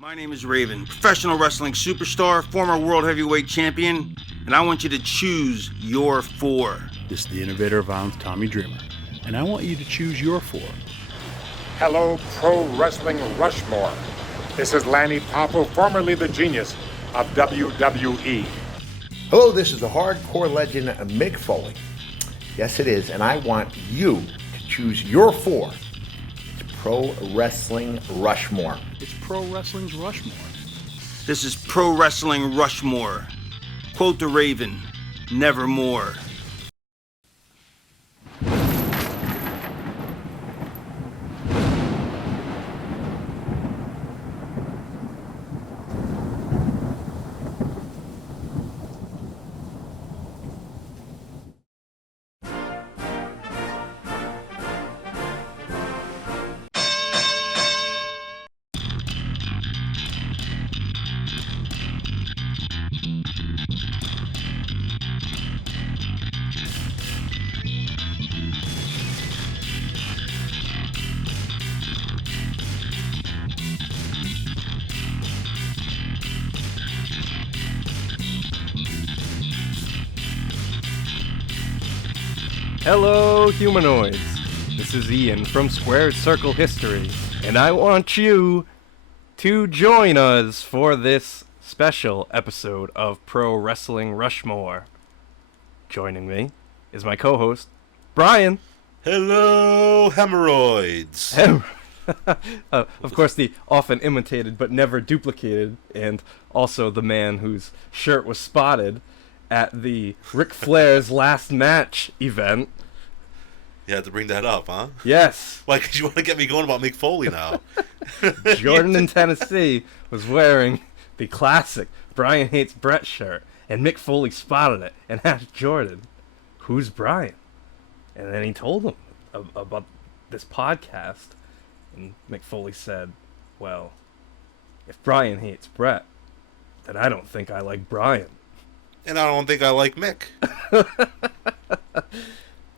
My name is Raven, professional wrestling superstar, former world heavyweight champion, and I want you to choose your four. This is the innovator of violence, Tommy Dreamer, and I want you to choose your four. Hello, Pro Wrestling Rushmore. This is Lanny Poffo, formerly the genius of WWE. Hello, this is the hardcore legend Mick Foley. Yes, it is, and I want you to choose your four. It's Pro Wrestling Rushmore. It's Pro Wrestling's Rushmore. This is Pro Wrestling Rushmore. Quote the Raven, nevermore. Hello, humanoids. This is Ian from Square Circle History, and I want you to join us for this special episode of Pro Wrestling Rushmore. Joining me is my co-host, Brian. Hello, hemorrhoids. Of course, the often imitated but never duplicated, and also the man whose shirt was spotted at the Ric Flair's last match event. You had to bring that up, huh? Yes. Why, because you want to get me going about Mick Foley now. Jordan in Tennessee was wearing the classic Brian Hates Brett shirt, and Mick Foley spotted it and asked Jordan, "Who's Brian?" And then he told him about this podcast, and Mick Foley said, "Well, if Brian hates Brett, then I don't think I like Brian." And I don't think I like Mick.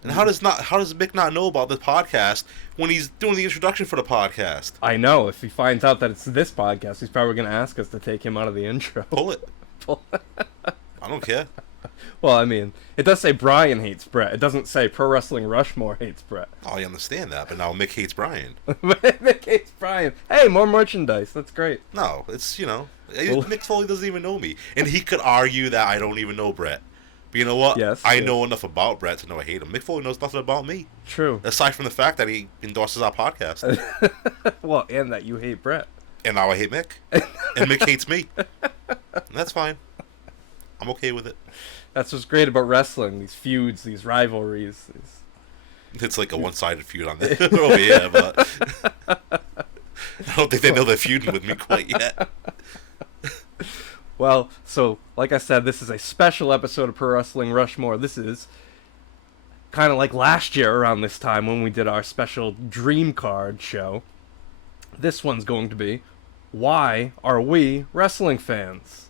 And how does Mick not know about this podcast when he's doing the introduction for the podcast? I know. If he finds out that it's this podcast, he's probably going to ask us to take him out of the intro. Pull it. I don't care. Well, I mean, it does say Brian hates Brett. It doesn't say Pro Wrestling Rushmore hates Brett. Oh, I understand that, but now Mick hates Brian. Mick hates Brian. Hey, more merchandise. That's great. No, it's, Mick Foley doesn't even know me. And he could argue that I don't even know Brett. But you know what? Yes, I know enough about Brett to know I hate him. Mick Foley knows nothing about me. True. Aside from the fact that he endorses our podcast. Well, and that you hate Brett. And now I hate Mick. And Mick hates me. And that's fine. I'm okay with it. That's what's great about wrestling. These feuds, these rivalries. It's like a one-sided feud on this over here, but I don't think they know they're feuding with me quite yet. Well, so, like I said, this is a special episode of Pro Wrestling Rushmore. This is kind of like last year around this time when we did our special Dream Card show. This one's going to be, why are we wrestling fans?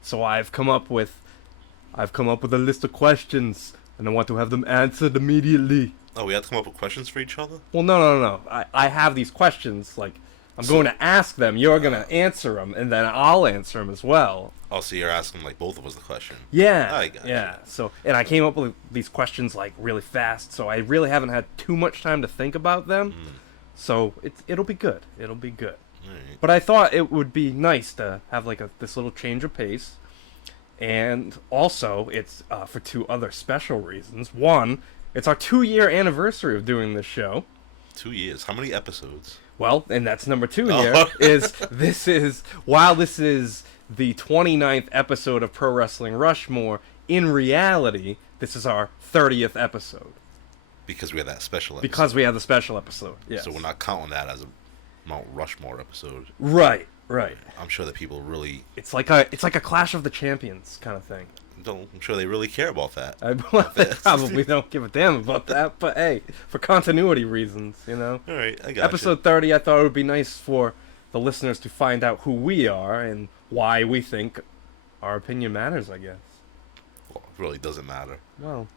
So I've come up with a list of questions, and I want to have them answered immediately. Oh, we have to come up with questions for each other? Well, no. I have these questions, like, I'm going to ask them, you're going to answer them, and then I'll answer them as well. Oh, so you're asking, like, both of us the question? Yeah. I got you. So, and I came up with these questions, like, really fast, so I really haven't had too much time to think about them. So, it'll be good. It'll be good. Right. But I thought it would be nice to have, like, this little change of pace. And also, it's for two other special reasons. One, it's our 2-year anniversary of doing this show. 2 years. How many episodes? Well, and that's number 2 here, while this is the 29th episode of Pro Wrestling Rushmore, in reality, this is our 30th episode. Because we had that special episode. Because we had the special episode, yes. So we're not counting that as a Mount Rushmore episode. Right. I'm sure that people really... It's like a Clash of the Champions kind of thing. I'm sure they really care about that. They probably don't give a damn about that, but hey, for continuity reasons, All right, I got Episode 30, I thought it would be nice for the listeners to find out who we are and why we think our opinion matters, I guess. Well, it really doesn't matter. Well,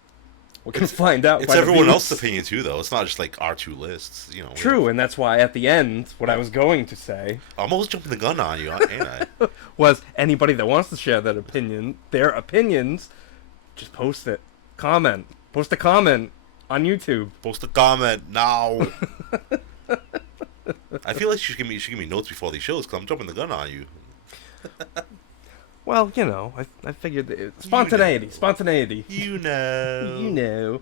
We're gonna find out. It's by the everyone views. else's opinion too, though. It's not just like our two lists, you know. True, and that's why at the end, what I was going to say I'm always jumping the gun on you, ain't I? was anybody that wants to share their opinions, just post it. Post a comment on YouTube. Post a comment now. I feel like you should give me notes before these shows, because I'm jumping the gun on you. Well, you know, I figured spontaneity. You know. You know.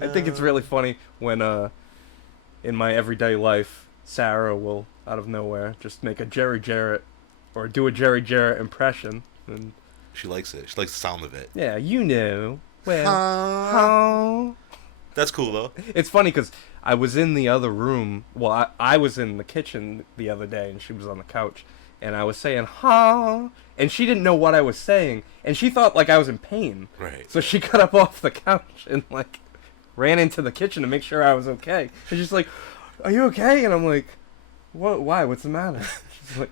I think it's really funny when, in my everyday life, Sarah will, out of nowhere, just make a Jerry Jarrett, or do a Jerry Jarrett impression, and She likes it. She likes the sound of it. yeah, you know. Well, huh? That's cool, though. It's funny because I was in the other room. Well, I was in the kitchen the other day, and she was on the couch, and I was saying, huh? And she didn't know what I was saying, and she thought, like, I was in pain. Right. So she got up off the couch and, like, ran into the kitchen to make sure I was okay. And she's like, are you okay? And I'm like, what? Why? What's the matter? She's like,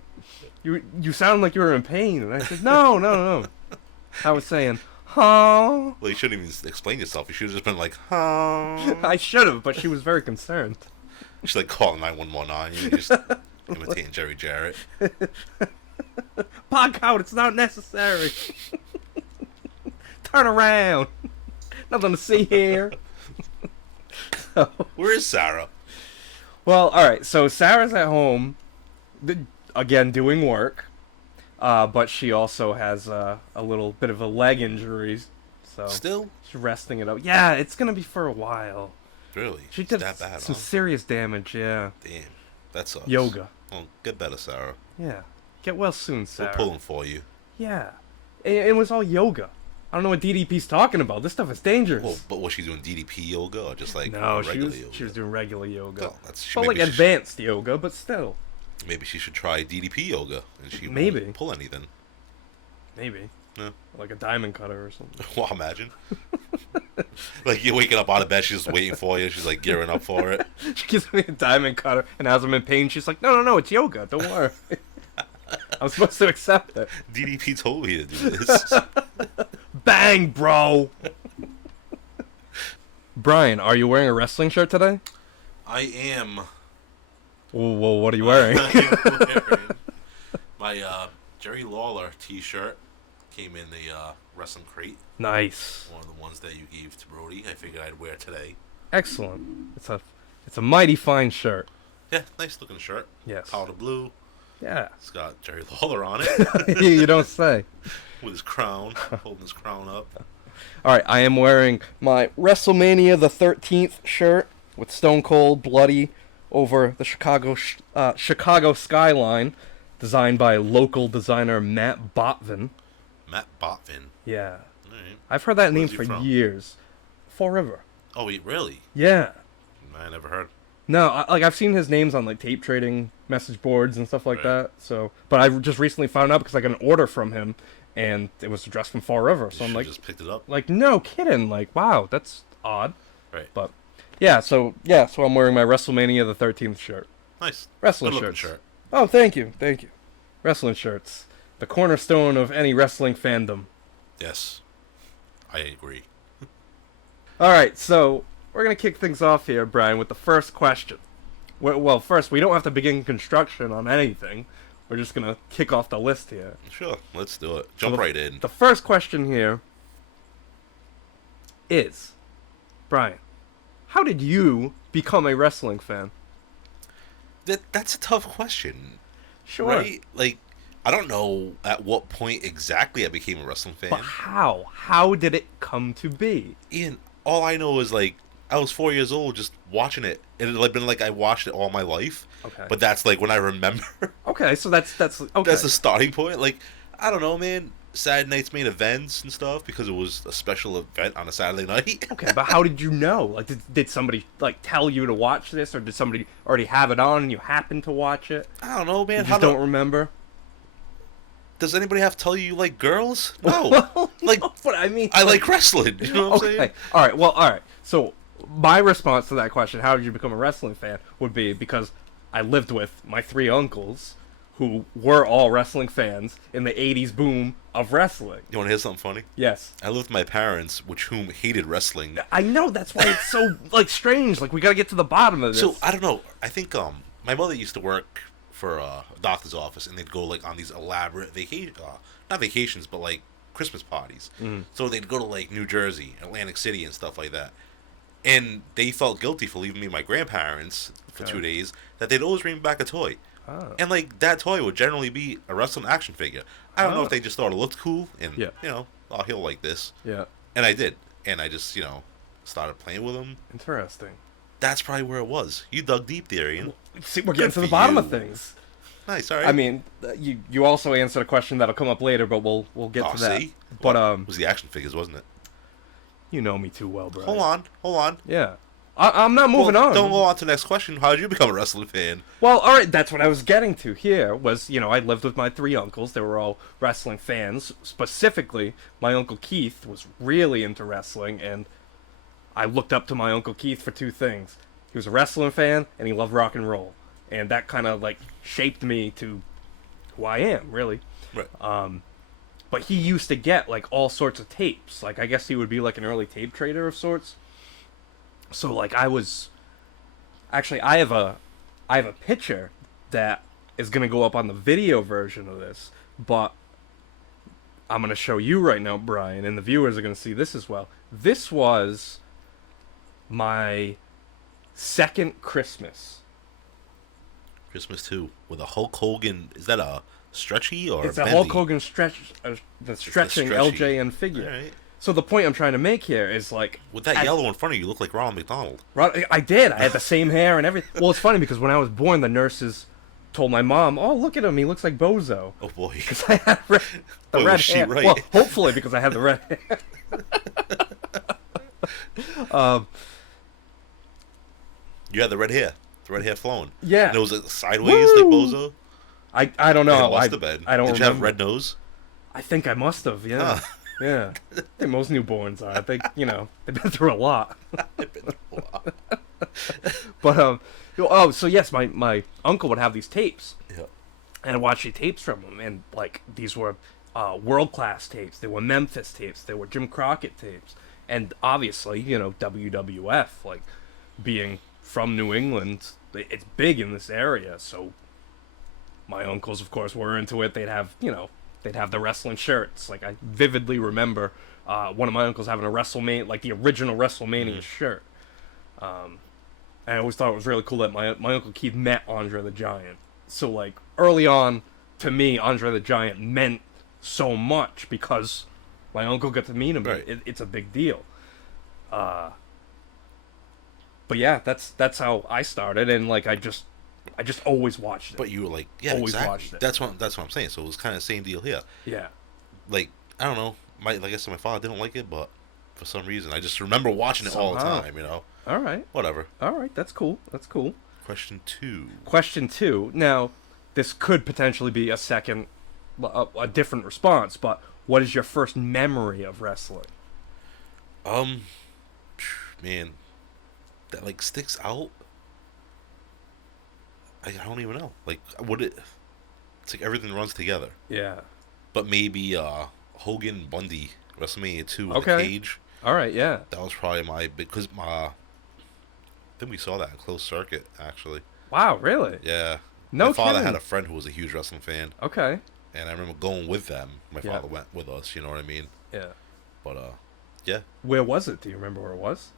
you sound like you were in pain. And I said, no. I was saying, huh? Well, you shouldn't even explain yourself. You should have just been like, huh? I should have, but she was very concerned. She's like calling 911 on you. You're just imitating Jerry Jarrett. Pog out, it's not necessary. Turn around. Nothing to see here. So, Where is Sarah? well, alright, so Sarah's at home, again, doing work, but she also has a little bit of a leg injury, so Still? she's resting it up. Yeah, it's gonna be for a while. Really? She It's did that bad, some huh? serious damage, yeah. Damn. That sucks. Yoga. Well, get better, Sarah. Yeah. Get well soon, We're Sarah. pulling for you. Yeah. It was all yoga. I don't know what DDP's talking about. This stuff is dangerous. Well, but was she doing DDP yoga or just like no, regular she yoga? was doing regular yoga. Oh, that's But like advanced yoga, but still. Maybe she should try DDP yoga, and she Maybe. won't pull anything. Maybe. Yeah. Like a diamond cutter or something. Well, imagine. Like you're waking up out of bed, she's just waiting for you. She's like gearing up for it. She gives me a diamond cutter, and as I'm in pain, she's like, no, it's yoga. Don't worry. I'm supposed to accept it. DDP told me to do this. Bang, bro! Brian, are you wearing a wrestling shirt today? I am. Well, what are you wearing? My Jerry Lawler T-shirt came in the wrestling crate. Nice. One of the ones that you gave to Brody. I figured I'd wear today. Excellent. It's a mighty fine shirt. Yeah, nice looking shirt. Yes. Powder blue. Yeah. It's got Jerry Lawler on it You don't say. with his crown, holding his crown up. All right, I am wearing my WrestleMania the 13th shirt with Stone Cold bloody over the Chicago skyline, designed by local designer Matt Botvin. Matt Botvin. Yeah. All right. I've heard that name Where's he for from? years. Forever. Oh, wait, really? Yeah. I never heard. No, I've seen his names on like tape trading message boards and stuff like Right. that. So, but I just recently found out because I got an order from him, and it was addressed from Fall River. So I'm You like, just picked it up. no kidding. Like, wow, that's odd. Right. But so I'm wearing my WrestleMania the 13th shirt. Nice. Wrestling Good looking shirts. shirt. Oh, thank you. Wrestling shirts, the cornerstone of any wrestling fandom. Yes. I agree. All right, so we're gonna kick things off here, Brian, with the first question. Well, first, we don't have to begin construction on anything. We're just gonna kick off the list here. Sure, let's do it. Jump right in. The first question here is, Brian, how did you become a wrestling fan? That's a tough question. Sure. Right? Like, I don't know at what point exactly I became a wrestling fan. But how? How did it come to be? Ian, all I know is, like, I was 4 years old just watching it. It had been like I watched it all my life. Okay. But that's, like, when I remember. Okay, so that's okay. That's the starting point. Like, I don't know, man. Saturday night's main events and stuff because it was a special event on a Saturday night. Okay, but how did you know? Like, did somebody like tell you to watch this, or did somebody already have it on and you happened to watch it? I don't know, man. You just don't remember? Does anybody have to tell you you like girls? No. Well, like, no, but I mean, I like wrestling. You know what I'm saying? All right. So my response to that question, how did you become a wrestling fan, would be because I lived with my three uncles who were all wrestling fans in the 80s boom of wrestling. You want to hear something funny? Yes. I lived with my parents, whom hated wrestling. I know, that's why it's so, like, strange. Like, we gotta get to the bottom of this. So, I don't know. I think my mother used to work for a doctor's office, and they'd go, like, on these elaborate not vacations, but, like, Christmas parties. So they'd go to, like, New Jersey, Atlantic City, and stuff like that. And they felt guilty for leaving me my grandparents for 2 days, that they'd always bring me back a toy. Oh. And, like, that toy would generally be a wrestling action figure. I don't know if they just thought it looked cool, and, you know, oh, he'll like this. Yeah. And I did. And I just, started playing with him. Interesting. That's probably where it was. You dug deep there, Ian. See, we're getting Good to the for bottom you. of things. Nice, all right. I mean, you also answered a question that'll come up later, but we'll get to that. See? But it was the action figures, wasn't it? you know me too well, bro. Hold on. Yeah. I'm not moving on. Don't go on to the next question. How did you become a wrestling fan? Well, all right, that's what I was getting to here was, I lived with my 3 uncles. They were all wrestling fans. Specifically, my Uncle Keith was really into wrestling, and I looked up to my Uncle Keith for 2 things. He was a wrestling fan, and he loved rock and roll. And that kind of, like, shaped me to who I am, really. Right. But he used to get, like, all sorts of tapes. Like, I guess he would be, like, an early tape trader of sorts. So, like, Actually, I have a picture that is going to go up on the video version of this, but I'm going to show you right now, Brian, and the viewers are going to see this as well. This was my second Christmas. Christmas 2 with a Hulk Hogan. Is that a stretchy or It's a bendy? Hulk Hogan the stretching stretchy. LJN figure. All right. So the point I'm trying to make here is, like... With that yellow in front of you, you look like Ronald McDonald. I did. I had the same hair and everything. Well, it's funny because when I was born, the nurses told my mom, "Oh, look at him. He looks like Bozo." Oh, boy. Because I had the Boy, red was she hair. right. Well, hopefully because I had the red hair. You had the red hair. The red hair flowing. Yeah. And it was sideways like Woo! Bozo. I don't know. It must have been. I don't Did remember. you have a red nose? I think I must have, yeah. Huh. Yeah. I think most newborns are. I think, they've been through a lot. But, so yes, my uncle would have these tapes. Yeah. And I'd watch the tapes from him. And, like, these were world-class tapes. They were Memphis tapes. They were Jim Crockett tapes. And obviously, WWF, like, being from New England, it's big in this area. So my uncles, of course, were into it. They'd have, they'd have the wrestling shirts. Like, I vividly remember one of my uncles having a WrestleMania, like the original WrestleMania shirt. And I always thought it was really cool that my Uncle Keith met Andre the Giant. So, like, early on, to me, Andre the Giant meant so much because my uncle got to meet him. Right. It's a big deal. But yeah, that's how I started, and, like, I just always watched it. But you were like, yeah, Always exactly. watched it. That's what I'm saying. So it was kind of the same deal here. Yeah. Like, I don't know. Like I said, my father didn't like it, but for some reason, I just remember watching it all the Somehow. time, All right. Whatever. All right, that's cool. That's cool. Question 2. Question 2. Now, this could potentially be a second, a different response, but what is your first memory of wrestling? Man, that, like, sticks out. I don't even know. Like, it's like everything runs together. Yeah. But maybe Hogan Bundy WrestleMania 2 in the Okay. cage. All right, yeah. That was probably because I think we saw that in closed circuit, actually. Wow, really? Yeah. No My father kidding. had a friend who was a huge wrestling fan, Okay. and I remember going with them. My Yeah. father went with us, you know what I mean? Yeah. But yeah. Where was it? Do you remember where it was?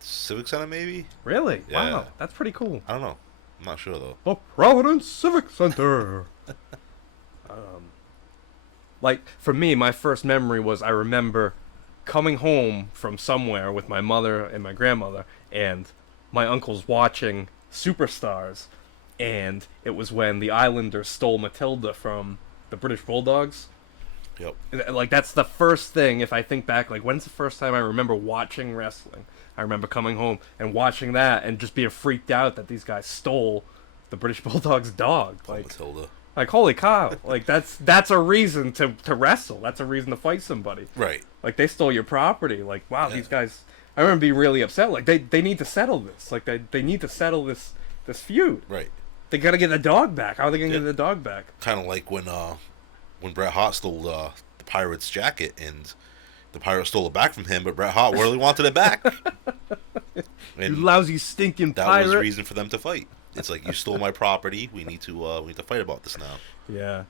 Civic Center maybe? Really? Yeah. Wow, that's pretty cool. I don't know. I'm not sure though. The Providence Civic Center. Like, for me, my first memory was I remember coming home from somewhere with my mother and my grandmother, and my uncle's watching Superstars, and it was when the Islanders stole Matilda from the British Bulldogs. Yep. Like, that's the first thing, if I think back, like, when's the first time I remember watching wrestling? I remember coming home and watching that and just being freaked out that these guys stole the British Bulldogs' dog. Matilda. Like, holy cow. Like, that's a reason to wrestle. That's a reason to fight somebody. Right. Like, they stole your property. Like, wow, Yeah. these guys... I remember being really upset. Like, they need to settle this. Like, they need to settle this feud. Right. They gotta get the dog back. How are they gonna get the dog back? Kind of like when Bret Hart stole the Pirate's jacket and the Pirate stole it back from him, but Bret Hart really wanted it back. You lousy stinking that pirate. was the reason for them to fight. It's like, you stole my property. We need to fight about this now. Yeah.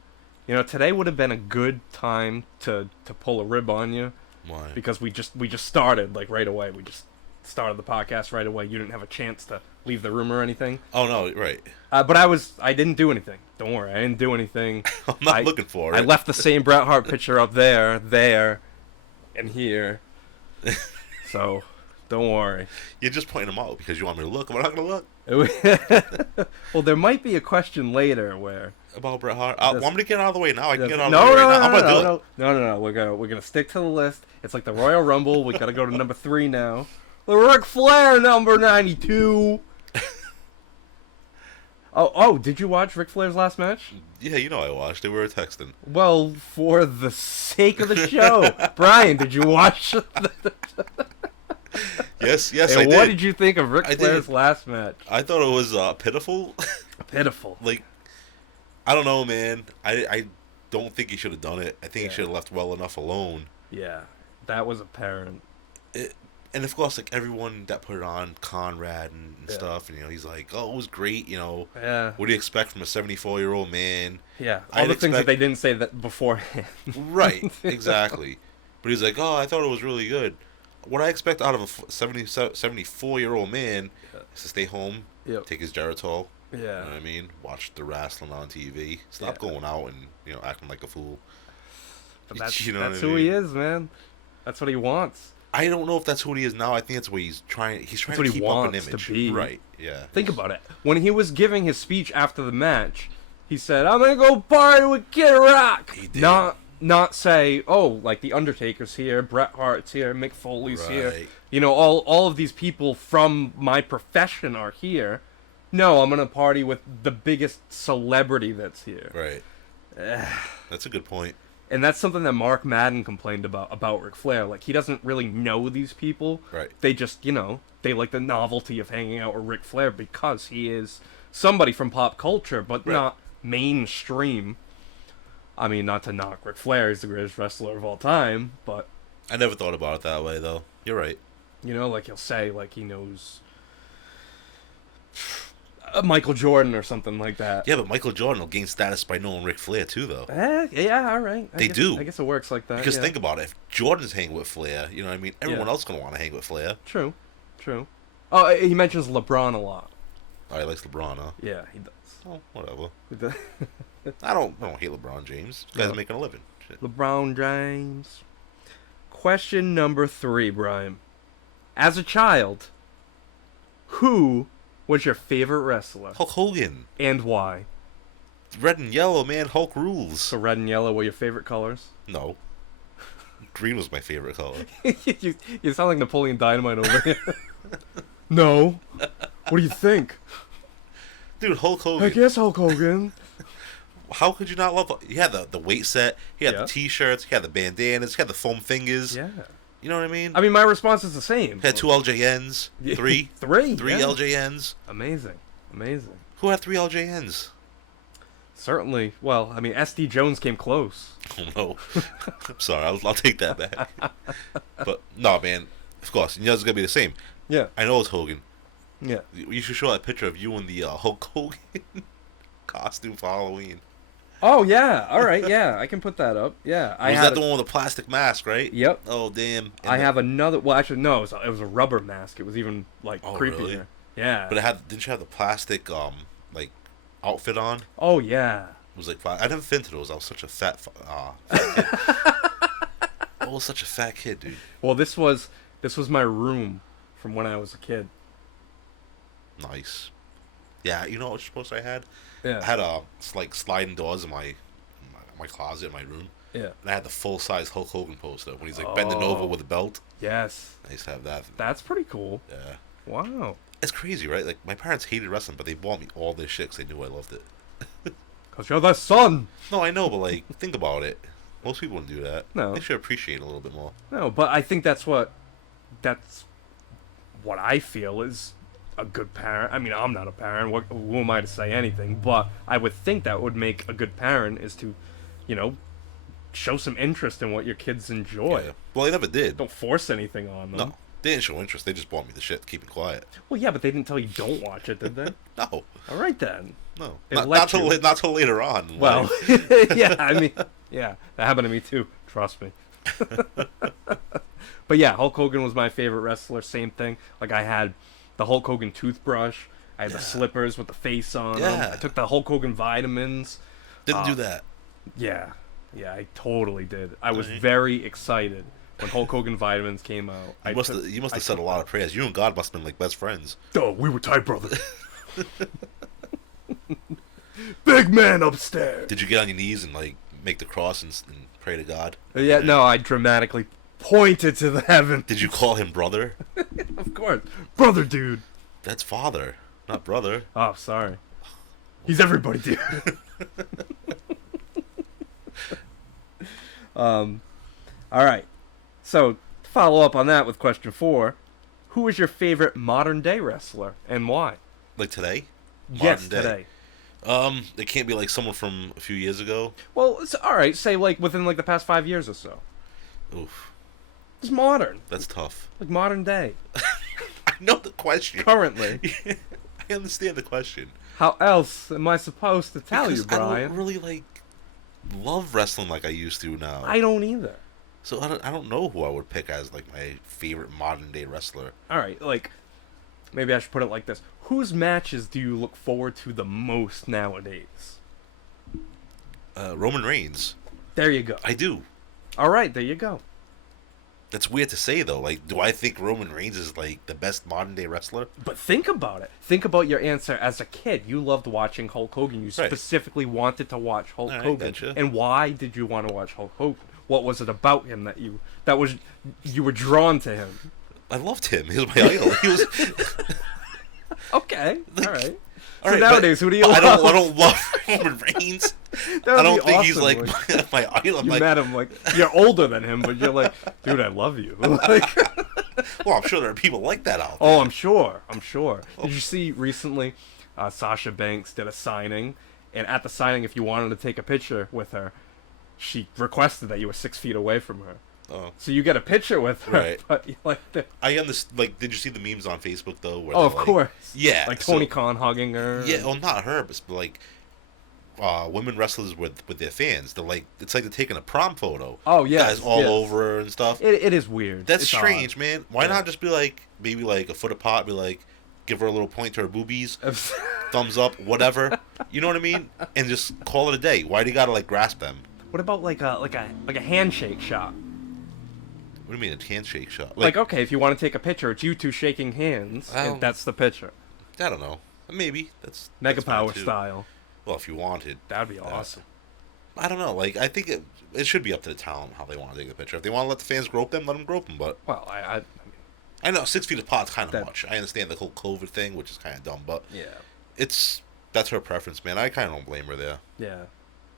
You know, today would have been a good time to pull a rib on you. Why? Because we just started like right away. We just started the podcast right away. You didn't have a chance to leave the room or anything. Oh no, right. But I didn't do anything. Don't worry, I didn't do anything. I'm not looking for it. I left the same Bret Hart picture up there, and here. So, don't worry. You're just pointing them out because you want me to look. Am I not going to look? Well, there might be a question later where About Bret Hart? Want me to get out of the way now? I can get out of no, the way no, right now. no, I'm going to do no, it. no. We're gonna stick to the list. It's like the Royal Rumble. We gotta go to number 3 now. The Ric Flair number 92. Oh, did you watch Ric Flair's last match? Yeah, you know I watched it. We were texting. Well, for the sake of the show, Brian, did you watch? Yes, And I did. what did you think of Ric I Flair's did. last match? I thought it was pitiful. Pitiful. Like, I don't know, man. I don't think he should have done it. I think he should have left well enough alone. Yeah, that was apparent. And of course, like, everyone that put it on, Conrad and stuff, and, he's like, oh, it was great, Yeah. What do you expect from a 74-year-old man? Yeah, all the things that they didn't say that beforehand. Right, exactly. But he's like, oh, I thought it was really good. What I expect out of a 74-year-old man is to stay home, take his Geritol, you know what I mean? Watch the wrestling on TV. Stop going out and, acting like a fool. But that's You know what I who he mean? is, man. That's what he wants. I don't know if that's who he is now. I think that's what he's trying. He's trying That's what to he keep up an wants to image. be. Right? Yeah. Think about it. When he was giving his speech after the match, he said, "I'm gonna go party with Kid Rock." He did. Not say, "Oh, like the Undertaker's here, Bret Hart's here, Mick Foley's here." Right. All of these people from my profession are here. No, I'm gonna party with the biggest celebrity that's here. Right. That's a good point. And that's something that Mark Madden complained about Ric Flair. Like, he doesn't really know these people. Right. They just, they like the novelty of hanging out with Ric Flair because he is somebody from pop culture, but not mainstream. I mean, not to knock Ric Flair, he's the greatest wrestler of all time, but... I never thought about it that way, though. You're right. Like he'll say, like, he knows... Michael Jordan or something like that. Yeah, but Michael Jordan will gain status by knowing Ric Flair, too, though. Yeah, all right. They do. I guess it works like that. Because think about it. If Jordan's hanging with Flair, you know what I mean? Everyone else is going to want to hang with Flair. True. Oh, he mentions LeBron a lot. Oh, he likes LeBron, huh? Yeah, he does. Oh, whatever. He does. I don't hate LeBron James. This guy's No. making a living. Shit. LeBron James. Question number 3, Brian. As a child, who was your favorite wrestler? Hulk Hogan. And why? Red and yellow, man. Hulk rules. So red and yellow were your favorite colors? No. Green was my favorite color. you sound like Napoleon Dynamite over here. No. What do you think? Dude, Hulk Hogan. I guess Hulk Hogan. How could you not love? He had the weight set. He had Yeah. the T-shirts. He had the bandanas. He had the foam fingers. Yeah. You know what I mean? I mean, my response is the same. He had 2 LJNs. Yeah. 3. Three, 3 yeah. LJNs. Amazing. Who had 3 LJNs? Certainly. Well, I mean, SD Jones came close. Oh no. I'm sorry. I'll take that back. But no, man. Of course, it's gonna be the same. Yeah. I know it's Hogan. Yeah. You should show that picture of you in the Hulk Hogan costume for Halloween. Oh, yeah. All right. Yeah. I can put that up. Yeah. Was that the one with the plastic mask, right? Yep. Oh, damn. I have another. Well, actually, no. It was a rubber mask. It was even like Oh, creepier. really? Yeah. But didn't you have the plastic like outfit on? Oh yeah. It was like I never fit into those. I was such a fat kid. I was such a fat kid, dude. Well, this was my room from when I was a kid. Nice. Yeah, you know what supposed I had? Yeah. I had like sliding doors in my closet in my room. Yeah. And I had the full size Hulk Hogan poster when he's like bending over with a belt. Yes. I used to have that. That's pretty cool. Yeah. Wow. It's crazy, right? Like my parents hated wrestling, but they bought me all this shit because they knew I loved it. 'Cause you're the son. No, I know, but like think about it. Most people wouldn't do that. No. They should appreciate it a little bit more. No, but I think that's what I feel is a good parent. I mean, I'm not a parent. Who am I to say anything? But I would think that would make a good parent is to, you know, show some interest in what your kids enjoy. Yeah. Well, they never did. Don't force anything on them. No, they didn't show interest. They just bought me the shit, keep it quiet. Well, yeah, but they didn't tell you don't watch it, did they? No. All right then. No. It Not let you. till later on. in Well, life. yeah, I mean, yeah, that happened to me too. Trust me. But yeah, Hulk Hogan was my favorite wrestler. Same thing. Like I had the Hulk Hogan toothbrush. I had the slippers with the face on them. Yeah. I took the Hulk Hogan vitamins. Didn't do that. Yeah, I totally did. I was very excited when Hulk Hogan vitamins came out. You must have said a lot of prayers. You and God must have been like best friends. Oh, we were tight brothers. Big man upstairs. Did you get on your knees and like make the cross and pray to God? Yeah, no, I dramatically pointed to the heaven. Did you call him brother? Of course, brother, dude. That's father, not brother. Oh, sorry. He's everybody, dude. All right. So, to follow up on that with question 4, who is your favorite modern day wrestler and why? Like today? Yes, Modern day. today. It can't be like someone from a few years ago. Well, it's all right. Say like within like the past 5 years or so. Oof, It's modern, that's tough. like modern day, I know the question. currently. I understand the question. How else am I supposed to tell Because you, Brian? I don't really like love wrestling like I used to now. I don't either. So I don't know who I would pick as like my favorite modern day wrestler. All right, like maybe I should put it like this: whose matches do you look forward to the most nowadays? Roman Reigns. There you go. I do. All right, there you go. That's weird to say though. Like, do I think Roman Reigns is like the best modern day wrestler? But think about it. Think about your answer as a kid. You loved watching Hulk Hogan. You Right. specifically wanted to watch Hulk All right, Hogan. gotcha. And why did you want to watch Hulk Hogan? What was it about him that you were drawn to him? I loved him. He was my idol. He was. Okay, all right. All So right, nowadays, but who do you I love? don't love Roman Reigns. That would I don't be think he's awesome, like my idol. I'm You like, met him like you're older than him, but you're like, dude, I love you. Like, well, I'm sure there are people like that out there. oh, I'm sure. Did you see recently? Sasha Banks did a signing, and at the signing, if you wanted to take a picture with her, she requested that you were 6 feet away from her. Oh. So you get a picture with her, Right. but you like I understand. Like, did you see the memes on Facebook though? Where oh, they're of like, course, Yeah, like so- Tony Khan hugging her. Yeah, well, not her, but like women wrestlers with their fans. They're like, it's like they're taking a prom photo. Oh, yes, guys all yes. over her and stuff. It is weird. That's It's strange, man. Why Yeah. not just be like maybe like a foot apart? Be like, give her a little point to her boobies, odd. thumbs up, whatever. You know what I mean? And just call it a day. Why do you gotta like grasp them? What about like a handshake shot? What do you mean a handshake shot? Like, okay, if you want to take a picture, it's you two shaking hands, Oh. and that's the picture. I don't know. Maybe that's Mega that's fine, Power too. style. Well, if you wanted, That'd be awesome. I don't know. Like, I think it should be up to the talent how they want to take the picture. If they want to let the fans grope them, let them grope them. But Well, I mean, I know 6 feet apart's kind of That- much. I understand the whole COVID thing, which is kind of dumb, but yeah, that's her preference, man. I kind of don't blame her there. yeah.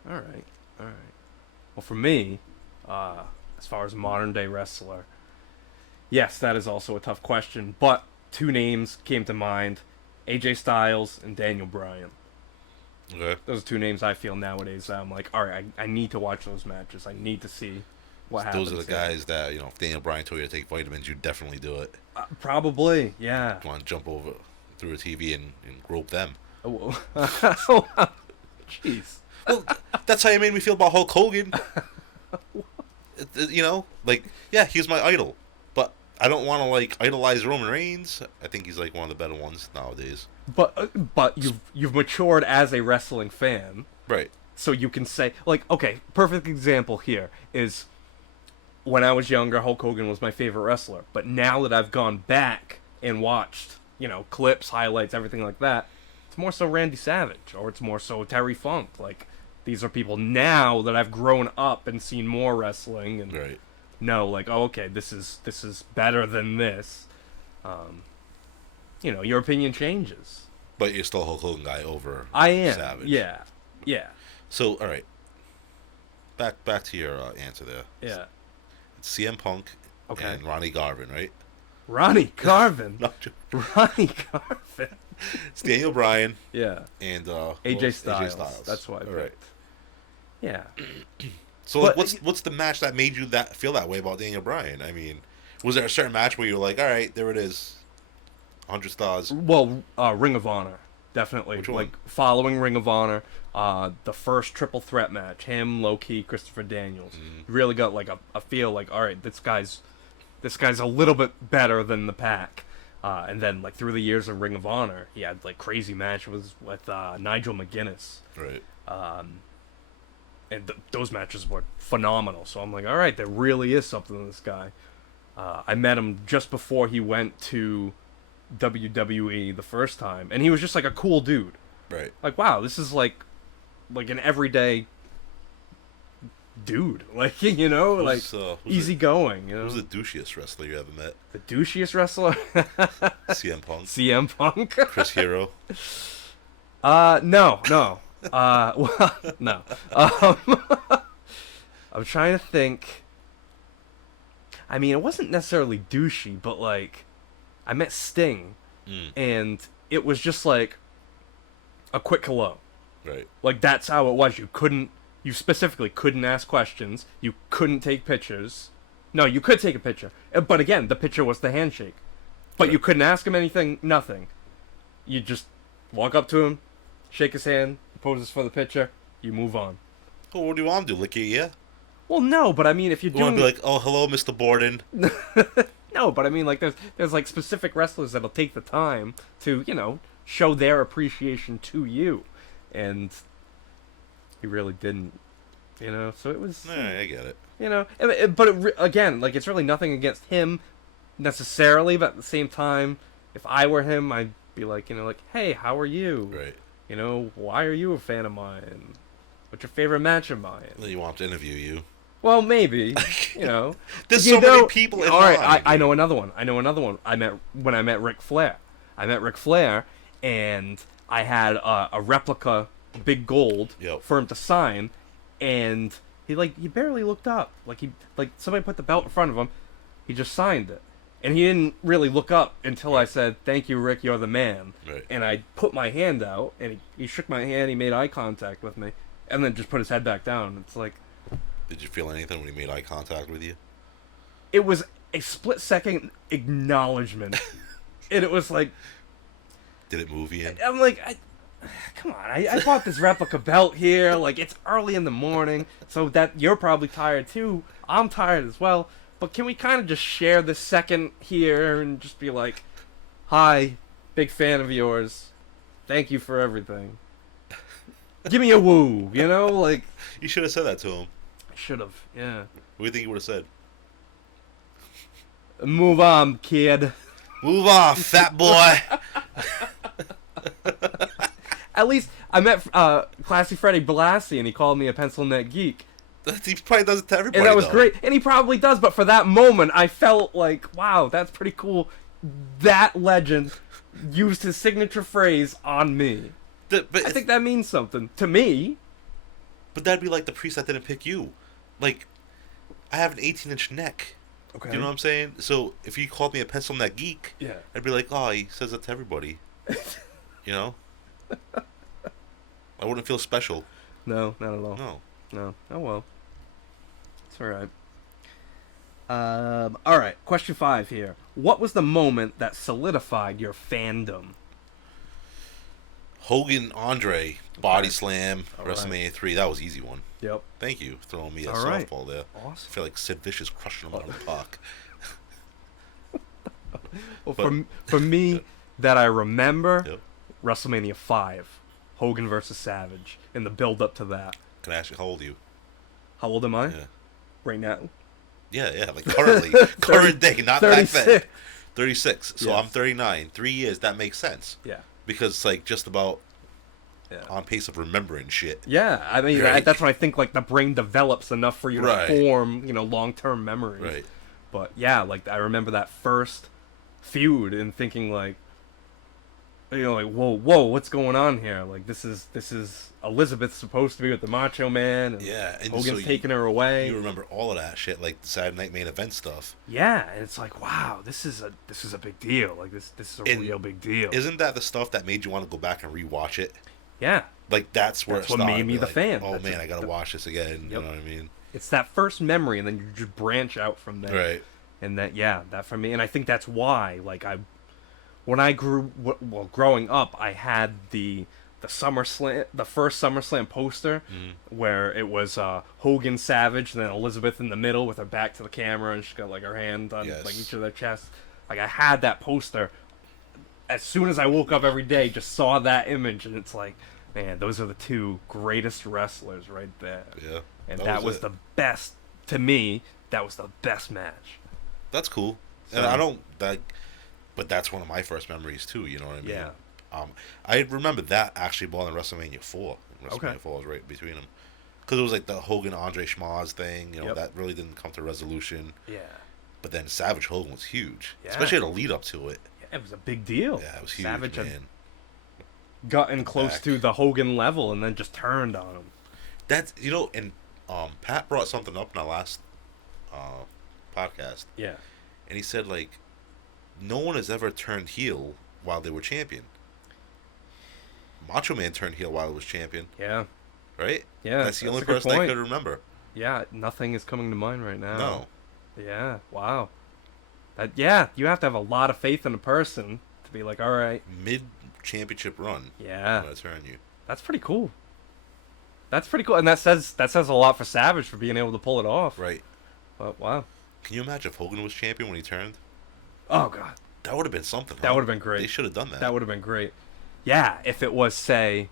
All right. Well, for me, as far as modern day wrestler, yes, that is also a tough question. But 2 names came to mind: AJ Styles and Daniel Bryan. Okay. Those are 2 names I feel nowadays that I'm like, all right, I need to watch those matches. I need to see what happens. Those are the here. guys that, if Daniel Bryan told you to take vitamins, you'd definitely do it. Probably, yeah. You want to jump over through a TV and grope them. Oh, jeez. Well, that's how you made me feel about Hulk Hogan. Like, yeah, he was my idol. But I don't want to, like, idolize Roman Reigns. I think he's, like, one of the better ones nowadays. But you've matured as a wrestling fan, Right. so you can say, like, okay, perfect example here is when I was younger, Hulk Hogan was my favorite wrestler. But now that I've gone back and watched, clips, highlights, everything like that, it's more so Randy Savage, or it's more so Terry Funk. Like, these are people now that I've grown up and seen more wrestling and Right. know, like, oh, okay, this is better than this. Your opinion changes. But you're still a Hulk Hogan guy over I am. Savage. Yeah. So, all right. Back to your answer there. Yeah. It's CM Punk Okay. and Ronnie Garvin, right? Ronnie Garvin. Not Joe. Ronnie Garvin. It's Daniel Bryan Yeah. and AJ Styles. AJ Styles. That's why I picked. Right. Yeah. So But- what's the match that made you feel that way about Daniel Bryan? I mean, was there a certain match where you were like, all right, there it is, 100 stars? Well, Ring of Honor, definitely. Which one? Like following Ring of Honor, the first triple threat match, him, Low-Key, Christopher Daniels. You really got like a feel like, all right, this guy's a little bit better than the Pac. And then like through the years of Ring of Honor, he had like crazy matches with Nigel McGuinness. Right. And those matches were phenomenal. So I'm like, all right, there really is something to this guy. I met him just before he went to WWE the first time, and he was just like a cool dude. Right. Like, wow, this is like an everyday dude. Like, you know, Who's, like who's easygoing. You know, Who's the douchiest wrestler you ever met? the douchiest wrestler? CM Punk. CM Punk. Chris Hero. No. Well, no. I'm trying to think. I mean, it wasn't necessarily douchey, but like, I met Sting, and it was just like a quick hello. Right. Like that's how it was. You specifically couldn't ask questions. You couldn't take pictures. No, you could take a picture, but again, the picture was the handshake. But Right. you couldn't ask him anything. Nothing. You just walk up to him, shake his hand, he poses for the picture, you move on. Well, what do you want to do? Lick your ear? Well, no, but I mean, if you're You want doing to be like, oh, hello, Mr. Borden? no, but I mean, like there's like specific wrestlers that'll take the time to show their appreciation to you, and he really didn't. So it was. Alright, I get it. Again, like it's really nothing against him necessarily, but at the same time, if I were him, I'd be like, hey, how are you? Right. Why are you a fan of mine? What's your favorite match of mine? You want to interview you. Well, maybe. There's so many people in all right, line. I know another one. I met Ric Flair. I met Ric Flair, and I had a replica big gold Yep. for him to sign, and he barely looked up. Like somebody put the belt in front of him, he just signed it, and he didn't really look up until I said, "Thank you, Rick. You're the man." Right. And I put my hand out, and he shook my hand. He made eye contact with me, and then just put his head back down. It's like. Did you feel anything when he made eye contact with you? It was a split-second acknowledgement, and it was like, Did it move you? I'm like, come on, I bought this replica belt here, like, it's early in the morning, so that you're probably tired too, I'm tired as well, but can we kind of just share this second here and just be like, hi, big fan of yours, thank you for everything. Give me a woo, like... You should have said that to him. Should have, yeah. What do you think you would have said? Move on, kid. Move on, fat boy. At least I met Classy Freddie Blassie, and he called me a pencil neck geek. He probably does it to everybody. And that was though. great. And he probably does, but for that moment, I felt like, wow, that's pretty cool. That legend used his signature phrase on me. But I think that means something to me. But that'd be like the priest that didn't pick you. Like, I have an 18-inch neck. Okay. Do you know what I'm saying? So if he called me a pencil neck geek, Yeah. I'd be like, oh, he says that to everybody. You know? I wouldn't feel special. No, not at all. No. No. Oh, well. It's all right. All right. Question 5 here. What was the moment that solidified your fandom? Hogan Andre body slam All WrestleMania 3. That was an easy one. Yep. Thank you for throwing me a All right. softball there. Awesome. I feel like Sid Vicious crushing him out of the park. Well, But- for me, that I remember, Yep. WrestleMania 5, Hogan versus Savage, and the build-up to that. Can I ask you how old are you? How old am I? Yeah. Right now? Yeah, like currently. Current day, not back 36. then. 36. So Yes. I'm 39. 3 years, that makes sense. Yeah. Because it's like just about Yeah. on pace of remembering shit. Yeah, I mean, Right. that's when I think, like, the brain develops enough for you Right. to form, long-term memories. Right. But, yeah, like, I remember that first feud and thinking, like, like, whoa, what's going on here? Like, this is Elizabeth's supposed to be with the Macho Man, and Yeah, and Hogan's so taking her away. You remember all of that shit, like the Saturday Night Main Event stuff. Yeah, and it's like, wow, this is a big deal. Like, this is a And real big deal. Isn't that the stuff that made you want to go back and rewatch it? Yeah, Like that's where That's it what started. made me Be the like, fan. Oh That's man, I gotta watch this again. Yep. You know what I mean? it's that first memory, and then you just branch out from there. Right. And that for me, and I think that's why, like, when I growing up, I had the SummerSlam, the first SummerSlam poster, where it was Hogan, Savage, and then Elizabeth in the middle with her back to the camera, and she's got like her hand on like each of their chests. Like, I had that poster. As soon as I woke up every day, just saw that image, and it's like, man, those are the two greatest wrestlers right there. Yeah. And that was the best, to me. That was the best match. That's cool. So, And I don't like, but that's one of my first memories too. You know what I mean? Yeah. I remember that actually more than WrestleMania 4. WrestleMania Okay. 4 was right between them, because it was like the Hogan Andre Schmaz thing. You know, Yep. that really didn't come to resolution. Yeah. But then Savage Hogan was huge, Yeah. especially the lead up to it. It was a big deal. Yeah, it was huge, Savage had man. gotten close back. to the Hogan level and then just turned on him. That's and Pat brought something up in our last podcast, Yeah. and he said like, no one has ever turned heel while they were champion. Macho Man turned heel while he was champion, Yeah. right? Yeah. That's the only a good person I point. could remember. Yeah. Nothing is coming to mind right now. No. Yeah. Wow. Yeah. You have to have a lot of faith in a person to be like, all right. Mid-championship run. Yeah. I'm gonna turn you. That's pretty cool. That's pretty cool, and that says a lot for Savage for being able to pull it off. Right. But wow. Can you imagine if Hogan was champion when he turned? Oh god. That would have been something. That would have been great. They should have done that. That would have been great. Yeah, if it was, say,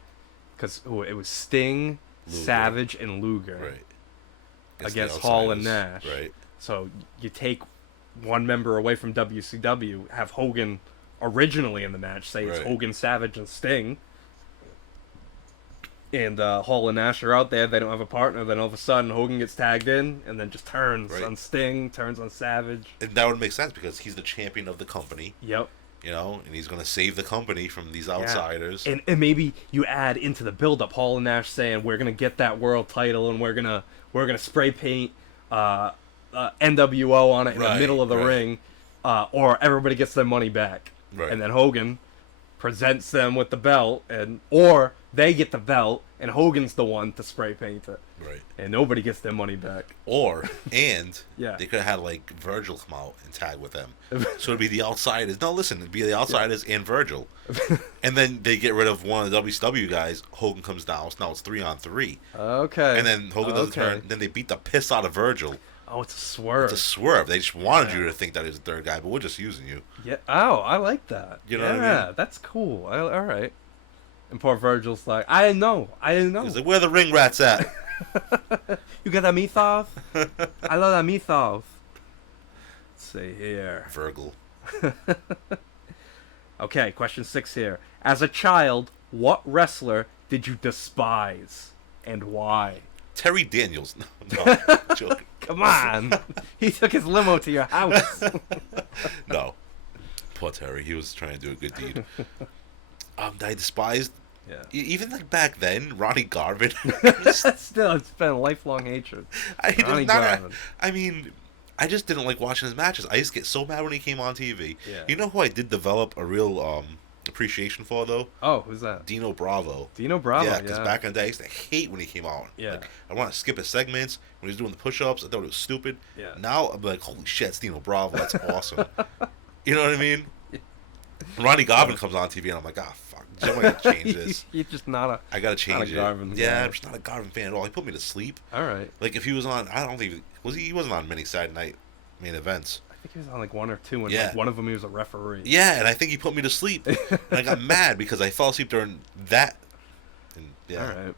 because it was Sting, Luger. Savage, and Luger Right. against the Hall and outsiders. Nash. Right. So you take one member away from WCW, have Hogan originally in the match, say it's Right. Hogan, Savage, and Sting, and Hall and Nash are out there, they don't have a partner, then all of a sudden Hogan gets tagged in, and then just turns Right. on Sting, turns on Savage. And that would make sense because he's the champion of the company, Yep. you know, and he's going to save the company from these Yeah. outsiders. And maybe you add into the build-up Hall and Nash saying we're gonna get that world title and we're gonna spray paint NWO on it in the Right, middle of the right. ring, or everybody gets their money back, Right. and then Hogan presents them with the belt, or they get the belt and Hogan's the one to spray paint it, Right. and nobody gets their money back. And Yeah. they could have had like Virgil come out and tag with them. So it'd be the outsiders. No, listen, it'd be the outsiders and Virgil. And then they get rid of one of the WCW guys. Hogan comes down. So now it's 3-on-3. Okay. And then Hogan doesn't Okay. turn. Then they beat the piss out of Virgil. Oh, it's a swerve. It's a swerve. They just wanted you to think that he's the third guy, but we're just using you. Yeah. Oh, I like that. You know yeah, what I mean? that's cool. All right. And poor Virgil's like, I didn't know. He's like, where the ring rats at? You got that meatloaf? I love that meatloaf. Let's see here. Virgil. Okay, question 6 here. As a child, what wrestler did you despise and why? Terry Daniels. No, joking. Come on. He took his limo to your house. No. Poor Terry. He was trying to do a good deed. I despised, Yeah. even like back then, Ronnie Garvin. Still, it's been a lifelong hatred. I Ronnie just not, Garvin. I mean, I just didn't like watching his matches. I used to get so mad when he came on TV. Yeah. You know who I did develop a real appreciation for though? Oh, who's that? Dino Bravo. Dino Bravo. Yeah, because back in the day, I used to hate when he came out. Yeah. Like, I want to skip his segments. When he was doing the push-ups, I thought it was stupid. Yeah. Now, I'm like, holy shit, it's Dino Bravo. That's awesome. You know what I mean? Ronnie Garvin comes on TV, and I'm like, fuck. I'm going to change this. You're just not a... I got to change not a it. Garvin Yeah, guy. I'm just not a Garvin fan at all. He put me to sleep. All right. Like, if he was on, I don't think, he wasn't on many Saturday night main events. I think he was on like 1 or 2, and Yeah. like one of them he was a referee. Yeah, and I think he put me to sleep. And I got mad because I fell asleep during that. And yeah. All right.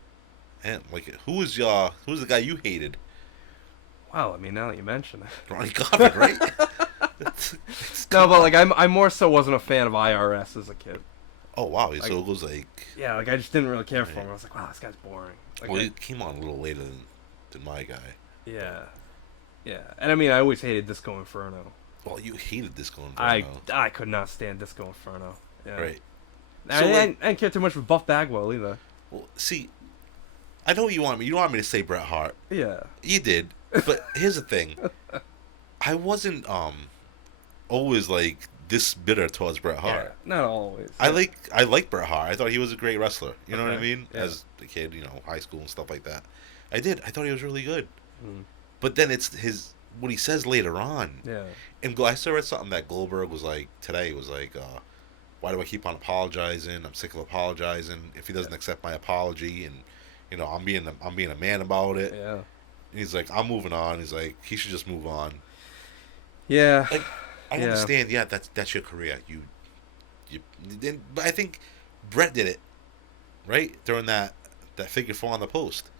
And like, who's the guy you hated? Wow, I mean, now that you mention it. Ronnie Garvin, right? No, but like I more so wasn't a fan of IRS as a kid. Oh wow, so it was like, Yeah, like I just didn't really care for him. I was like, wow, this guy's boring. Like, well, he came on a little later than my guy. yeah, yeah. And I mean, I always hated Disco Inferno. Well, you hated Disco Inferno. I could not stand Disco Inferno. Yeah. Right. I didn't care too much for Buff Bagwell either. Well, see, I know what you want me. You don't want me to say Bret Hart. Yeah. You did, but here's the thing. I wasn't always like this bitter towards Bret Hart. Yeah, not always. I like Bret Hart. I thought he was a great wrestler. You know what I mean? Yeah. As a kid, high school and stuff like that. I did. I thought he was really good. Mm. But then it's what he says later on. Yeah. And I still read something that Goldberg was like today. Was like, why do I keep on apologizing? I'm sick of apologizing. If he doesn't accept my apology, and I'm being a man about it. Yeah. And he's like, I'm moving on. He's like, he should just move on. Yeah. Like, I understand. Yeah, that's your career. But I think Brett did it, right, during that figure 4 on the post,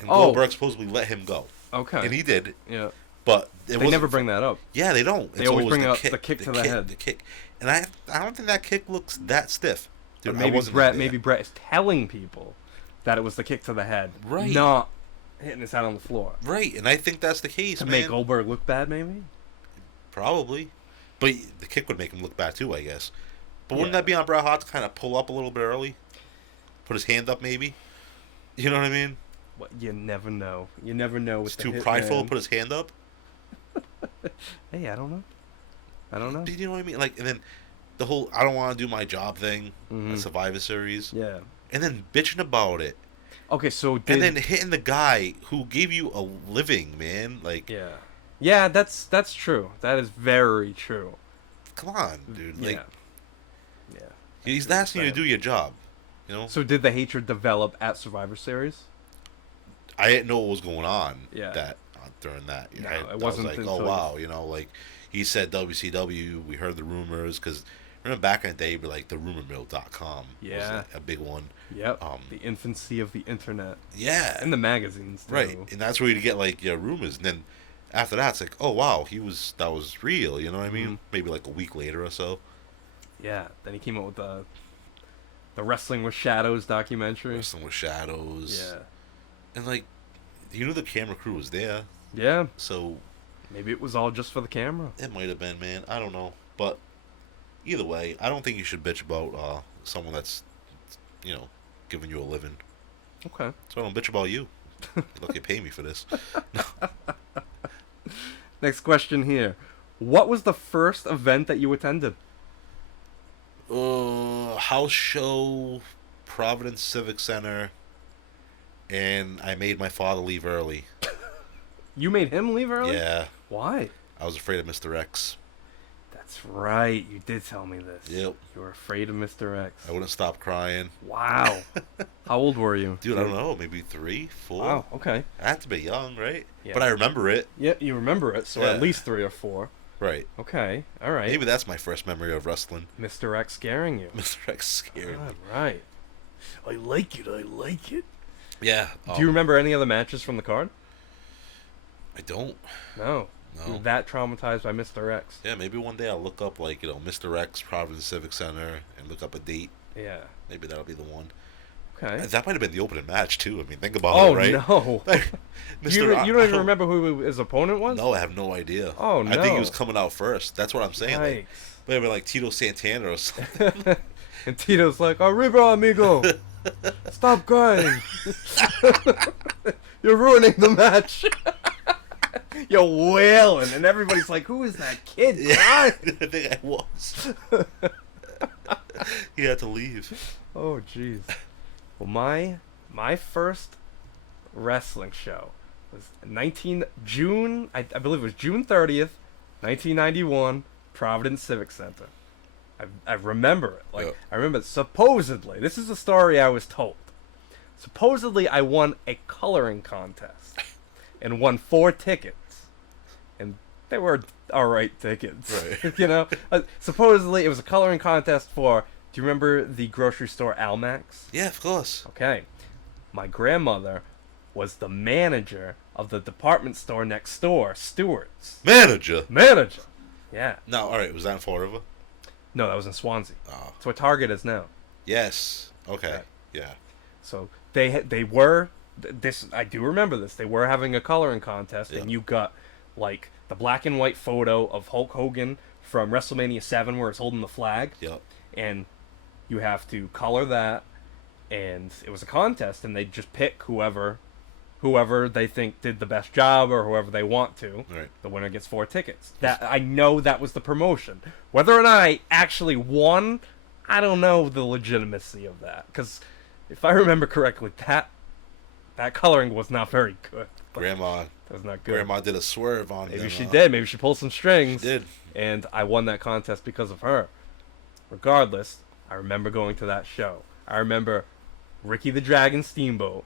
and Goldberg supposedly let him go. Okay. And he did. Yeah. But they never bring that up. Yeah, they don't. They always bring up the kick to the head. The kick, and I don't think that kick looks that stiff. Dude, maybe Brett is telling people that it was the kick to the head, right? Not hitting his head on the floor, right? And I think that's the case to make Goldberg look bad, maybe. Probably, but the kick would make him look bad too, I guess. But wouldn't that be on Bret Hart to kind of pull up a little bit early, put his hand up, maybe? You know what I mean? What, you never know. You never know. He's too prideful to put his hand up. Hey, I don't know. Do you know what I mean? Like, and then the whole "I don't want to do my job" thing, the Survivor Series. Yeah. And then bitching about it. Okay, so and then hitting the guy who gave you a living, man. Like. Yeah. Yeah, that's true. That is very true. Come on, dude. Like. Yeah. He's asking you to do your job. So did the hatred develop at Survivor Series? I didn't know what was going on. Yeah. During that. No, I it wasn't. was like, oh wow, like he said WCW. We heard the rumors because remember back in the day, like the rumormill.com was a big one. Yep. The infancy of the internet. Yeah. And the magazines too. Right, and that's where you get like your rumors, and then after that, it's like, oh wow, that was real. You know what I mean? Maybe like a week later or so. Yeah. Then he came out with the Wrestling with Shadows documentary. Wrestling with Shadows. Yeah. And like, the camera crew was there. Yeah. So maybe it was all just for the camera. It might have been, man. I don't know. But either way, I don't think you should bitch about someone that's, giving you a living. Okay. So I don't bitch about you. Look, you pay me for this. Next question here. What was the first event that you attended? House show, Providence Civic Center, and I made my father leave early. You made him leave early? Yeah. Why? I was afraid of Mr. X. That's right. You did tell me this. Yep. You were afraid of Mr. X. I wouldn't stop crying. Wow. How old were you? Dude, I don't know. Maybe 3, 4. Wow, okay. I had to be young, right? Yeah. But I remember it. Yeah, you remember it, so at least 3 or 4. Right. Okay, all right. Maybe that's my first memory of wrestling. Mr. X scaring you. Mr. X scared me. Right. I like it. Yeah. Do you remember any other matches from the card? I don't. No. You were that traumatized by Mr. X. Yeah, maybe one day I'll look up, like, Mr. X, Providence Civic Center, and look up a date. Yeah. Maybe that'll be the one. Okay. That might have been the opening match, too. I mean, think about it, right? Oh, no. You don't even remember who his opponent was? No, I have no idea. Oh, no. I think he was coming out first. That's what I'm saying. Nice. Like, maybe like Tito Santana or something. And Tito's like, Arriba, amigo. Stop crying. You're ruining the match. You're wailing, and everybody's like, who is that kid? Yeah, I think I was. He had to leave. Oh, jeez. Well, my first wrestling show was June, I believe it was June 30th, 1991, Providence Civic Center. I remember it. Like, I remember supposedly, this is a story I was told. Supposedly, I won a coloring contest and won 4 tickets. And they were alright tickets. Right. Supposedly, it was a coloring contest for, do you remember the grocery store Almax? Yeah, of course. Okay. My grandmother was the manager of the department store next door, Stewart's. Manager? Yeah. No, alright, was that in Fall River? No, that was in Swansea. Oh. That's where Target is now. Yes. Okay. Yeah. So they were this. I do remember this. They were having a coloring contest, and you got like the black and white photo of Hulk Hogan from WrestleMania 7, where he's holding the flag. Yep. And you have to color that, and it was a contest, and they just pick whoever they think did the best job or whoever they want to. Right. The winner gets 4 tickets. That I know that was the promotion. Whether or not I actually won, I don't know the legitimacy of that. Because if I remember correctly, that coloring was not very good. Grandma. That was not good. Grandma did a swerve on Maybe them, she did. Maybe she pulled some strings. She did. And I won that contest because of her. Regardless, I remember going to that show. I remember Ricky the Dragon Steamboat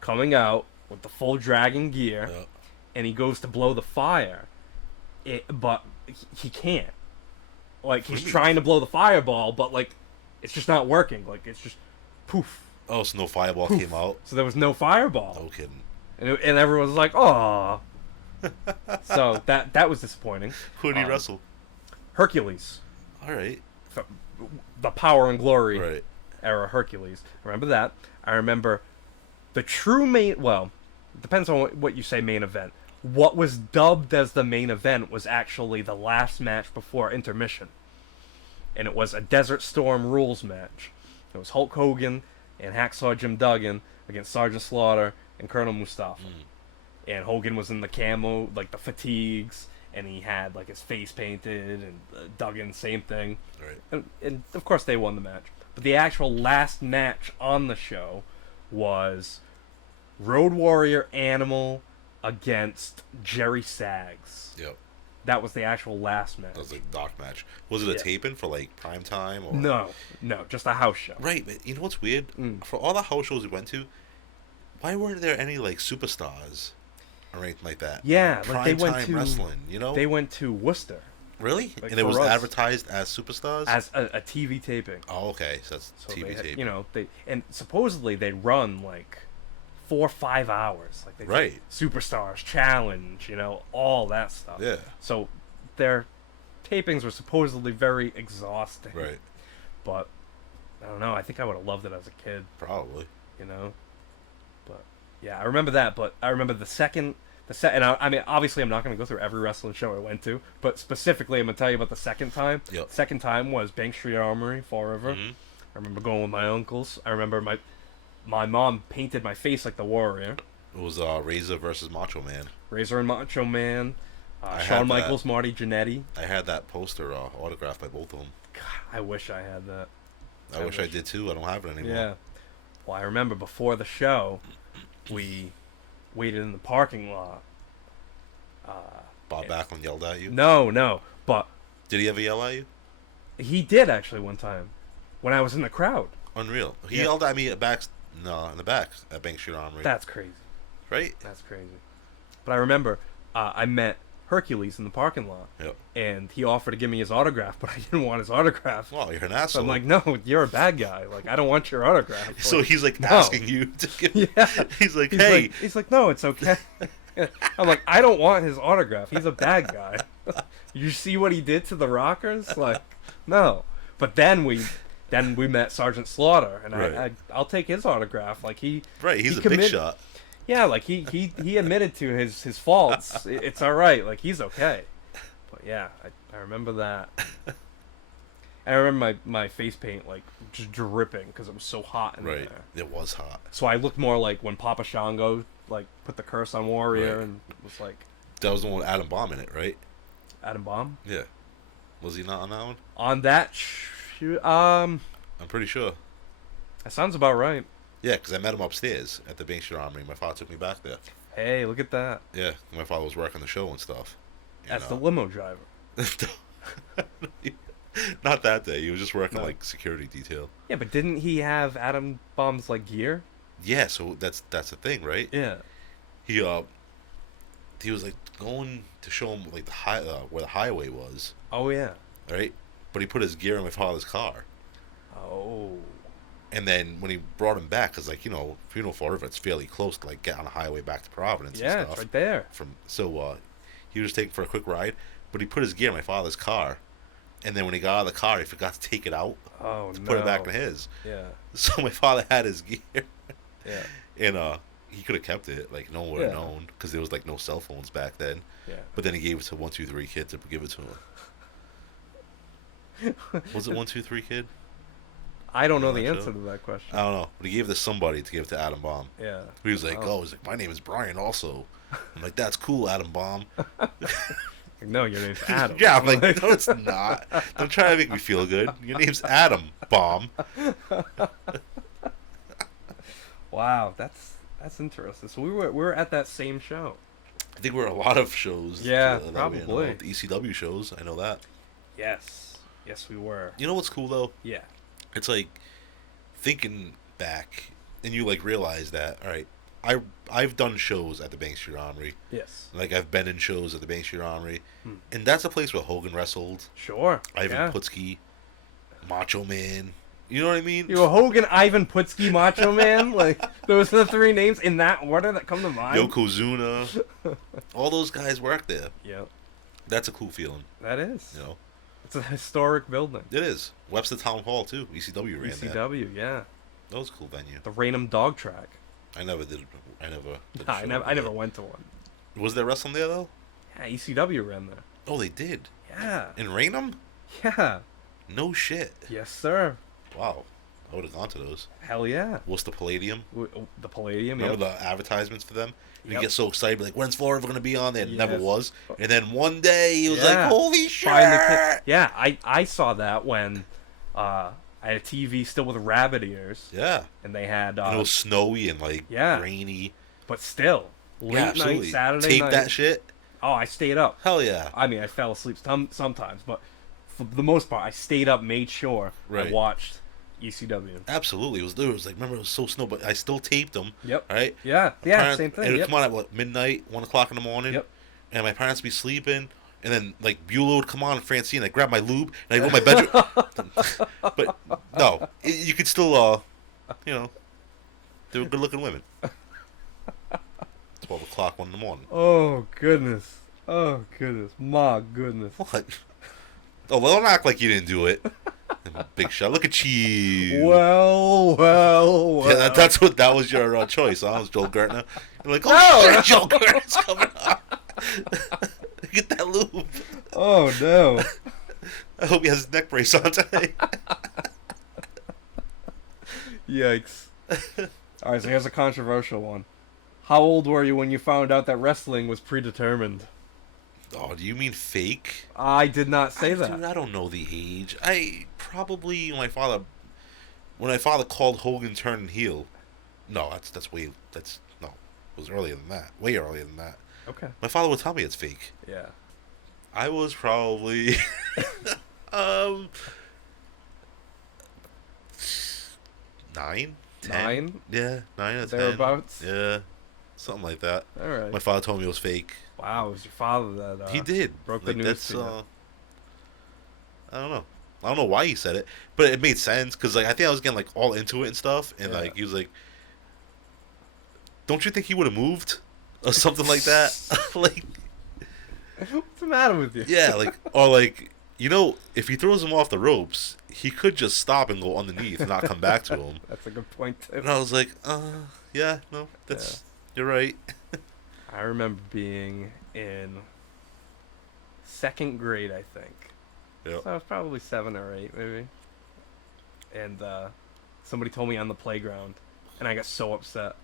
coming out with the full dragon gear, Yep. and he goes to blow the fire, but he can't. Like, he's trying to blow the fireball, but, like, it's just not working. Like, it's just poof. Oh, so no fireball Poof. came out? So there was no fireball. No kidding. And everyone was like, "Aw." So that was disappointing. Who did he wrestle? Hercules. All right. The Power and Glory Right. era Hercules. I remember that. I remember the true main... Well, depends on what you say main event. What was dubbed as the main event was actually the last match before intermission. And it was a Desert Storm rules match. It was Hulk Hogan and Hacksaw Jim Duggan against Sergeant Slaughter and Colonel Mustafa. And Hogan was in the camo, like the fatigues, and he had like his face painted, and Duggan, same thing. Right. And of course they won the match. But the actual last match on the show was Road Warrior Animal against Jerry Sags. Yep. That was the actual last match. That was like dark match. Was it a Yeah. taping for like prime time or No, just a house show. Right, but you know what's weird? For all the house shows we went to, why weren't there any like superstars or anything like that? Yeah, Like, like they went primetime to wrestling, you know? They went to Worcester Really? like, And it was for us. advertised as superstars? as a TV taping. Oh, okay. So that's So TV they had, tape. you know, and supposedly they run like 4 or 5 hours. Like they did Right. Superstars Challenge, you know, all that stuff. Yeah. So their tapings were supposedly very exhausting. Right. But I don't know. I think I would have loved it as a kid, Probably. you know. But yeah, I remember that. But I remember and I mean, obviously, I'm not going to go through every wrestling show I went to, but specifically, I'm going to tell you about the second time. Yep. Second time was Bank Street Armory, Fall River. Mhm. I remember going with my uncles. I remember my mom painted my face like the Warrior. It was Razor versus Macho Man. Razor and Macho Man. I had Shawn that. Michaels, Marty Jannetty. I had that poster autographed by both of them. God, I wish I had that. I wish I did too. I don't have it anymore. Yeah. Well, I remember before the show, we waited in the parking lot. Bob Backlund yelled at you. No, but Did he ever yell at you? he did actually one time when I was in the crowd. Unreal. He Yeah. yelled at me in the back at Bank Street Armory. That's crazy. Right? That's crazy. But I remember I met Hercules in the parking lot, Yep. and he offered to give me his autograph, but I didn't want his autograph. Well, you're an So asshole. I'm like, no, you're a bad guy. Like, I don't want your autograph. so Like, he's like no. asking you to give. Yeah. He's like, He's hey. he's like, no, it's okay. I'm like, I don't want his autograph. He's a bad guy. You see what he did to the Rockers? Like, no. But then we met Sergeant Slaughter, and Right. I'll take his autograph. Like Right, he's he a big commit- shot. Yeah, like he admitted to his faults. It's all right. Like he's okay. But yeah, I remember that. I remember my face paint like just dripping because it was so hot in Right. there. It was hot. So I looked more like when Papa Shango like put the curse on Warrior Right. and was like That was the one with Adam Bomb in it, right? Adam Bomb. Yeah. Was he not on that one? On that, I'm pretty sure. that sounds about right. Yeah, because I met him upstairs at the Bank Street Armory. My father took me back there. Hey, look at that. Yeah, my father was working the show and stuff. You That's the know. limo driver. Not that day. He was just working No. like security detail. Yeah, but didn't he have Adam Bomb's like gear? Yeah, so that's the thing, right? Yeah. He was like going to show him like where the highway was, Oh yeah. right? But he put his gear in my father's car, Oh. and then when he brought him back, cause like Funeral Fall River, it's fairly close to like get on the highway back to Providence Yeah, and it's stuff. right there. He was taking for a quick ride, but he put his gear in my father's car, and then when he got out of the car, he forgot to take it out Oh to no. put it back in his. Yeah. So my father had his gear, Yeah. and he could have kept it, like no one would have Yeah. known, because there was like no cell phones back then. Yeah. But then he gave it to 123 Kid to give it to him. Was it 123 Kid? I don't know You the that answer show? to that question. I don't know, but he gave it to somebody to give it to Adam Bomb. Yeah. He was like, Oh. he's like, my name is Brian also. I'm like, that's cool, Adam Bomb. No, your name's Adam. Yeah, I'm like, no, it's not. Don't try to make me feel good. Your name's Adam Bomb. Wow, that's interesting. So we were at that same show. I think we're at a lot of shows. Yeah, that we probably. know. The ECW shows, I know that. Yes, we were. You know what's cool though? Yeah. It's like thinking back, and you like realize that. All right, I've done shows at the Bank Street Armory. Yes. Like I've been in shows at the Bank Street Armory, Hmm. and that's a place where Hogan wrestled. Sure. Ivan yeah. Putski, Macho Man. You know what I mean? You go Hogan, Ivan Putski, Macho Man. Like those are the three names in that order that come to mind. Yokozuna. All those guys worked there. Yep. That's a cool feeling. That is. You know, It's a historic building. it is. Webster Town Hall too. ECW ran that. ECW, yeah. That was a cool venue. The Raynham Dog Track. I never did. I never. Did a I show never there. went to one. Was there wrestling there though? Yeah, ECW ran there. Oh, they did. Yeah. In Raynham? Yeah. No shit. Yes, sir. Wow. I would have gone to those. Hell yeah. Worcester Palladium. The Palladium. Remember Yep. the advertisements for them? You Yep. get so excited, like, when's Florida going to be on there? It never Yes. was. And then one day, it was Yeah. like, holy shit! Find the kid. Yeah, I saw that when I had a TV still with rabbit ears, Yeah. and they had. And it was snowy and, like, yeah. rainy. But still, late Yeah, night absolutely. Saturday Tape night. that shit? Oh, I stayed up. Hell yeah. I mean, I fell asleep sometimes, but for the most part, I stayed up, made sure Right. I watched ECW. Absolutely. It was like, remember, it was so snow, but I still taped them. Yep. Right? Yeah, same thing. And it would Yep. come on at, what, midnight, 1 o'clock in the morning? Yep. And my parents would be sleeping. And then, like, Bueller would come on, and Francine, I'd grab my lube, and I'd go to my bedroom. But, no, you could still, you know, they were good-looking women. 12 o'clock, 1 in the morning. Oh goodness. Oh goodness. My goodness. What? Oh, well, don't act like you didn't do it. Big shot. Look at you. Well. Yeah, that was your choice, huh? It was Joel Gertner. You're like, oh, No. shit, Joel Gertner's coming up. Get that lube. Oh no. I hope he has his neck brace on today. Yikes. Alright, so here's a controversial one. How old were you when you found out that wrestling was predetermined? Oh, do you mean fake? I did not say that. Dude, I don't know the age. I probably when my father called Hogan turning heel. No, it was earlier than that. Way earlier than that. Okay. My father would tell me it's fake. Yeah. I was probably 9, 10? 9? Yeah, 9 or 10. Thereabouts? Yeah, something like that. Alright. My father told me it was fake. Wow, it was your father that He did. broke the news That's, to you. I don't know. I don't know why he said it, but it made sense because like I think I was getting like all into it and stuff, and Yeah. like he was like, "Don't you think he would have moved or something like that?" Like, What's the matter with you? yeah, like or like if he throws him off the ropes, he could just stop and go underneath and not come back to him. That's a good point too. And I was like, yeah, no, you're right. I remember being in 2nd grade, I think. Yeah. So I was probably 7 or 8, maybe. And somebody told me on the playground, and I got so upset.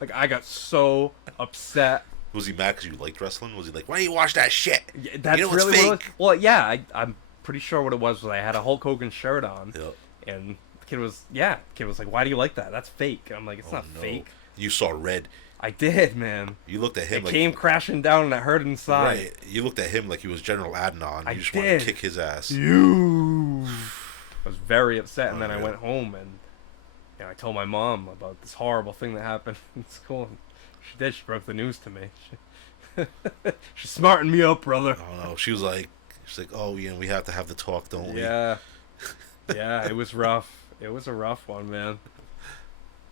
Like, I got so upset. Was he mad because you liked wrestling? Was he like, why do you watch that shit? Yeah, that's You know it's really what it was. fake. Well, yeah, I'm pretty sure what it was I had a Hulk Hogan shirt on, Yeah. and the kid was like, why do you like that? That's fake. And I'm like, it's not no. fake. You saw red. I did, man. You looked at him It like came crashing down, and it hurt inside. right. You looked at him like he was General Adnan. You I just wanted did. to kick his ass. You. I was very upset, and then I yeah. went home and I told my mom about this horrible thing that happened in school. And she did. She broke the news to me. She smartened me up, brother. I don't know. She's like, oh, we have to have the talk, don't we? Yeah, yeah. It was rough. It was a rough one, man.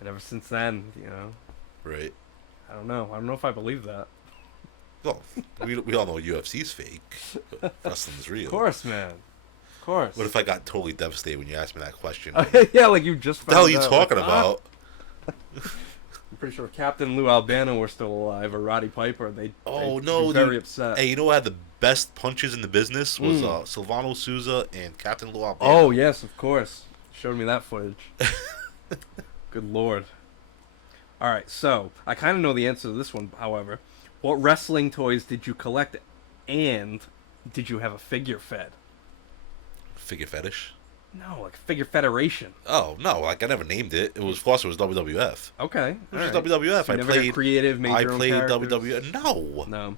And ever since then, Right. I don't know. I don't know if I believe that. Well, we all know UFC's fake, but wrestling's real. Of course, man. Of course. What if I got totally devastated when you asked me that question? Yeah, like you just What the hell are found you out. talking Like, about? I'm pretty sure Captain Lou Albano were still alive, or Roddy Piper. They'd Oh, be no, very dude. upset. Hey, you know what had the best punches in the business was Silvano Souza and Captain Lou Albano. Oh yes, of course. Showed me that footage. Good lord. Alright, so, I kind of know the answer to this one, however. What wrestling toys did you collect, and did you have a figure fed? Figure fetish? No, like Figure Federation. Oh, no, like I never named it. It was, of course, it was WWF. Okay. It was alright. just WWF. So you I never got played creative, made your own characters? WWF. No. No.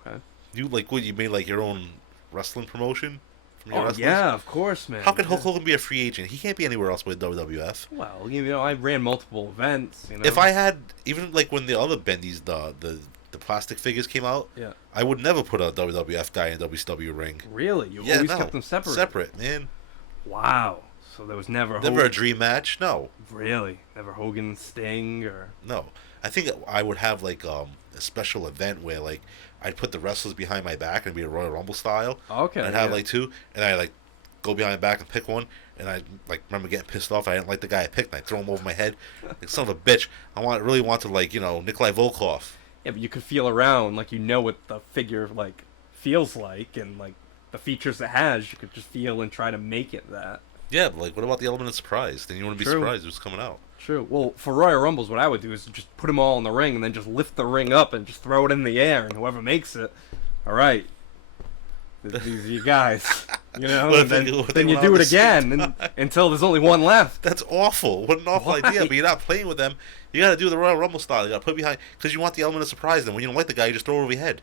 Okay. You, like, what, you made, like, your own wrestling promotion? From your Oh, wrestlers? yeah, of course, man. How could Hulk Yeah. Hogan be a free agent? He can't be anywhere else with WWF. Well, you know, I ran multiple events, you know. If I had, even, like, when the other bendies, the plastic figures came out, Yeah. I would never put a WWF guy in a WCW ring. Really? You Yeah, always no. kept them separate? Separate, man. Wow. So there was never Never a Hogan. dream match? No. Really? Never Hogan, Sting, or... No. I think I would have, like, a special event where, like, I'd put the wrestlers behind my back and it'd be a Royal Rumble style. Okay. And I'd have, yeah. like, two, and I'd, like, go behind my back and pick one, and I, like, remember getting pissed off. I didn't like the guy I picked, and I'd throw him over my head. Like, son of a bitch. Really wanted, like, you know, Nikolai Volkov. Yeah, but you could feel around, like, you know what the figure, like, feels like, and, like, the features it has, you could just feel and try to make it that. Yeah, but, like, what about the element of surprise? Then you want to be True. surprised who's coming out. True. Well, for Royal Rumbles, what I would do is just put them all in the ring, and then just lift the ring up and just throw it in the air, and whoever makes it, all right, these are you guys. You know, What and if then, they you went do on it the same again until there's only one left. That's awful. What an awful Why? idea. But you're not playing with them. You got to do the Royal Rumble style. You got to put behind, because you want the element of surprise. Then when you don't like the guy, you just throw it over your head.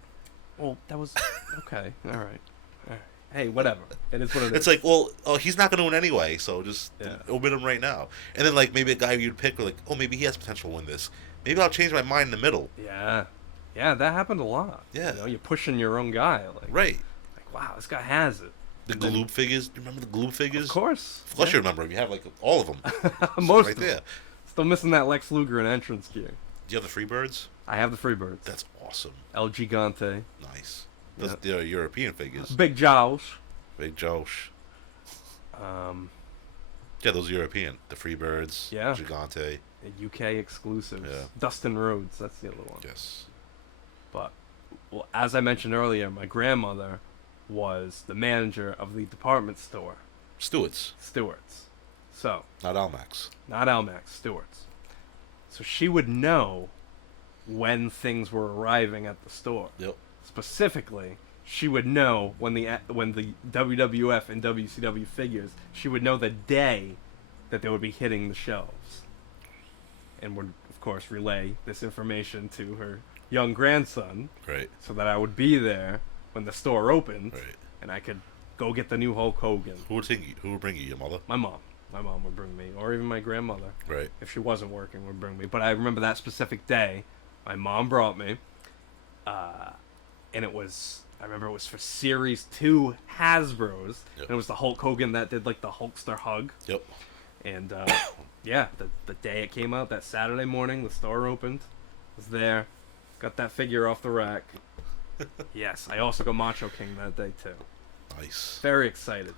Well, that was okay. All right. Hey, whatever. It is what it is. It's like, well, he's not going to win anyway, so just Yeah. omit him right now. And then, like, maybe a guy you'd pick, like, oh, maybe he has potential to win this. Maybe I'll change my mind in the middle. Yeah. Yeah, that happened a lot. Yeah. You know, you're pushing your own guy. Like, Right. like wow, this guy has it. The And then- Gloob figures. Do you remember the Gloob figures? Of course. Of course Yeah. you remember them. You have, like, all of them. Most right of there. them. Still missing that Lex Luger in entrance gear. Do you have the Freebirds? I have the Freebirds. That's awesome. El Gigante. Nice. Those they're European figures. Big Josh. Big Josh. Um, Yeah, those are European. The Freebirds. Yeah. Gigante. UK exclusives. Yeah. Dustin Rhodes. That's the other one. Yes. But, well, as I mentioned earlier, my grandmother was the manager of the department store, Stewart's. Stewart's. So, Not Almax. not Almax, Stewart's. So she would know when things were arriving at the store. Yep. Specifically, she would know when the WWF and WCW figures, she would know the day that they would be hitting the shelves. And would, of course, relay this information to her young grandson Right. so that I would be there when the store opened Right. and I could go get the new Hulk Hogan. Who would bring you? Your mother? My mom. My mom would bring me, or even my grandmother, Right. if she wasn't working, would bring me. But I remember that specific day, my mom brought me, and I remember it was for Series 2 Hasbro's, Yep. and it was the Hulk Hogan that did, like, the Hulkster hug. Yep. And, yeah, the day it came out, that Saturday morning, the store opened, was there, got that figure off the rack. Yes, I also got Macho King that day, too. Nice. Very excited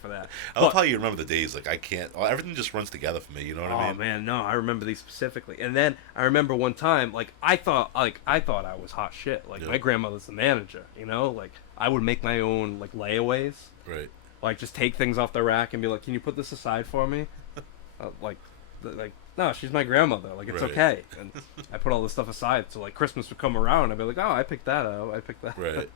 for that. I love how you remember the days. Like, I can't. Everything just runs together for me. You know what I Oh mean? man, no, I remember these specifically. And then I remember one time, like I thought I was hot shit. Like Yeah. my grandmother's the manager, you know. Like I would make my own like layaways, Right. like just take things off the rack and be like, "Can you put this aside for me?" No, she's my grandmother. Like it's Right. okay. And I put all this stuff aside, so like Christmas would come around, I'd be like, "Oh, I picked that out. I picked that." Right.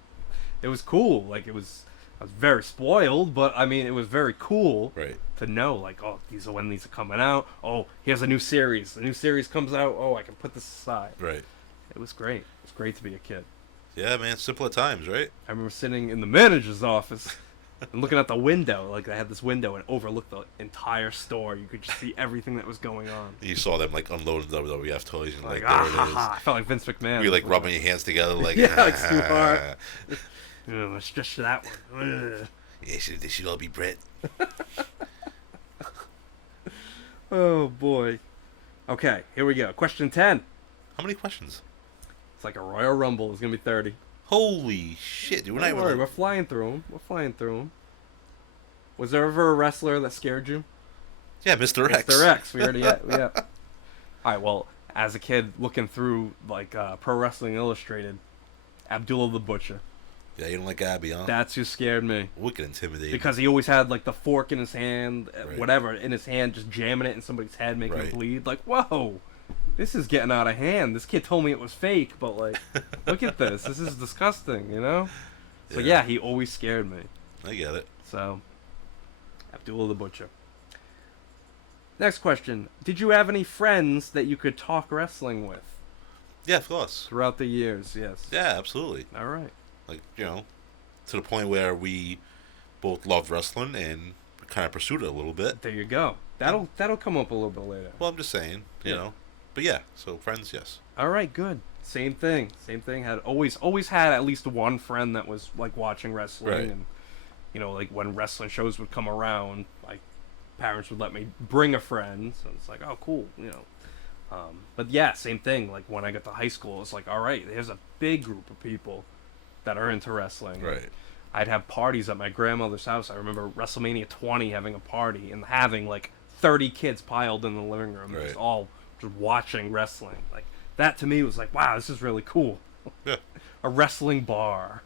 It was cool. Like I was very spoiled, but I mean, it was very cool. Right. To know, like, oh, these are coming out. Oh, here's a new series. The new series comes out. Oh, I can put this aside. Right. It was great. It was great to be a kid. Yeah, man. Simpler times, right? I remember sitting in the manager's office and looking out the window. Like, I had this window and it overlooked the entire store. You could just see everything that was going on. You saw them like unloading WWF toys and Like, like ah, there ha, it ha. I felt like Vince McMahon. is. You're like rubbing your hands together, like Yeah, like Stu Hart. Oh, let's stretch that one. Ugh. Yeah, they should all be Brit. Oh, boy. Okay, here we go. Question 10. How many questions? It's like a Royal Rumble. It's going to be 30. Holy shit, dude! Don't worry, we're flying through them. Was there ever a wrestler that scared you? Yeah, Mr. X. Mr. X. We already yeah. All right. Well, as a kid looking through like Pro Wrestling Illustrated, Abdullah the Butcher. Yeah, you don't like Abby, huh? That's who scared me. Wicked intimidating. Because he always had like the fork in his hand, Right. whatever, in his hand, just jamming it in somebody's head, making it Right. bleed. Like, whoa, this is getting out of hand. This kid told me it was fake, but like, look at this. This is disgusting, you know? So yeah, he always scared me. I get it. So, Abdullah the Butcher. Next question. Did you have any friends that you could talk wrestling with Yeah, of course. throughout the years? Yes. Yeah, absolutely. All right. Like, you know, to the point where we both loved wrestling and kind of pursued it a little bit. There you go. That'll come up a little bit later. Well, I'm just saying, you know. But yeah, so friends, yes. All right, good. Same thing. Had always had at least one friend that was like watching wrestling, Right. and you know, like when wrestling shows would come around, like parents would let me bring a friend, so it's like, oh, cool, you know. But yeah, same thing. Like when I got to high school, it's like, all right, there's a big group of people that are into wrestling. Right. I'd have parties at my grandmother's house. I remember WrestleMania 20 having a party and having like 30 kids piled in the living room, Right. just all just watching wrestling. Like that to me was like, wow, this is really cool. Yeah. A wrestling bar.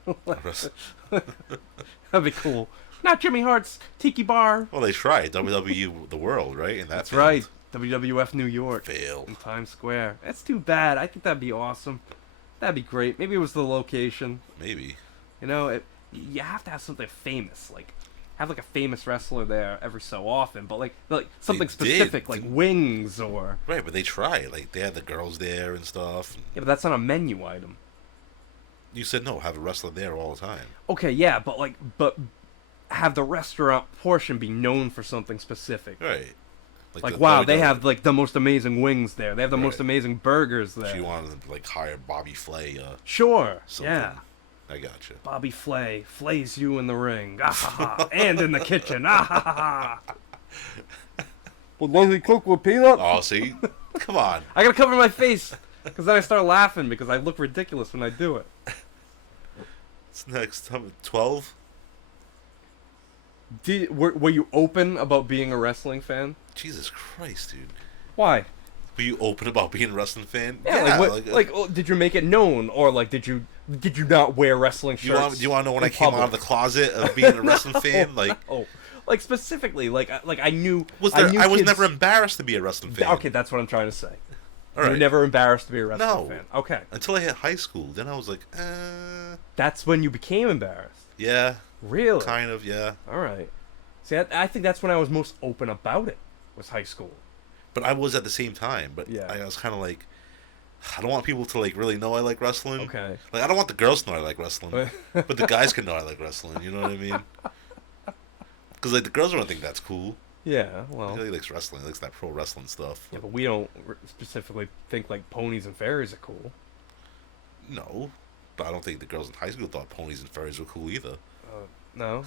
That'd be cool. Not Jimmy Hart's Tiki Bar. Well, they tried WWE the World, right? And That's right. WWF New York. Failed. In Times Square. That's too bad. I think that'd be awesome. That'd be great. Maybe it was the location. Maybe. You know, you have to have something famous. Like, have like a famous wrestler there every so often. But like something specific, like wings or... Right, but they tried. Like, they had the girls there and stuff. Yeah, but that's not a menu item. You said no, have a wrestler there all the time. Okay, yeah, but have the restaurant portion be known for something specific. Right. Like the wow, they WWE. have like the most amazing wings there. They have the most Right. amazing burgers there. She wanted to like hire Bobby Flay. Sure. Something. Yeah. I gotcha. Bobby Flay flays you in the ring, ah, ha, ha, and in the kitchen, ah, ha, ha, ha. Would Leslie cook with peanuts? Oh, see, come on. I gotta cover my face because then I start laughing because I look ridiculous when I do it. What's next? 12. Were you open about being a wrestling fan? Jesus Christ, dude. Why? Were you open about being a wrestling fan? Yeah, did you make it known, or like did you not wear wrestling Do shirts? you want to know when in I came out of public? the closet of being a wrestling fan? Like, Oh, like specifically, like I knew. I was kids- never embarrassed to be a wrestling fan. Okay, that's what I'm trying to say. All You're right. never embarrassed to be a wrestling No. fan. Okay, Until I hit high school, then I was like, that's when you became embarrassed. yeah, Really? kind of, yeah. All right. See, I think that's when I was most open about it. Was high school. But I was at the same time. But Yeah. I was kind of like, I don't want people to like really know I like wrestling. Okay. Like I don't want the girls to know I like wrestling, but the guys can know I like wrestling. You know what I mean? Because like the girls don't think that's cool. Yeah. Well. He likes wrestling. He likes that pro wrestling stuff. Yeah, but we don't specifically think like ponies and fairies are cool. No, but I don't think the girls in high school thought ponies and furries were cool either. No.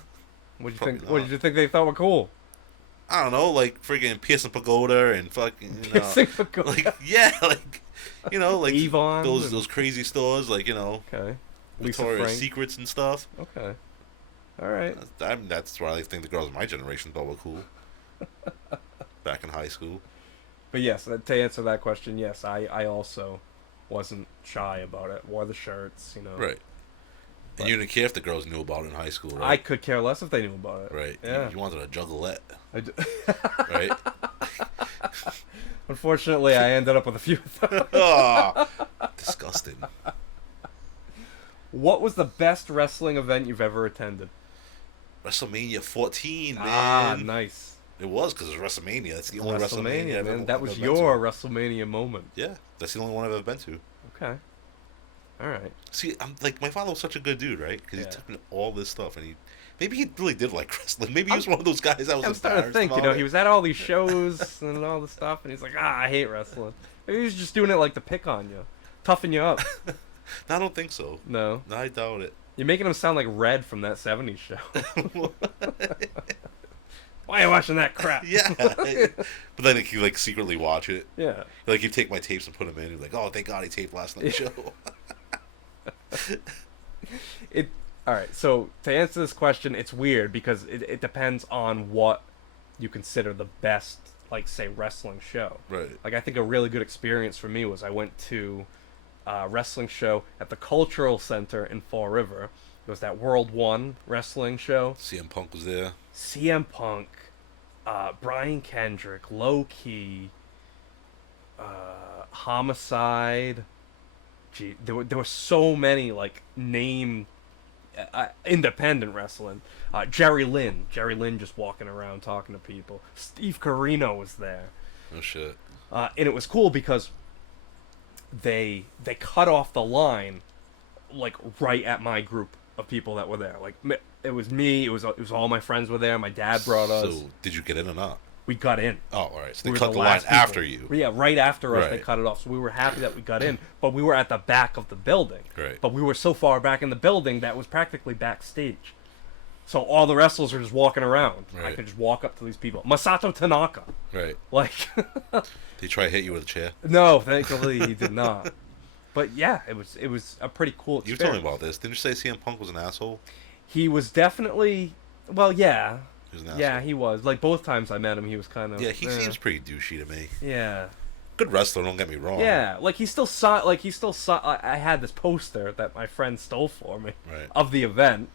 What did you Probably think? What not. did you think they thought were cool? I don't know, like freaking Pearson Pagoda and fucking Piercing Pagoda. like yeah, like like Avon those and- crazy stores, like Okay. Lisa Victoria's Frank. Secrets and stuff. Okay. All right. That's why I think the girls of my generation thought were cool. Back in high school. But yes, to answer that question, yes, I also wasn't shy about it. Wore the shirts, Right. And you didn't care if the girls knew about it in high school, I right? could care less if they knew about it. Right. Yeah. You wanted a juggalette, I d- right? Unfortunately, I ended up with a few of those. Oh, disgusting. What was the best wrestling event you've ever attended? WrestleMania 14, man. Ah, nice. It was because it was WrestleMania. That's the only WrestleMania I've man. ever That was been your to. WrestleMania moment. Yeah, that's the only one I've ever been to. Okay. All right. See, I'm like my father was such a good dude, right? Because Yeah. he took me to all this stuff, and maybe he really did like wrestling. Maybe he was one of those guys that was I'm starting to embarrassed think, about he it. was at all these shows and all this stuff, and he's like, I hate wrestling. Maybe he was just doing it like to pick on you, toughen you up. No, I don't think so. No. No, I doubt it. You're making him sound like Red from that 70s show. Why are you watching that crap? Yeah, but then he like secretly watch it. Yeah. Like he'd take my tapes and put them in. He'd be like, "Oh, thank God he taped last night's show." All right, so to answer this question, it's weird because it depends on what you consider the best, like, say, wrestling show. Right. Like, I think a really good experience for me was I went to a wrestling show at the Cultural Center in Fall River, There was that World One wrestling show. CM Punk was there. CM Punk, Brian Kendrick, Low Key, Homicide. Gee, there were so many like name independent wrestling. Jerry Lynn just walking around talking to people. Steve Carino was there. Oh shit. And it was cool because they cut off the line like right at my group of people that were there. Like it was me, it was all my friends were there. My dad brought us. So did you get in or not? We got in. Oh, all right. So they We were cut the line last people. after you. Yeah, right after us, they Right. cut it off. So we were happy that we got in, but we were at the back of the building. Right. But we were so far back in the building that was practically backstage. So all the wrestlers were just walking around. I Right. could just walk up to these people. Masato Tanaka. Right. Like, Did he try to hit you with a chair? no, thankfully he did not. But yeah, it was a pretty cool You experience. told me about this. Didn't you say CM Punk was an asshole? He was definitely, well, yeah. He was an asshole. Yeah, he was. Like, both times I met him, he was kind of... Yeah, he seems pretty douchey to me. Yeah. Good wrestler, don't get me wrong. Yeah, like, he still saw... I had this poster that my friend stole for me Right. of the event.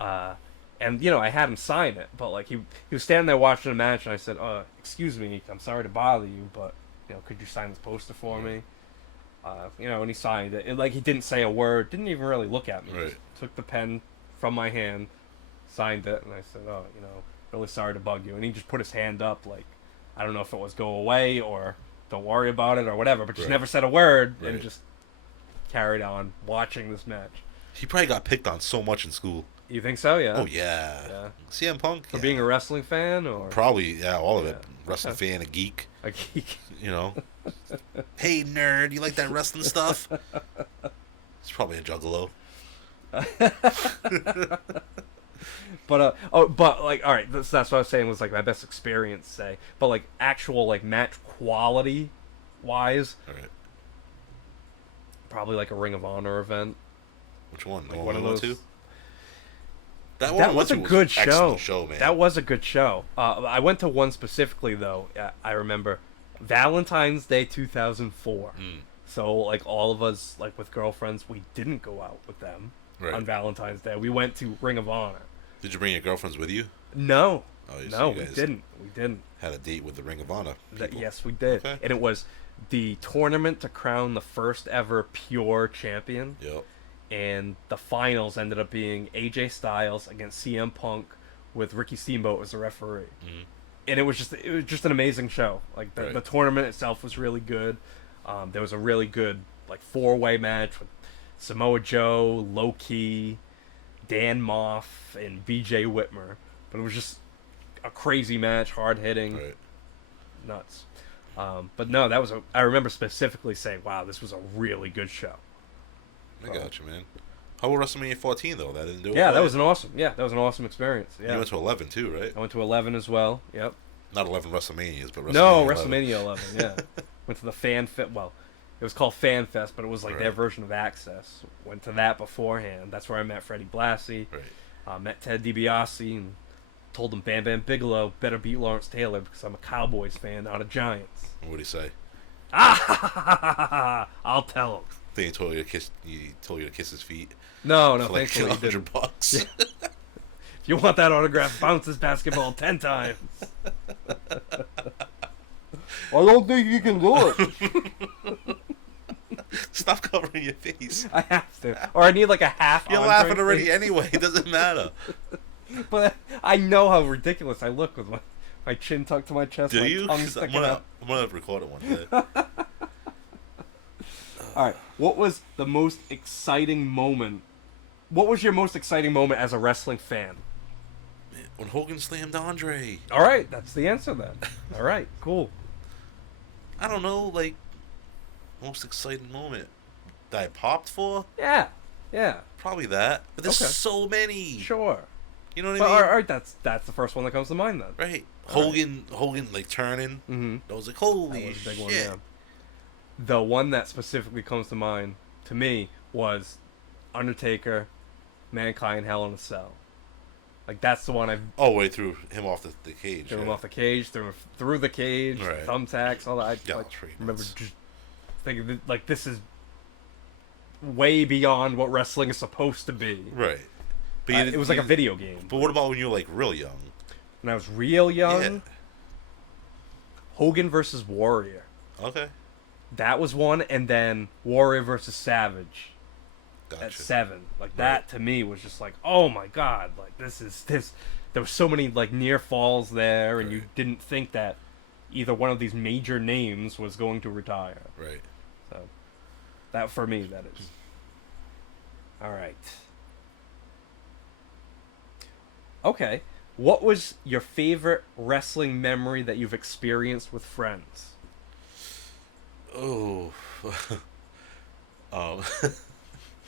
And, you know, I had him sign it. But, like, he was standing there watching the match, and I said, excuse me, I'm sorry to bother you, but, you know, could you sign this poster for me? You know, and he signed it. And, like, he didn't say a word, didn't even really look at me. Right. Just took the pen from my hand, signed it, and I said, oh, you know, really sorry to bug you. And he just put his hand up, like, I don't know if it was go away or don't worry about it or whatever, but just Right. never said a word and Right. just carried on watching this match. He probably got picked on so much in school. You think so? Yeah. Oh, yeah. Yeah. CM Punk? For yeah. being a wrestling fan or Probably, yeah, all of it. Yeah. Wrestling fan, a geek, a geek? you know. Hey, nerd, you like that wrestling stuff? He's probably a juggalo. But but like, all right, that's what I was saying was like my best experience, say. But like actual like match quality wise, All right. probably like a Ring of Honor event. Which one? The Like one one I of went those. to? That That was a good show. Excellent show, man. That was a good show. I went to one specifically though. I remember Valentine's Day 2004. So like all of us like with girlfriends, we didn't go out with them Right. on Valentine's Day. We went to Ring of Honor. Did you bring your girlfriends with you? No, Oh, you- no, so you we guys didn't. We didn't. Had a date with the Ring of Honor people. Yes, we did. Okay. And it was the tournament to crown the first ever pure champion. Yep. And the finals ended up being AJ Styles against CM Punk with Ricky Steamboat as the referee. And it was just an amazing show. Like the Right. tournament itself was really good. There was a really good like 4-way match with Samoa Joe, Low Key, Dan Moff, and BJ Whitmer. But it was just a crazy match, hard hitting, Right. nuts. But no, I remember specifically saying, wow, this was a really good show. I got you, man. How about WrestleMania 14 though? That didn't do it. Yeah, for that you? was an awesome experience. Yeah. You went to 11 too, right? I went to 11 as well. Yep. Not 11 WrestleManias, but WrestleMania No, 11. WrestleMania 11. Yeah. Went to the Fan Fest. Well, it was called Fan Fest, but it was like their Right. version of Access. Went to that beforehand. That's where I met Freddie Blassie. Right. Met Ted DiBiase and told him Bam Bam Bigelow better beat Lawrence Taylor because I'm a Cowboys fan, not a Giants. And what'd he say? I'll tell him. Then he told you to kiss. He told you to kiss his feet No, for like thankfully he didn't. $100. If you want that autograph, bounce this basketball 10 times. I don't think you can do it. Stop covering your face. I have to. Or I need like a half You're Andre laughing already face. anyway. It doesn't matter. But I know how ridiculous I look with my chin tucked to my chest, Do my you? tongue 'Cause I'm sticking out. gonna record it one day. All right. What was the most exciting moment? What was your most exciting moment as a wrestling fan? When Hogan slammed Andre. All right, that's the answer then. All right, cool. I don't know, like, most exciting moment that I popped for? Yeah, Probably that. But there's Okay. so many. sure. You know what But, I mean? all right, that's the first one that comes to mind then. Right. All Hogan, like, turning. Mm-hmm. I was like, holy That was a big shit. one, yeah. The one that specifically comes to mind to me was Undertaker, Mankind, Hell in a Cell. Like that's the one I Oh, way through him off the cage. threw him yeah. off the cage, through the cage, Right. thumbtacks, all that. I Yeah, like, pretty remember nuts. just thinking that, like this is way beyond what wrestling is supposed to be. Right. But It was like a video game. But what about when you were like real young? When I was real young, Yeah. Hogan versus Warrior. Okay. That was one, and then Warrior versus Savage Gotcha. at 7. Like Right. that to me was just like, oh my god, like this. There were so many like near falls there, and you Right. didn't think that either one of these major names was going to retire. Right. So that for me, that is. All right. Okay. What was your favorite wrestling memory that you've experienced with friends? Oh.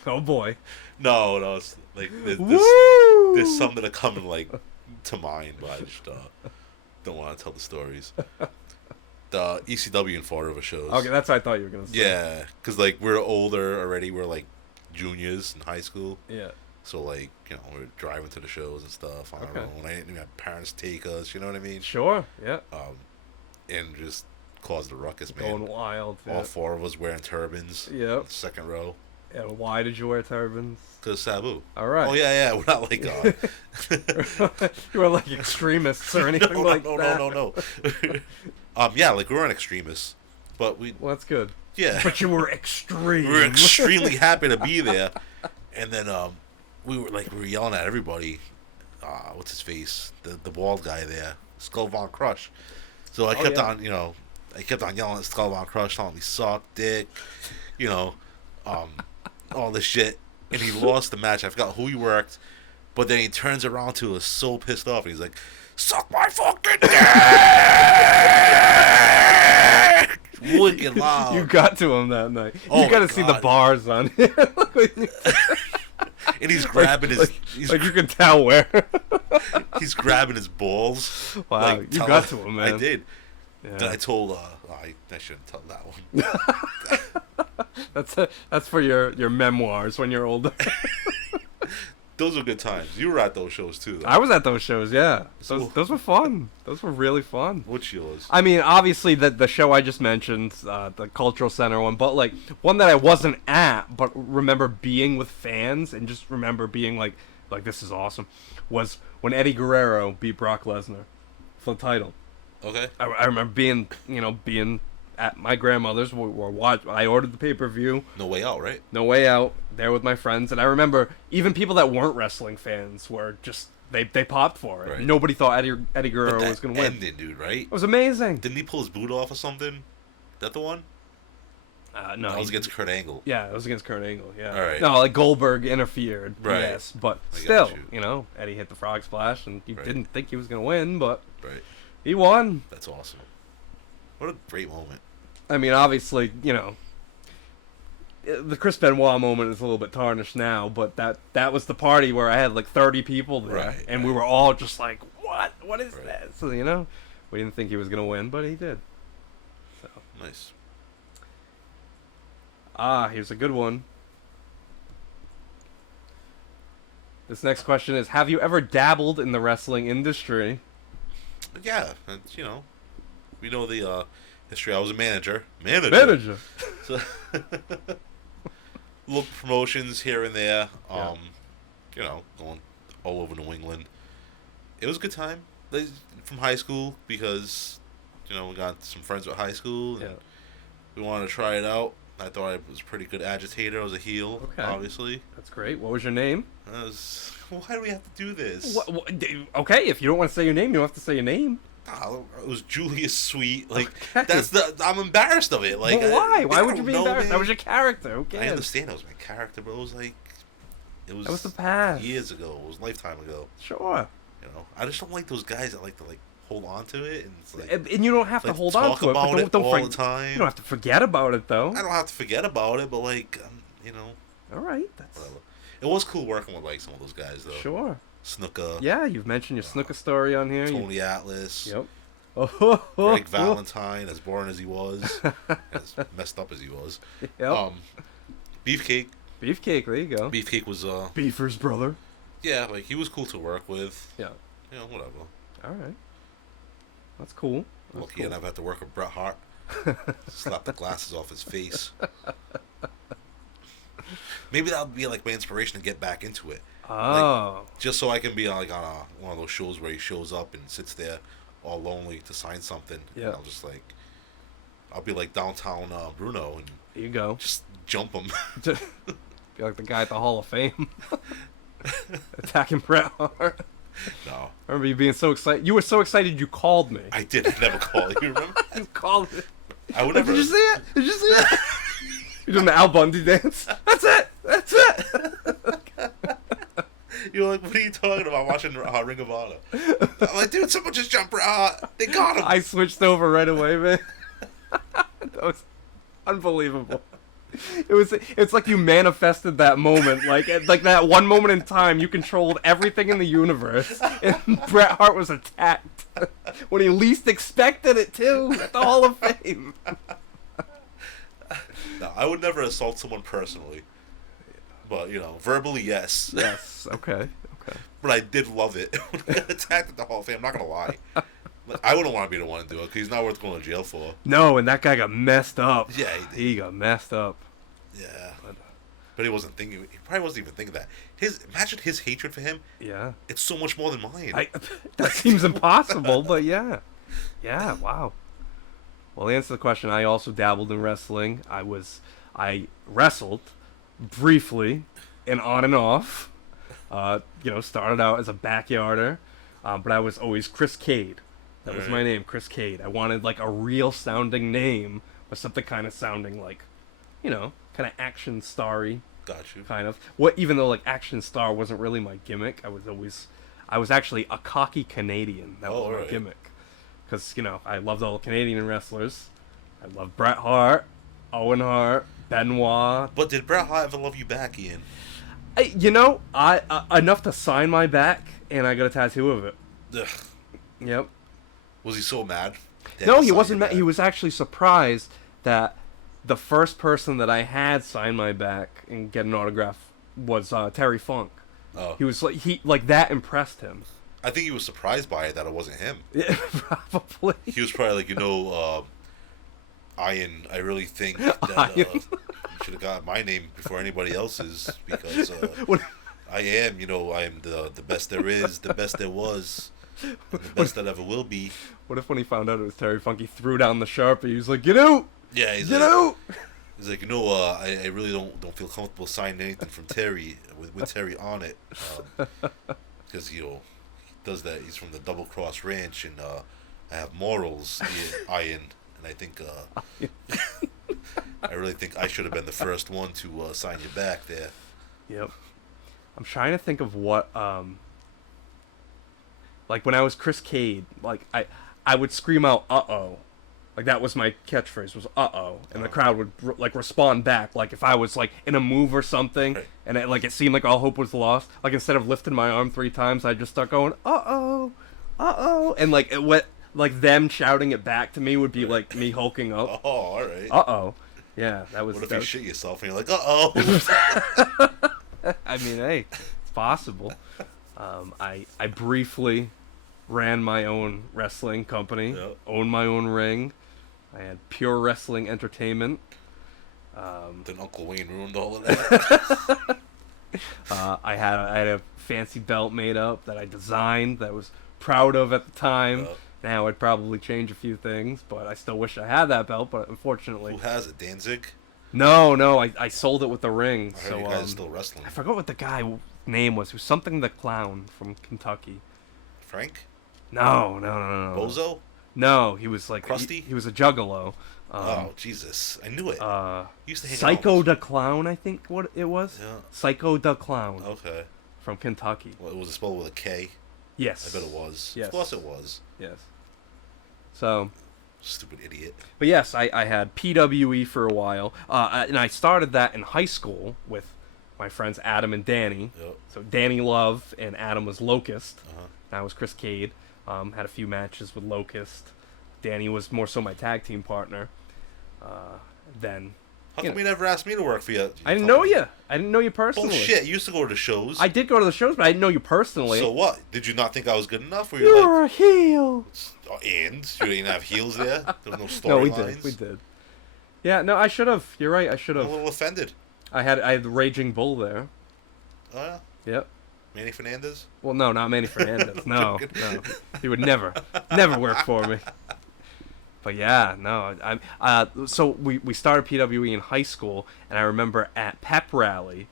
Oh boy. No, it's like Woo! there's some that are coming like to mind, but I just don't want to tell the stories. The ECW and Fall River shows. Okay, that's what I thought you were gonna say. Yeah, because like we're older already. We're like juniors in high school. Yeah. So like, you know, we're driving to the shows and stuff on our Okay. own. I didn't even have parents take us. You know what I mean? Sure. Yeah. And just caused a ruckus, man. Going wild. All Yeah. 4 of us wearing turbans. Yep. Second row. And why did you wear turbans? Cause Sabu. All right. Oh yeah. We're not like You were like extremists or anything like that. no. Yeah, like we weren't extremists, but we. Well, that's good. Yeah. But you were extreme. We were extremely happy to be there, and then we were yelling at everybody. What's his face? The bald guy there, Skull Von Crush. So I kept on, I kept on yelling at Skull Von Crush, telling me suck dick, all this shit, and he lost the match. I forgot who he worked, but then he turns around to us so pissed off, and he's like, "Suck my fucking dick!" Wicked loud. You got to him that night. Oh You got my to see the God. bars on him. And he's grabbing his, like you can tell where. he's grabbing his balls. Wow, like, you tell- got to him, man. I did. Yeah. Then I told, I shouldn't tell that one. That's for your memoirs when you're older. Those were good times. You were at those shows too, though. I was at those shows, yeah. So- Those were fun. Those were really fun. What's yours? I mean, obviously the show I just mentioned, the Cultural Center one, but like one that I wasn't at, but remember being with fans and just remember being like this is awesome, was when Eddie Guerrero beat Brock Lesnar for the title. Okay. I remember being at my grandmother's. I ordered the pay-per-view. No Way Out, right? No Way Out, there with my friends, and I remember even people that weren't wrestling fans were just they popped for it. Right. Nobody thought Eddie But Guerrero that was gonna win. ended, dude, right? It was amazing. Didn't he pull his boot off or something? That the one? No, That was against Kurt Angle. yeah, it was against Kurt Angle. Yeah. All right. No, like Goldberg interfered. Right. Yes, but I still, got you. Eddie hit the frog splash, and you Right. didn't think he was gonna win, but Right. he won. That's awesome. What a great moment. I mean, obviously, the Chris Benoit moment is a little bit tarnished now, but that was the party where I had like 30 people there, Right, and we right. were all just like, what is Right. that? So, we didn't think he was gonna win, but he did. So, Nice. here's a good one. This next question is, have you ever dabbled in the wrestling industry? But yeah, it's, we know the history. I was a manager. Manager. So, little promotions here and there. Going all over New England. It was a good time from high school because, we got some friends with high school. And Yeah. we wanted to try it out. I thought I was a pretty good agitator. I was a heel, Okay. obviously. That's great. What was your name? Why do we have to do this? Okay, if you don't want to say your name, you don't have to say your name. It was Julius Sweet. Like, Okay. I'm embarrassed of it. Like, Well, why? they Why would you don't be know embarrassed? me. That was your character. Who I cares? understand it was my character, but it was like, That was the past. years ago. It was a lifetime ago. Sure. I just don't like those guys that like to hold on to it, and it's like, And you don't have to like, hold on talk to it. But about it don't all forg- the time. You don't have to forget about it, though. I don't have to forget about it, but like, All right. That's whatever. It was cool working with like some of those guys though. sure. Snuka, Yeah, you've mentioned your snooker story on here. Tony Atlas, Yep. Oh, Greg Valentine, as boring as he was, as messed up as he was. Yep. Beefcake. Beefcake. There you go. Beefcake was Beefer's brother. yeah, like he was cool to work with. Yeah. Whatever. All right. That's cool. That's Lucky I never had to work with Bret Hart. Slap the glasses off his face. Maybe that would be like my inspiration to get back into it. Oh. Just so I can be like on one of those shows where he shows up and sits there all lonely to sign something. Yeah. And I'll be like downtown Bruno and There you go. just jump him. Be like the guy at the Hall of Fame. Attacking Bret Hart. No. I remember you being so excited. You were so excited you called me. I did. I never call you, remember? You called me. I would Like, never. did you see it? Did you see it? You're doing the Al Bundy dance. That's it. That's it. You're like, what are you talking about? Watching Ring of Honor. I'm like, dude, someone just jumped. They got him. I switched over right away, man. That was unbelievable. It's like you manifested that moment, like that one moment in time you controlled everything in the universe, and Bret Hart was attacked when he least expected it too at the Hall of Fame. No, I would never assault someone personally, but verbally, yes. Yes. Okay. But I did love it when I got attacked at the Hall of Fame. I'm not gonna lie. I wouldn't want to be the one to do it because he's not worth going to jail for. No, and that guy got messed up. Yeah, he got messed up. Yeah, but he wasn't thinking. He probably wasn't even thinking that. Imagine his hatred for him. Yeah, it's so much more than mine. That seems impossible, but yeah. Wow. Well, to answer the question, I also dabbled in wrestling. I wrestled briefly and on and off. Started out as a backyarder, but I was always Chris Cade. That was my name, Chris Cade. I wanted like a real sounding name, but something kind of sounding like, kind of action starry. Got you. Kind of. Even though like action star wasn't really my gimmick, I was actually a cocky Canadian. That was my gimmick. Because, I loved all the Canadian wrestlers. I loved Bret Hart, Owen Hart, Benoit. But did Bret Hart ever love you back, Ian? I enough to sign my back, and I got a tattoo of it. Ugh. Yep. Was he so mad? No, he wasn't mad. He was actually surprised that the first person that I had sign my back and get an autograph was Terry Funk. Oh. He was like that impressed him. I think he was surprised by it that it wasn't him. Yeah, probably. He was probably like, Ian, I really think that you should have got my name before anybody else's because I am the best there is, the best there was, and the best that ever will be. What if when he found out it was Terry Funk, he threw down the Sharpie? He was like, get out! Yeah, he's get like, out! He's like, I really don't feel comfortable signing anything from Terry with Terry on it, because he does that. He's from the Double Cross Ranch, and I have morals, Ian, and I think I really think I should have been the first one to sign you back there. Yep. I'm trying to think of what like when I was Chris Cade, like I would scream out "uh-oh." Like that was my catchphrase, was "uh-oh," and the crowd would respond back. Like if I was like in a move or something, right, and it seemed like all hope was lost. Like instead of lifting my arm 3 times, I'd just start going "uh-oh, uh-oh," and like them shouting it back to me would be like me hulking up. Oh, all right. Uh-oh. Yeah, that was. What if you shit yourself and you're like, uh-oh? I mean, hey, it's possible. I briefly ran my own wrestling company, yep, owned my own ring. I had Pure Wrestling Entertainment. Then Uncle Wayne ruined all of that. I had a fancy belt made up that I designed that I was proud of at the time. Yep. Now I'd probably change a few things, but I still wish I had that belt. But unfortunately, who has it? Danzig? No, I sold it with the ring. I heard so you guys are still wrestling. I forgot what the guy's name was. He was something the Clown from Kentucky. Frank? No. Bozo? No, he was like Krusty? He was a juggalo. Oh Jesus! I knew it. He used to hang Psycho out the Clown, I think what it was. Yeah. Psycho the Clown. Okay. From Kentucky. Well, was it spelled with a K? Yes. I bet it was. Yes. Of course it was. Yes. So. Stupid idiot. But yes, I had PWE for a while, and I started that in high school with my friends Adam and Danny. Yep. So Danny Love and Adam was Locust. Uh-huh. And I was Chris Cade. Had a few matches with Locust. Danny was more so my tag team partner. Then. How come you never asked me to work for you? I didn't know you. I didn't know you personally. Bullshit! You used to go to the shows. I did go to the shows, but I didn't know you personally. So what? Did you not think I was good enough? Or You're like, a heel. And you didn't have heels there. There was no storylines. No, we did. We did. Yeah, no, I should have. You're right. I should have. I'm a little offended. I had the Raging Bull there. Oh yeah. Yep. Manny Fernandez? Well, no, not Manny Fernandez. No. He would never work for me. But yeah, no. So we started PWE in high school, and I remember at pep rally,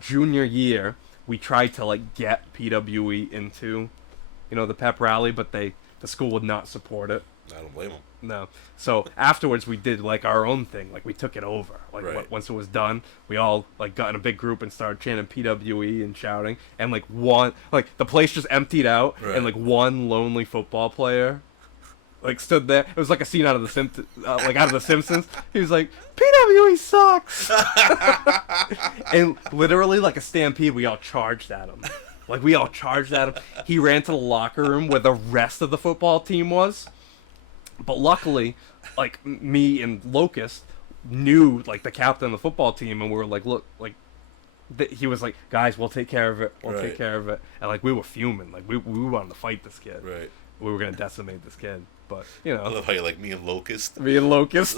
junior year, we tried to like get PWE into, the pep rally, but the school would not support it. I don't blame him. No. So afterwards, we did like our own thing. Like we took it over. Like Right. once it was done, we all like got in a big group and started chanting PWE and shouting. And like the place just emptied out, Right. and like one lonely football player, like stood there. It was like a scene out of the Simpsons. He was like, PWE sucks. And literally like a stampede, we all charged at him. Like we all charged at him. He ran to the locker room where the rest of the football team was. But luckily, like, me and Locust knew, like, the captain of the football team, and we were like, look, like, he was like, guys, we'll take care of it. We'll take care of it. And, like, we were fuming. Like, we wanted to fight this kid. Right. We were going to decimate this kid. But, I love how you like me and Locust. Me and Locust.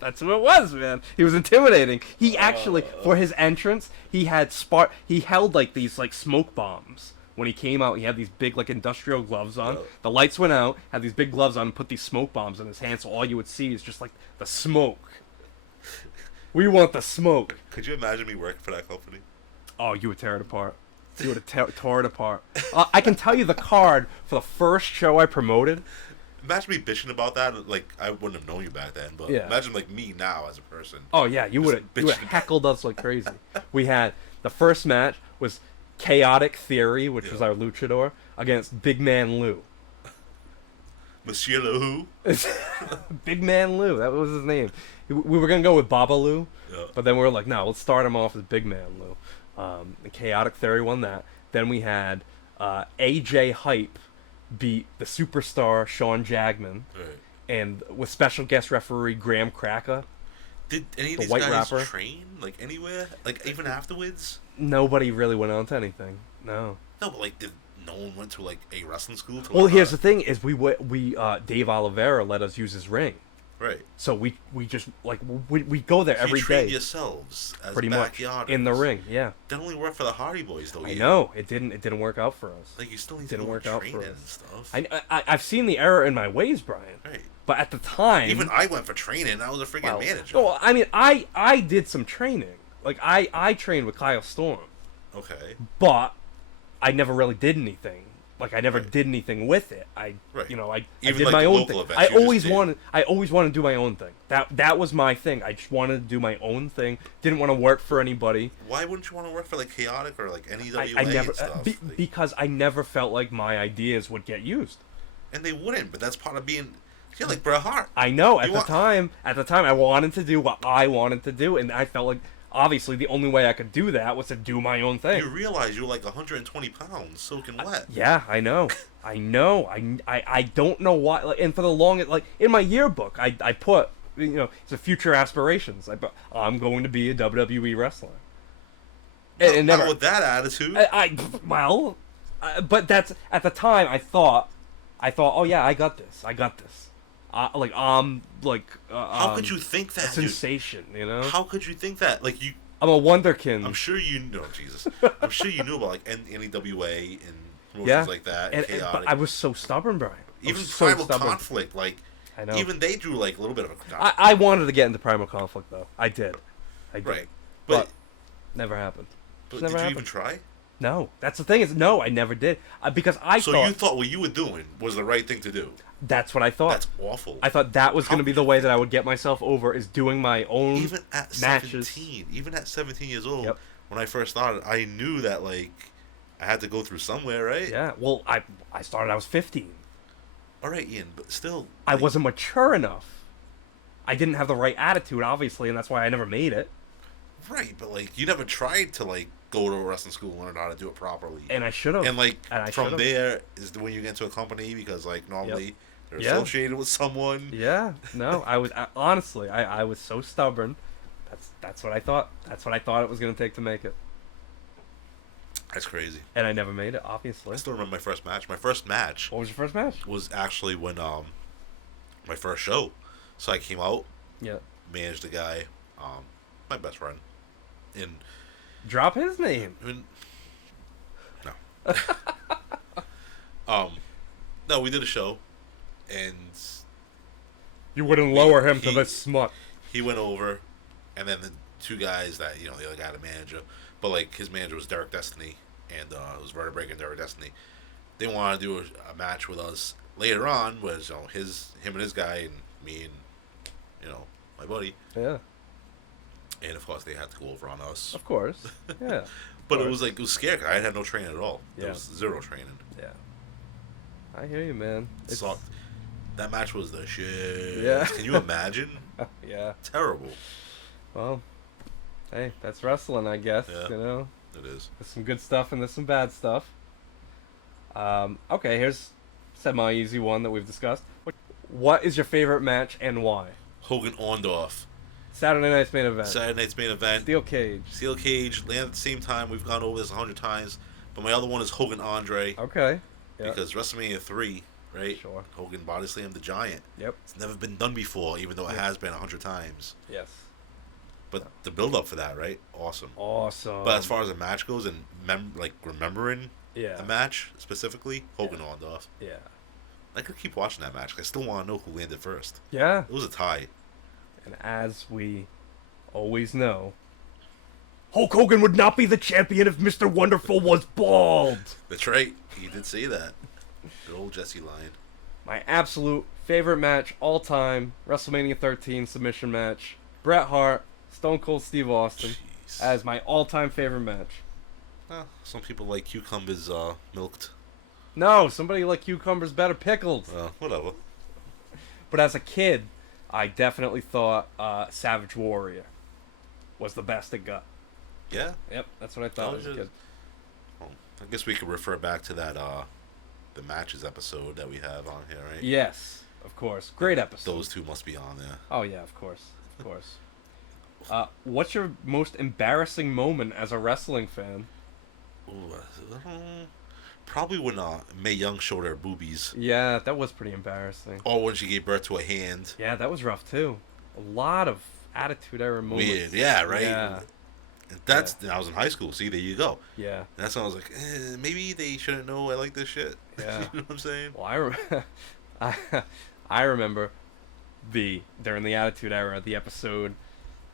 That's who it was, man. He was intimidating. He actually, for his entrance, he held, like, these, like, smoke bombs. When he came out, he had these big, like, industrial gloves on. Yeah. The lights went out, had these big gloves on, and put these smoke bombs in his hands, so all you would see is just, like, the smoke. We want the smoke. Could you imagine me working for that company? Oh, you would tear it apart. You would have tore it apart. I can tell you the card for the first show I promoted. Imagine me bitching about that. Like, I wouldn't have known you back then, but Yeah. imagine, like, me now as a person. Oh, yeah, you would have bitching. heckled us like crazy. We had, the first match was Chaotic Theory, which was our luchador, against Big Man Lou. Monsieur Le Who? Big Man Lou, that was his name. We were going to go with Baba Lou, Yeah. but then we were like, no, let's start him off as Big Man Lou. And Chaotic Theory won that. Then we had AJ Hype beat the superstar Sean Jagman, Right. and with special guest referee Graham Cracker. Did any of The these white guys rapper. train, like, anywhere? Like, even afterwards? Nobody really went on to anything. No. No, but, like, no one went to, like, a wrestling school? To Well, learn here's how the thing: is we Dave Oliveira let us use his ring, Right. so we just like we go there every you train day, yourselves as pretty much backyarders. in the ring. Yeah, That only worked for the Hardy Boys, though. I know it didn't work out for us. Like, you still need Didn't to go work and out train for it us. and stuff. I've seen the error in my ways, Brian. Right. But at the time, Even I went for training. I was a freaking manager. Well, I mean, I did some training. Like I trained with Kyle Storm, Okay. but I never really did anything. Like I never Right. did anything with it. I Right. I Even did like my the own local thing. events, you just I always wanted to do my own thing. That was my thing. I just wanted to do my own thing. Didn't want to work for anybody. Why wouldn't you want to work for, like, Chaotic or, like, NEWA I never and stuff? Like, because I never felt like my ideas would get used. and they wouldn't, but that's part of being... You're like Bret Hart. I know You at the time I wanted to do what I wanted to do, and I felt like obviously the only way I could do that was to do my own thing. You realize you're like 120 pounds, soaking wet. Yeah, I know. I don't know why. Like, and for the longest, like in my yearbook, I put it's a future aspirations. I put, I'm going to be a WWE wrestler. And Not never with that attitude. but that's at the time I thought, oh yeah, I got this. How could you think that, a sensation, dude? How could you think that? Like, you... I'm a wonderkin. I'm sure you know, Jesus. I'm sure you knew about, like, NEWA and promotions Yeah. like that, and Chaotic. but I was so stubborn, Brian. I Even was so Primal stubborn. Conflict, like, I know. even they drew, like, a little bit of a... I wanted to get into Primal Conflict though. I did. Right. But never happened. But Never did you happened. even try? No, that's the thing is no, I never did because I So thought you thought what you were doing was the right thing to do. that's what I thought. That's awful. I thought that was going to be the way that I would get myself over is doing my own Even at matches. 17 years old, Yep. when I first started, I knew that, like, I had to go through somewhere, right? Yeah. Well, I started. I was 15. All right, Ian, but still, I like, wasn't mature enough. I didn't have the right attitude, obviously, and that's why I never made it. right. But, like, you never tried to, like, go to a wrestling school and learn how to do it properly. And I should have. And, like, I from should've. there is when you get into a company because, like, normally they're Yeah. associated with someone. Yeah. No, honestly, I was so stubborn. That's what I thought. That's what I thought it was going to take to make it. That's crazy. And I never made it, obviously. I still remember my first match. My first match What was your first match? was actually when my first show. So I came out, Yeah. managed a guy, my best friend, and Drop his name. I mean, no. No, we did a show, and You wouldn't lower him to he- this smut. he went over, and then the two guys that, the other guy, the manager, but like his manager was Derek Destiny, and it was Vertebrae and Derek Destiny. They wanted to do a match with us later on, was him and his guy, and me and my buddy, Yeah, and of course they had to go over on us. of course. Yeah. But it was scary. 'Cause I had no training at all. Yeah. There was zero training. Yeah. I hear you, man. It sucked. That match was the shit. Yeah. Can you imagine? Yeah. Terrible. Well, hey, that's wrestling, I guess. Yeah. It is. There's some good stuff and there's some bad stuff. Okay, here's semi-easy one that we've discussed. What is your favorite match and why? Hogan Orndorff. Saturday night's main event. Saturday night's main event. Steel cage. Steel cage. Land at the same time. We've gone over this 100 times. But my other one is Hogan Andre. Okay. Yeah. Because WrestleMania 3, right? Sure. Hogan body slammed the Giant. Yep. It's never been done before, even though it has been 100 times. Yes. But the build up for that, right? Awesome. Awesome. But as far as the match goes and remembering yeah. the match specifically, Hogan Orndorff. Yeah. I could keep watching that match. I still want to know who landed first. Yeah. It was a tie. And as we always know, Hulk Hogan would not be the champion if Mr. Wonderful was bald. That's right. He did say that. Good old Jesse Lyon. My absolute favorite match all time, WrestleMania 13 submission match. Bret Hart, Stone Cold Steve Austin Jeez. as my all-time favorite match. Well, some people like cucumbers milked. No, somebody like cucumbers better pickled. Whatever. But as a kid, I definitely thought Savage Warrior was the best it got. Yeah. Yep, that's what I thought as a kid. Well, I guess we could refer back to that the matches episode that we have on here, right? Yes, of course. Great episode. Those two must be on there. Oh yeah, of course, of course. What's your most embarrassing moment as a wrestling fan? Ooh, probably when Mae Young showed her boobies. Yeah, that was pretty embarrassing. Or when she gave birth to a hand. Yeah, that was rough too. A lot of attitude era moments. Weird. Yeah, right? Yeah. And that's I was in high school. See, there you go. Yeah. And that's when I was like, maybe they shouldn't know I like this shit. Yeah. You know what I'm saying? Well, I remember during the Attitude Era, the episode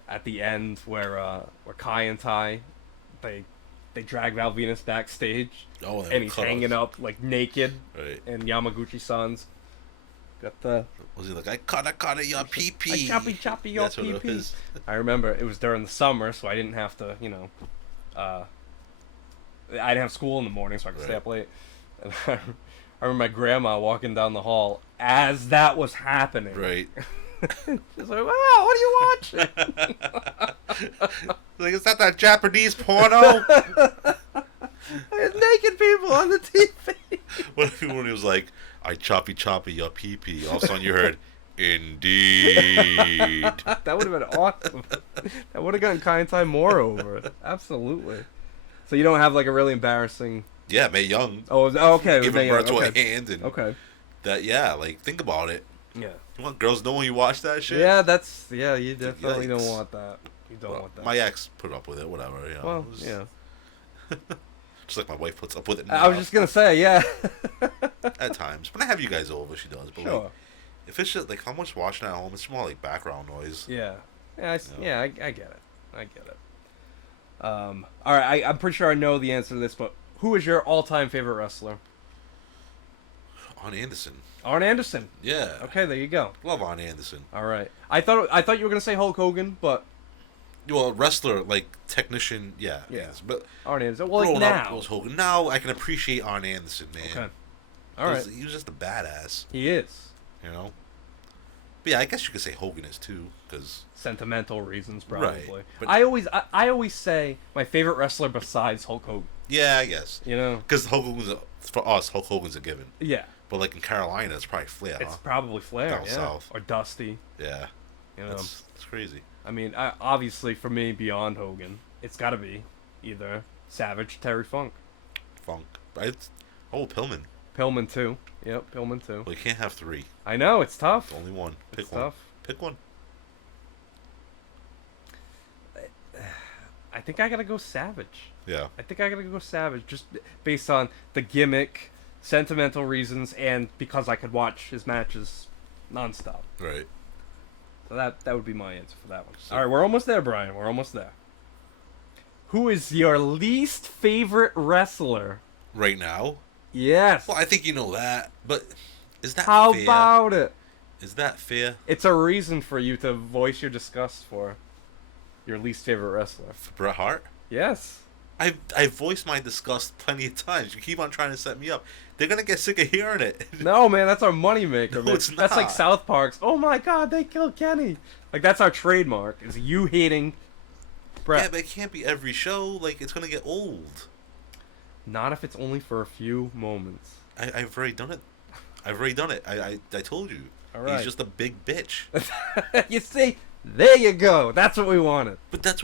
at the end where Kai and Ty they drag Val Venus backstage Oh, and he's hanging up like naked Right. and Yamaguchi-san's got the Was he like, I caught your pee-pee. I choppy your That's what it pee-pee. was. I remember it was during the summer, so I didn't have to, I didn't have school in the morning, so I could stay Right. up late. And I remember my grandma walking down the hall as that was happening. Right. She's like, "Wow, what are you watching?" Like, is that Japanese porno? There's naked people on the TV. What if when he was like, I choppy your pee-pee, all of a sudden you heard, indeed. That would have been awesome. That would have gotten Kai and Ty more over it. Absolutely. So you don't have like a really embarrassing. Yeah, Mae Young. Oh, okay. Giving birth to a okay. hand and Okay. that. Yeah, like think about it. Yeah. You want girls to know when you watch that shit? Yeah, you definitely don't Yikes. want that. You don't Well, want that. my ex put up with it. Whatever. You know. Well, It was yeah. Just like my wife puts up with it now. I was just gonna say, yeah. at times. When I have you guys over, she does. But Sure. like, if it's just like how much watching at home, it's more like background noise. Yeah. Yeah, I get it. I get it. All right, I'm pretty sure I know the answer to this, but who is your all-time favorite wrestler? Arn Anderson. Arn Anderson. Yeah. Okay, there you go. Love Arn Anderson. All right. I thought you were gonna say Hulk Hogan, but Well, wrestler, like technician, yeah. Yeah. Yes. But Arn Anderson. Well, like growing up, it now. was Hogan. Now I can appreciate Arn Anderson, man. Okay. All right. He was just a badass, He is. you know. But yeah, I guess you could say Hogan is too, because Sentimental reasons, probably. but- I always say my favorite wrestler besides Hulk Hogan. yeah, I guess You know. because for us, Hulk Hogan's a given. Yeah. But like in Carolina, it's probably Flair. It's Huh? probably Flair. Down Yeah. south. Or Dusty. Yeah, You know. that's crazy. I mean, obviously for me, beyond Hogan, it's got to be either Savage, Terry Funk, Funk. It's Pillman. Pillman too. Yep, Pillman too. Well, you can't have three. I know it's tough. Only one. Pick It's one. tough. Pick one. I think I gotta go Savage. Yeah. I think I gotta go Savage, just based on the gimmick, sentimental reasons, and because I could watch his matches nonstop. Right. So that would be my answer for that one. All right, we're almost there, Brian. We're almost there. Who is your least favorite wrestler? Right now? Yes. Well, I think you know that, but is that How fair? about it? Is that fair? It's a reason for you to voice your disgust for your least favorite wrestler. For Bret Hart? Yes. I've voiced my disgust plenty of times. You keep on trying to set me up. They're gonna get sick of hearing it. No, man, that's our moneymaker, No, man. it's That's like not. South Park's. Oh my God, they killed Kenny. Like that's our trademark. Is you hating Bret? Yeah, but it can't be every show. Like, it's gonna get old. Not if it's only for a few moments. I've already done it. I've already done it. I told you. All right. He's just a big bitch. You see, there you go. That's what we wanted. But that's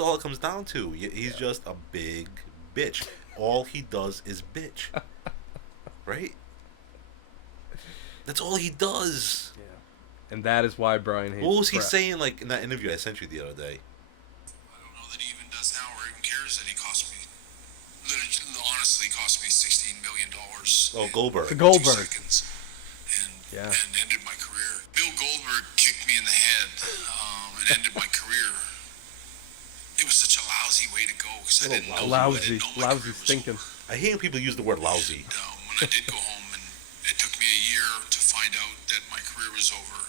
all it comes down to. He's just a big bitch. All he does is bitch. Right? That's all he does. Yeah. And that is why Brian hates What was he Bret. saying, like, in that interview I sent you the other day? I don't know that he even does now or even cares that he cost me, literally, honestly cost me $16 million. Oh, Goldberg. The in Goldberg. 2 seconds Yeah. and ended my career. Bill Goldberg kicked me in the head and ended my career. It was such a lousy way to go because I didn't know. I Lousy, didn't know my lousy, career was stinking. over. I hate when people use the word lousy. And, when I did go home, and it took me a year to find out that my career was over.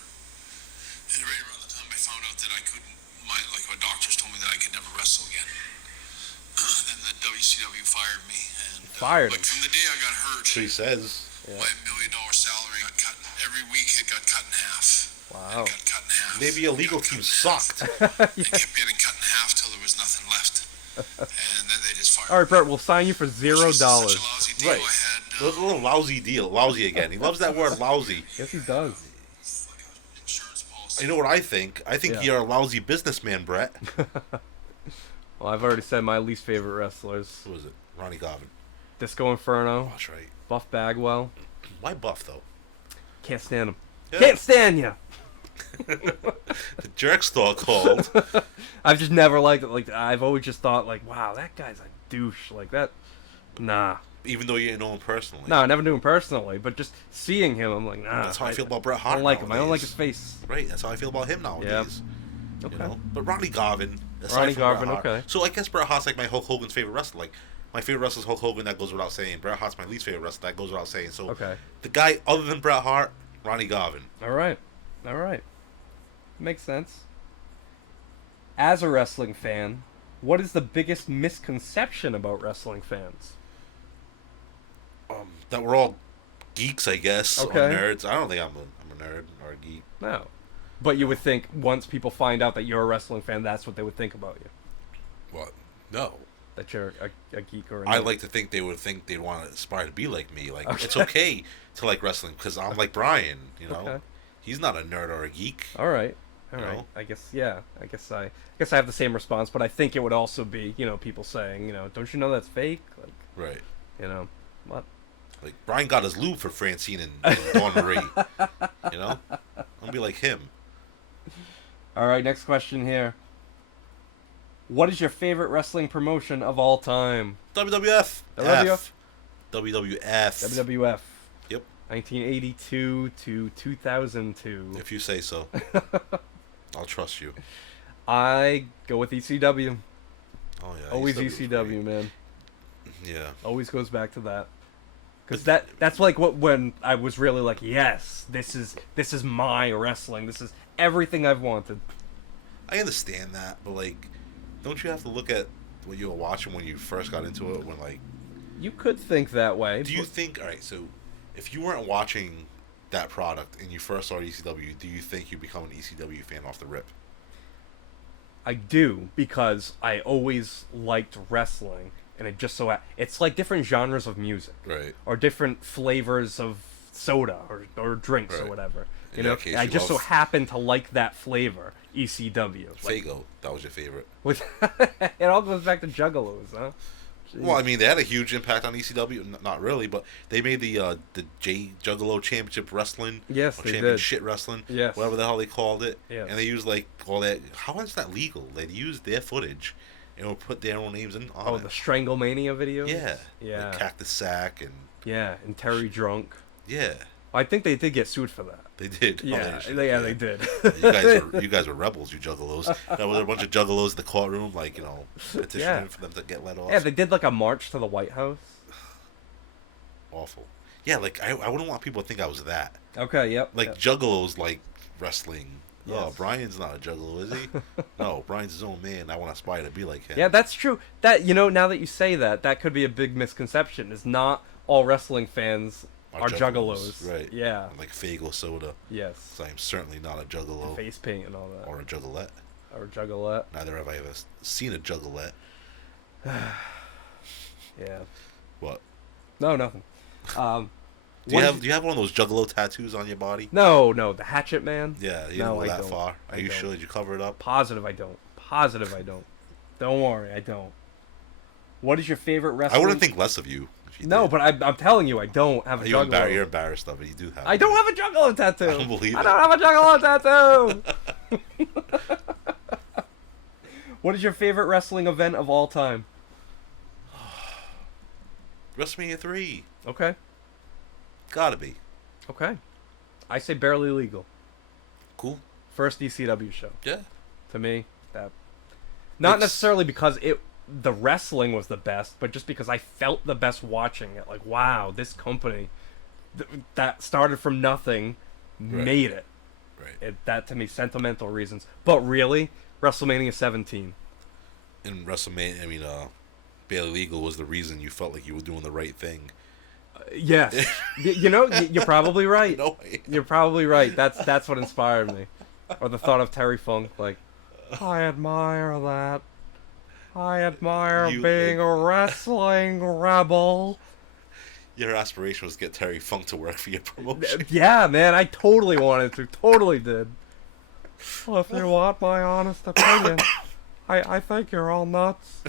And right around the time I found out that I couldn't, my doctors told me that I could never wrestle again. Then the WCW fired me. And, Fired him. Like from the day I got hurt, So he says. my $1 million salary got cut. Every week it got cut in half. Wow. It got cut in half. Maybe a legal Got cut team in half. sucked. They kept getting cut in half till there was nothing left. And then they just fired All right, me. Brett, we'll sign you for $0. Such a lousy deal. Right. I had, Those little lousy deal. Lousy again. He loves that word lousy. Yes, he does. like an insurance policy. You know what I think? I think Yeah. you're a lousy businessman, Brett. Well, I've already said my least favorite wrestlers: Who was it? Ronnie Garvin. Disco Inferno, Oh, that's right. Buff Bagwell. Why Buff, though? Can't stand him. Yeah. Can't stand you. The jerk store called. I've just never liked it. Like I've always just thought, like, wow, that guy's a douche. Like that. Nah. Even though you didn't know him personally. No, I never knew him personally, but just seeing him, I'm like, nah. That's how I feel about Bret I Hart. don't like him. I don't like nowadays. his face. Right, that's how I feel about him nowadays. Okay. You know? But Ronnie Garvin. aside Ronnie from Bret Garvin, Hart- okay. So I guess Bret Hart's like my Hulk Hogan's favorite wrestler. Like, my favorite wrestler is Hulk Hogan, that goes without saying. Bret Hart's my least favorite wrestler, that goes without saying. So Okay. the guy other than Bret Hart, Ronnie Garvin. All right. All right. Makes sense. As a wrestling fan, what is the biggest misconception about wrestling fans? That we're all geeks, I guess. Okay. Or nerds. I don't think I'm a nerd or a geek. No. But you would think once people find out that you're a wrestling fan, that's what they would think about you. What? No. That you're a geek or a I nerd. like to think they would think they'd want to aspire to be like me. Like, Okay. it's okay to like wrestling because I'm like Brian, you know? Okay. He's not a nerd or a geek. All right. All You right. know? I guess yeah. I guess I have the same response, but I think it would also be, people saying, don't you know that's fake? Like, Right. what? Like, Brian got his lube for Francine and Dawn Marie. You know? I'm going to be like him. All right, next question here. What is your favorite wrestling promotion of all time? WWF. WWF? F. WWF. WWF. Yep. 1982 to 2002. If you say so. I'll trust you. I go with ECW. Oh, yeah. Always ECW was ECW, great. man. Yeah. Always goes back to that. Because that's like when I was really like, yes, this is my wrestling. This is everything I've wanted. I understand that, but, like, don't you have to look at what you were watching when you first got into it? When, like, You could think that way. do you think, all right, so if you weren't watching that product and you first saw ECW, do you think you become an ECW fan off the rip? I do, because I always liked wrestling, and it just so it's like different genres of music, Right. or different flavors of soda or drinks or Right. whatever. In You know, that case, I you just so love- happen to like that flavor, ECW. Like, Fago, that was your favorite. with it all goes back to Juggalos, huh? Well, I mean, they had a huge impact on ECW. Not really, but they made the J Juggalo Championship Wrestling. Yes, or they Champion did. Shit Wrestling. Yes. Whatever the hell they called it. Yes. And they used like all that. How is that legal? They used their footage and would put their own names in on Oh, it. the Stranglemania videos? Yeah. Yeah. Like Cactus Sack and Yeah, and Terry Drunk. yeah, I think they did get sued for that. they did. Oh, Yeah, should- they did. You guys were rebels, you juggalos. There was a bunch of juggalos in the courtroom, like, petitioning Yeah. for them to get let off. Yeah, they did like a march to the White House. Awful. Yeah, like I wouldn't want people to think I was that. Okay, yep. Like yep. juggalos, like wrestling. Oh, Yes. Brian's not a juggalo, is he? No, Brian's his own man. I want to aspire to be like him. Yeah, that's true. That now that you say that, that could be a big misconception. Is not all wrestling fans are juggalos. Right. Yeah. I'm like Fagel Soda. Yes. So I'm certainly not a juggalo Face paint and all that. or a juggalette. Or juggalette. Neither have I ever seen a juggalette. Yeah. What? No, nothing. Do you have one of those juggalo tattoos on your body? No, the Hatchet Man. Yeah, you No, didn't go I that don't. far. Are I you don't. sure? Did you cover it up? Positive I don't. Don't worry, I don't. What is your favorite I wrestling? wouldn't think less of you. If you No, did. but I'm telling you, I don't have a You're juggalo. embarrassed of it. You do have. I don't have a juggalo tattoo. I don't believe I it. don't have a juggalo tattoo. What is your favorite wrestling event of all time? WrestleMania 3. Okay. Gotta be. Okay. I say Barely Legal. Cool. First ECW show. Yeah. To me, that not It's- necessarily because the wrestling was the best, but just because I felt the best watching it. Like, wow, this company that started from nothing made it. Right. That to me, sentimental reasons. But really, WrestleMania 17. In WrestleMania, I mean, Barely Legal was the reason you felt like you were doing the right thing. Yes. You're probably right. No, You're probably right. That's what inspired me. Or the thought of Terry Funk, like, I admire that. I admire You- being a wrestling rebel. your aspiration was to get Terry Funk to work for your promotion. Yeah, man, I totally wanted to. Totally did. Well, if you want my honest opinion, I think you're all nuts.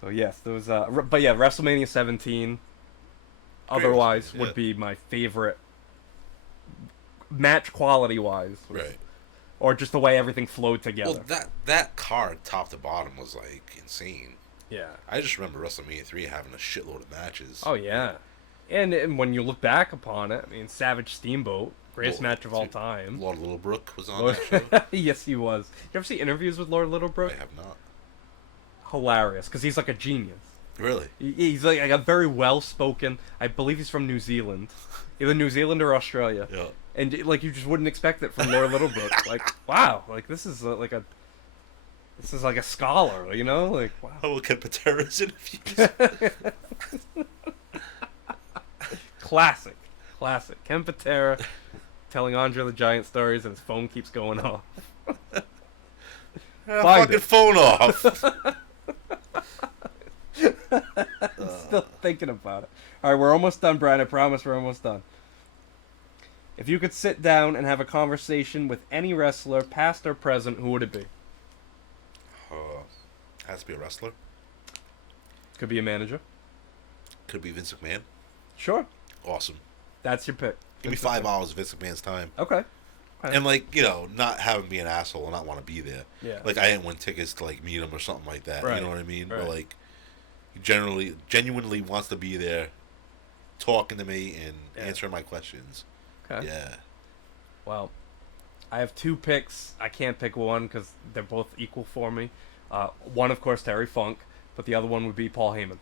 So yes, those. But yeah, WrestleMania 17. Otherwise, Yeah. would be my favorite. Match quality wise, Right. or just the way everything flowed together. Well, that card, top to bottom, was like insane. Yeah. I just remember WrestleMania 3 having a shitload of matches. Oh yeah, and when you look back upon it, I mean, Savage Steamboat, greatest Well, match of all time. Lord Littlebrook was on that show. Yes, he was. You ever see interviews with Lord Littlebrook? I have not. Hilarious, because he's like a genius. Really? He's like a very well-spoken. I believe he's from New Zealand, either New Zealand or Australia. Yeah. And like you just wouldn't expect it from Lord Littlebrook. Like, wow, like this is like a scholar, like wow. How will Ken Patera's interviews? Classic. Ken Patera telling Andre the Giant stories, and his phone keeps going off. Find Fucking it. phone off. Still thinking about it. All right, we're almost done, Brian. I promise we're almost done. If you could sit down and have a conversation with any wrestler, past or present, who would it be? Has to be a wrestler. Could be a manager. Could be Vince McMahon. Sure. Awesome. That's your pick. Give me 5 hours of Vince McMahon's time. Okay. And not having me an asshole and not want to be there. Yeah. Like I didn't win tickets to meet him or something like that. Right. You know what I mean? Right. But he genuinely wants to be there, talking to me and answering my questions. Okay. Yeah. Well, I have 2 picks. I can't pick one because they're both equal for me. One, of course, Terry Funk, but the other one would be Paul Heyman.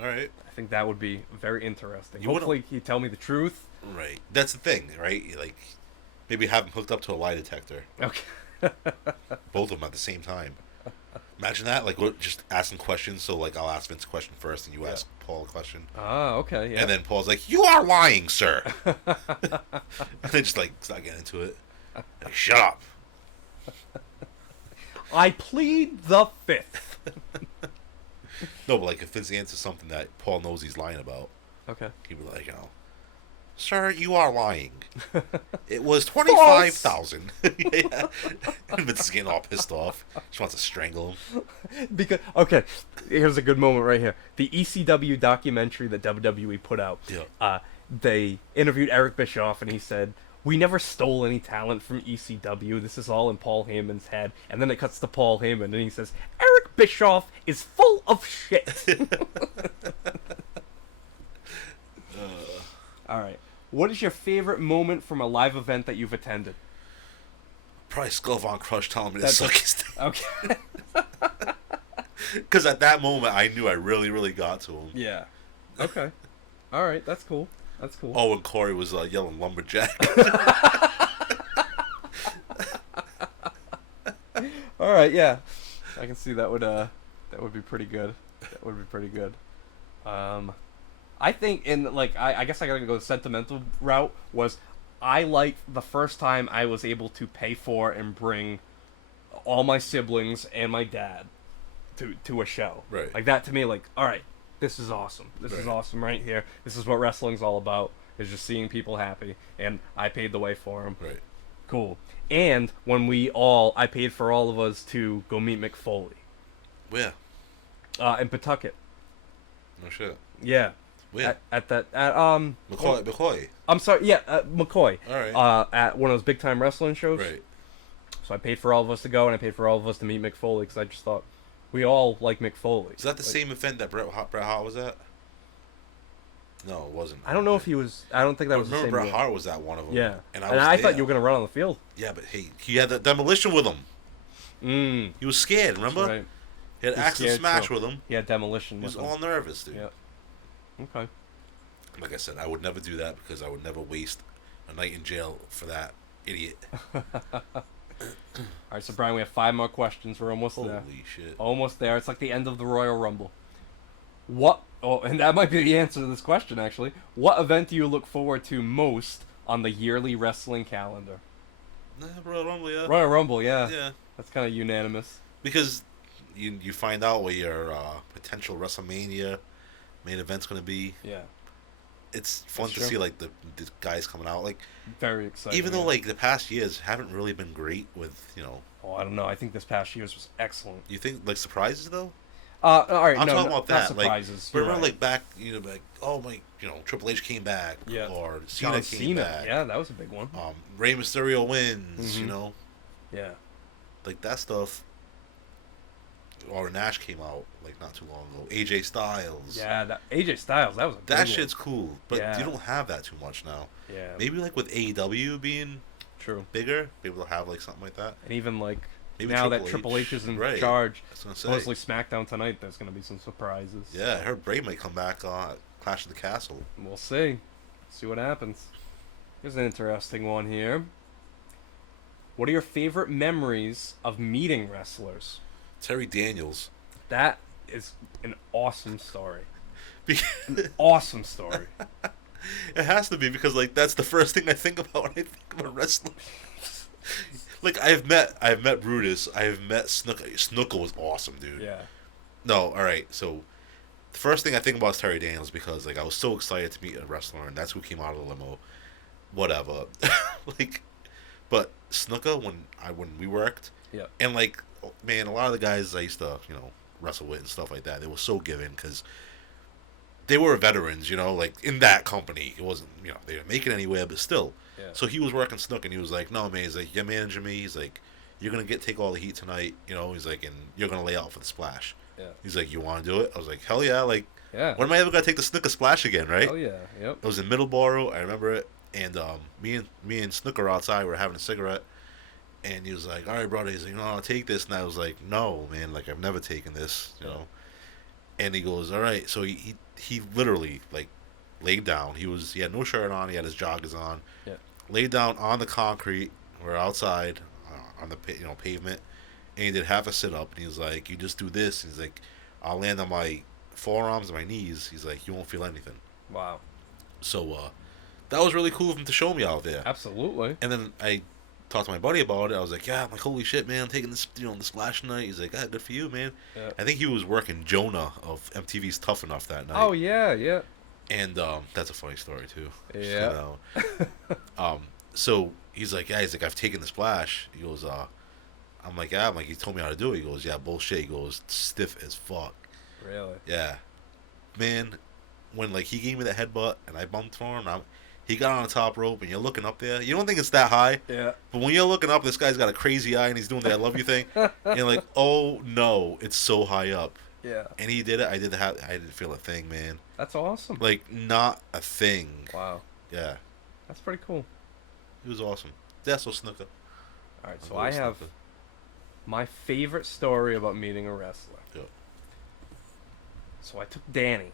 All right. I think that would be very interesting. You wouldn't- Hopefully, he'd tell me the truth. Right. That's the thing, right? Maybe have him hooked up to a lie detector. Okay. Both of them at the same time. Imagine that. We're just asking questions. So I'll ask Vince a question first, and you ask Paul a question. Ah, okay. Yeah. And then Paul's like, "You are lying, sir." And they just start getting into it. Shut up. I plead the 5th. No, but if Vince answers something that Paul knows he's lying about, Okay. he'd be like, Sir, you are lying. It was 25,000. Yeah. Vince is getting all pissed off. She wants to strangle him. Because okay, here's a good moment right here. The ECW documentary that WWE put out. Yeah. They interviewed Eric Bischoff, and he said, "We never stole any talent from ECW. This is all in Paul Heyman's head." And then it cuts to Paul Heyman, and he says, "Eric Bischoff is full of shit." All right. What is your favorite moment from a live event that you've attended? Probably Skull Von Crush telling me to suck his dick. Okay. Because at that moment, I knew I really, really got to him. Yeah. Okay. All right. That's cool. That's cool. Oh, and Corey was yelling lumberjack. All right. Yeah. I can see that would be pretty good. That would be pretty good. I think I guess I gotta go the sentimental route. Was I liked the first time I was able to pay for and bring all my siblings and my dad to a show. Right. Like that to me, like, all right, this is awesome. This is awesome right here. This is what wrestling's all about. Is just seeing people happy, and I paid the way for them. Right. Cool. And when I paid for all of us to go meet Mick Foley. Where? In Pawtucket. No shit. Yeah. Where? McCoy. I'm sorry. Yeah, McCoy. All right. At one of those big time wrestling shows. Right. So I paid for all of us to go, and I paid for all of us to meet Mick Foley because I just thought we all like Mick Foley. Is that the same event that Bret Hart was at? No, it wasn't. I don't know if he was. I don't think that was the remember same. Bret Hart was at one of them. Yeah. And I thought you were gonna run on the field. Yeah, but hey, he had the demolition with him. He was scared. Remember? That's right. He had Axe and Smash too. with him. He had demolition. He was with him. all nervous, dude. Yeah. Okay. Like I said, I would never do that because I would never waste a night in jail for that idiot. All right, so Brian, we have 5 more questions. We're almost there. Holy shit. Almost there. It's like the end of the Royal Rumble. What? Oh, and that might be the answer to this question, actually. What event do you look forward to most on the yearly wrestling calendar? Royal Rumble, yeah. Royal Rumble, yeah. Yeah. That's kind of unanimous. Because you find out what your potential WrestleMania main event's going to be. Yeah. It's fun That's to true. see, like, the guys coming out. Like, Very exciting. even though, yeah. like, the past years haven't really been great with, Oh, I don't know. I think this past year's was excellent. You think, like, surprises, though? All right, I'm no, talking no, about not that. surprises. Like, You're remember, right. like, back, like, oh, my, Triple H came back. Yeah. Or John Cena came back. Yeah, that was a big one. Rey Mysterio wins, Mhm. Yeah. Like, that stuff. Or Nash came out, like, not too long ago. AJ Styles. Yeah, that AJ Styles, that was a big That one. shit's cool, but Yeah. you don't have that too much now. Yeah. Maybe, like, with AEW being True. bigger, be able to have, like, something like that. And even, like, Maybe now Triple that Triple H. H is in Right. charge, That's what I'm saying. supposedly SmackDown tonight, there's going to be some surprises. Yeah, I heard Bray might come back on Clash of the Castle. We'll see. See what happens. Here's an interesting one here. What are your favorite memories of meeting wrestlers? Terry Daniels. That is an awesome story. Be- Awesome story. It has to be because, like, that's the first thing I think about when I think of a wrestler. Like, I've met Brutus. I've met Snuka. Snuka was awesome, dude. Yeah. No, all right. So, the first thing I think about is Terry Daniels because, like, I was so excited to meet a wrestler, and that's who came out of the limo. Whatever. Like, but Snuka when we worked. Yeah. And, like, man, a lot of the guys I used to wrestle with and stuff like that, they were so given because they were veterans, like, in that company. It wasn't, they didn't make it anywhere, but still. Yeah. So he was working Snook, and he was like, no, man, he's like, you're managing me. He's like, you're going to take all the heat tonight, he's like, and you're going to lay out for the splash. Yeah. He's like, you want to do it? I was like, hell yeah, like, Yeah. when am I ever going to take the Snooker splash again, right? Oh yeah. Yep. It was in Middleborough, I remember it, and me and Snooker outside were having a cigarette, and he was like, all right, brother, he's like, no, I'll take this, and I was like, no, man, like, I've never taken this, and he goes, all right, so he literally, like, laid down, he had no shirt on, he had his joggers on, Yeah. laid down on the concrete, we're outside, on the pavement, and he did half a sit-up, and he was like, you just do this, and he's like, I'll land on my forearms and my knees, he's like, you won't feel anything. Wow. So, that was really cool of him to show me out there. Absolutely. And then I talked to my buddy about it. I was like, yeah, I'm like, holy shit, man, I'm taking this, the splash tonight. He's like, good for you, man. Yeah. I think he was working Jonah of MTV's Tough Enough that night. Oh yeah, yeah. And that's a funny story too. Yeah. So he's like, yeah, I've taken the splash. He goes, I'm like, yeah. I'm like, he told me how to do it. He goes, yeah, bullshit. He goes, stiff as fuck. Really? Yeah, man. When like he gave me the headbutt and I bumped for him, he got on the top rope and you're looking up there. You don't think it's that high. Yeah. But when you're looking up, this guy's got a crazy eye and he's doing the I love you thing. And you're like, oh no, it's so high up. Yeah. And he did it. I didn't feel a thing, man. That's awesome. Like not a thing. Wow. Yeah. That's pretty cool. It was awesome. That's so snooker. All right, so I have my favorite story about meeting a wrestler. Yeah. So I took Danny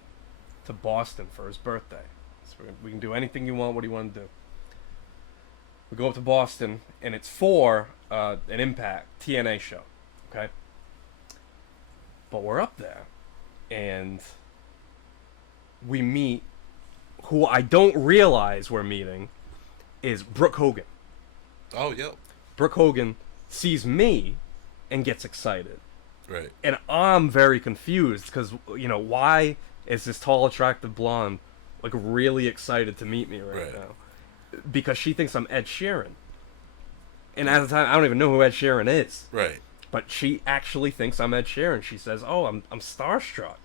to Boston for his birthday. So we can do anything you want. What do you want to do? We go up to Boston, and it's for an Impact TNA show. Okay? But we're up there, and we meet who I don't realize we're meeting is Brooke Hogan. Oh, yeah. Brooke Hogan sees me and gets excited. Right. And I'm very confused because, why is this tall, attractive blonde like really excited to meet me right now? Because she thinks I'm Ed Sheeran. And at the time, I don't even know who Ed Sheeran is. Right. But she actually thinks I'm Ed Sheeran. She says, "Oh, I'm starstruck."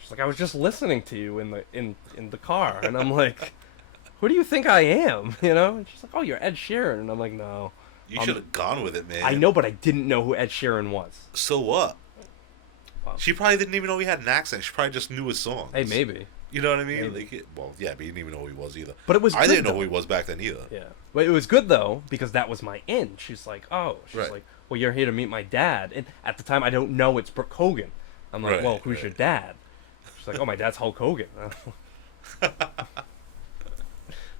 She's like, "I was just listening to you in the car," and I'm like, "Who do you think I am?" And she's like, "Oh, you're Ed Sheeran," and I'm like, "No." You should have gone with it, man. I know, but I didn't know who Ed Sheeran was. So what? Wow. She probably didn't even know he had an accent. She probably just knew his songs. Hey, maybe. You know what I mean? Maybe. But he didn't even know who he was either. But it was. I good, didn't know though. who he was back then either. Yeah, but it was good though because that was my in. She's like, "Oh," she's Right. like, "Well, you're here to meet my dad," and at the time I don't know it's Brooke Hogan. I'm like, Right, "Well, who's right. your dad?" She's like, "Oh, my dad's Hulk Hogan."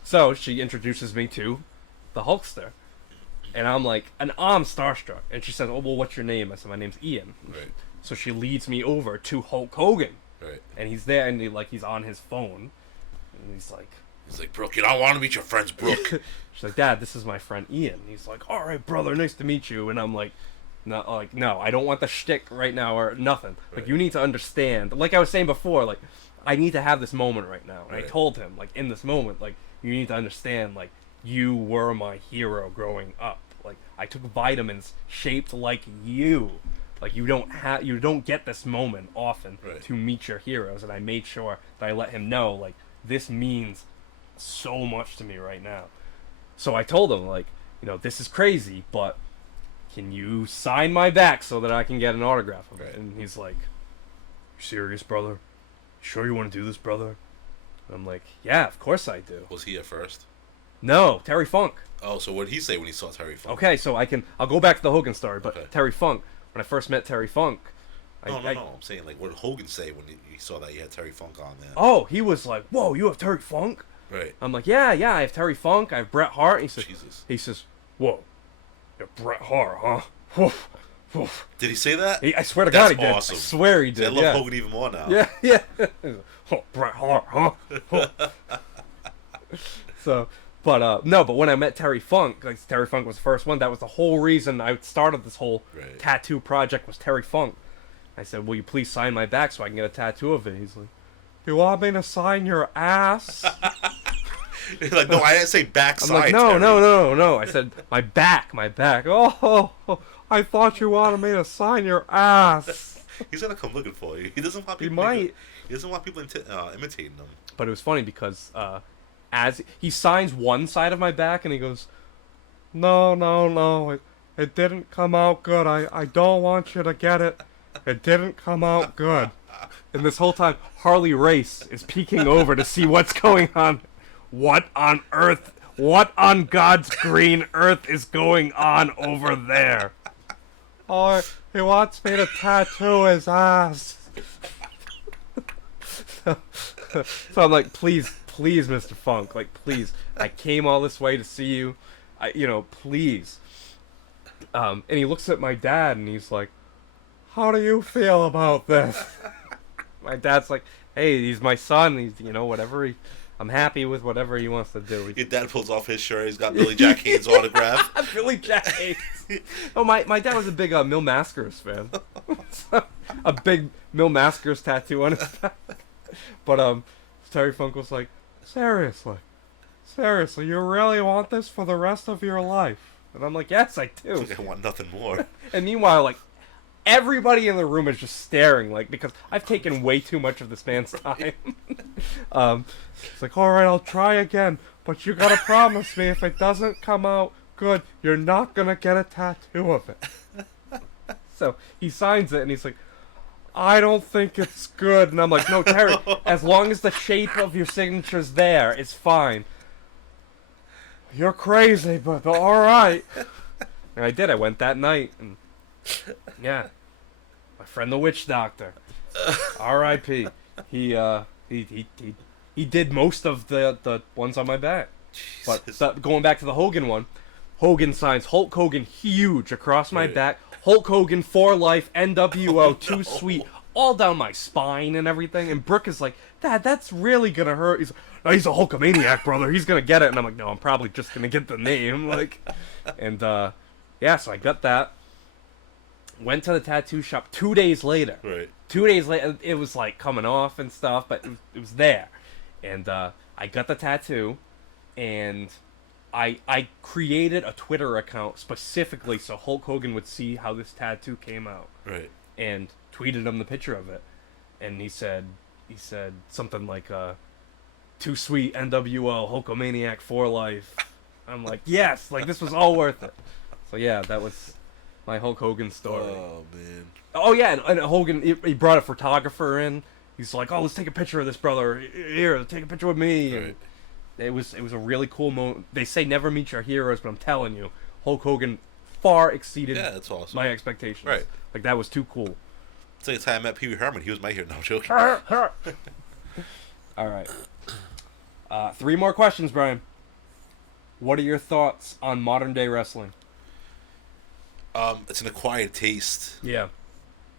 So she introduces me to the Hulkster, and I'm like, and I'm starstruck. And she says, "Oh, well, what's your name?" I said, "My name's Ian." Right. So she leads me over to Hulk Hogan, Right. and he's there, and he's on his phone, and he's like. He's like, Brooke, you don't want to meet your friends, Brooke. She's like, "Dad, this is my friend Ian." He's like, "All right, brother, nice to meet you." And I'm like, "No, I don't want the shtick right now or nothing. Like, Right. you need to understand. Like I was saying before, like, I need to have this moment right now." And Right. I told him, like, in this moment, like, you need to understand, like, you were my hero growing up. Like, I took vitamins shaped like you. Like, you don't get this moment often Right. to meet your heroes. And I made sure that I let him know, like, this means so much to me right now. So I told him, like, this is crazy, but can you sign my back so that I can get an autograph of it? Right. And he's like, "You serious, brother? Sure you want to do this, brother?" And I'm like, "Yeah, of course I do." Was he at first? No, Terry Funk. Oh, so what did he say when he saw Terry Funk? Okay, so I'll go back to the Hogan story, but Okay. Terry Funk, when I first met Terry Funk, No. I'm saying, like, what did Hogan say when he saw that you had Terry Funk on there? Oh, he was like, "Whoa, you have Terry Funk?" Right. I'm like, yeah, I have Terry Funk, I have Bret Hart. And Jesus. he says, "Whoa, you're Bret Hart, huh?" Woof, woof. Did he say that? I swear to God, That's he did. awesome. I swear he See, I did. love Yeah. Hogan even more now. Yeah. Oh, Bret Hart, huh? So, but when I met Terry Funk, like, Terry Funk was the first one. That was the whole reason I started this whole Right. tattoo project, was Terry Funk. I said, "Will you please sign my back so I can get a tattoo of it?" He's like, "You want me to sign your ass?" He's like, no, I didn't say backside. I'm like, "No, Terry." no. I said, my back. Oh, I thought you wanted me to sign your ass. He's gonna come looking for you. He doesn't want He people. might. He doesn't want people imitating him. But it was funny because as he signs one side of my back and he goes, No, it didn't come out good. I don't want you to get it. It didn't come out good." And this whole time, Harley Race is peeking over to see what's going on. What on earth? What on God's green earth is going on over there? "Oh, he wants me to tattoo his ass." So I'm like, please, Mr. Funk, like, please. I came all this way to see you. Please. And he looks at my dad and he's like, "How do you feel about this?" My dad's like, "Hey, he's my son. He's, whatever I'm happy with whatever he wants to do." Your dad pulls off his shirt. He's got Billy Jack Haynes' autograph. Billy Jack Haynes. Oh, my dad was a big Mil Mascaras fan. A big Mil Mascaras tattoo on his back. But Terry Funk was like, seriously, you really want this for the rest of your life? And I'm like, yes, I do. I want nothing more. And meanwhile, like, everybody in the room is just staring, like, because I've taken way too much of this man's time. It's like, all right, I'll try again, but you gotta promise me if it doesn't come out good, you're not gonna get a tattoo of it. So he signs it, and he's like, I don't think it's good. And I'm like, no, Terry, as long as the shape of your signature's there, it's fine. You're crazy, but all right. And I did. I went that night, and yeah, my friend the witch doctor, R.I.P. He did most of the ones on my back. But going back to the Hogan one, Hogan signs Hulk Hogan huge across my back. Hulk Hogan for life, NWO, too sweet, all down my spine and everything. And Brooke is like, Dad, that's really gonna hurt. He's like, no, he's a Hulkamaniac, brother. He's gonna get it. And I'm like, no, I'm probably just gonna get the name. Like, and yeah, so I got that. Went to the tattoo shop 2 days later. Right. 2 days later, it was like coming off and stuff, but it was there. And I got the tattoo, and I created a Twitter account specifically so Hulk Hogan would see how this tattoo came out. Right. And tweeted him the picture of it. And he said something like, too sweet, NWO, Hulkamaniac for life. I'm like, yes, like this was all worth it. So yeah, that was my Hulk Hogan story. Oh, man. Oh yeah, and Hogan, he brought a photographer in. He's like, oh, let's take a picture of this, brother. Here, take a picture with me. Right. And it was a really cool moment. They say never meet your heroes, but I'm telling you, Hulk Hogan far exceeded That's awesome. my expectations. Right. Like, that was too cool. It's like the time I met Pee Wee Herman. He was my hero. No, I'm joking. All right. 3 more questions, Brian. What are your thoughts on modern day wrestling? It's an acquired taste. Yeah.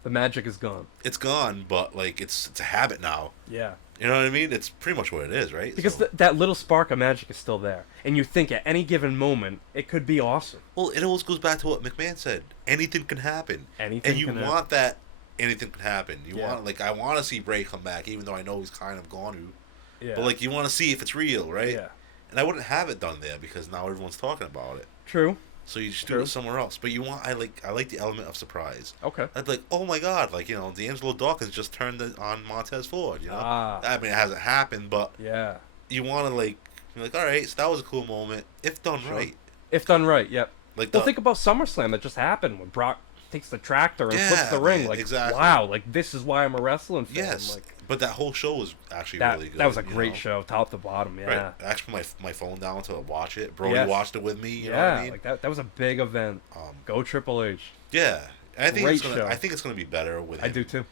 The magic is gone. It's gone, but like it's a habit now. Yeah. You know what I mean? It's pretty much what it is, right? Because So- that little spark of magic is still there. And you think at any given moment, it could be awesome. well, it always goes back to what McMahon said. Anything can happen. Anything and you can want that. Anything can happen. You Yeah. want I want to see Bray come back, even though I know he's kind of gone to. Yeah. But like you want to see if it's real, right? Yeah. And I wouldn't have it done there because now everyone's talking about it. True. So you just do True. it somewhere else. But you want I like the element of surprise. Okay. I'd like, oh my god, like, you know, D'Angelo Dawkins just turned it on Montez Ford, you know? Ah. I mean, it hasn't happened, but Yeah. you want to, like, you're like, all right, so that was a cool moment, if done Sure. right. If done right, yep. Like, Well, think about SummerSlam that just happened when Brock takes the tractor and flips Yeah, the ring. man, Like, exactly. wow, like, this is why I'm a wrestling fan. yes, Like, but that whole show was actually that, really good. that was a you great know? show, top to bottom, yeah. Right. I actually put my phone down to watch it. Brody Yes. watched it with me, you know Yeah, what I mean? like, that was a big event. Go Triple H. Yeah. And Great show. I think it's gonna be better with him. I do too.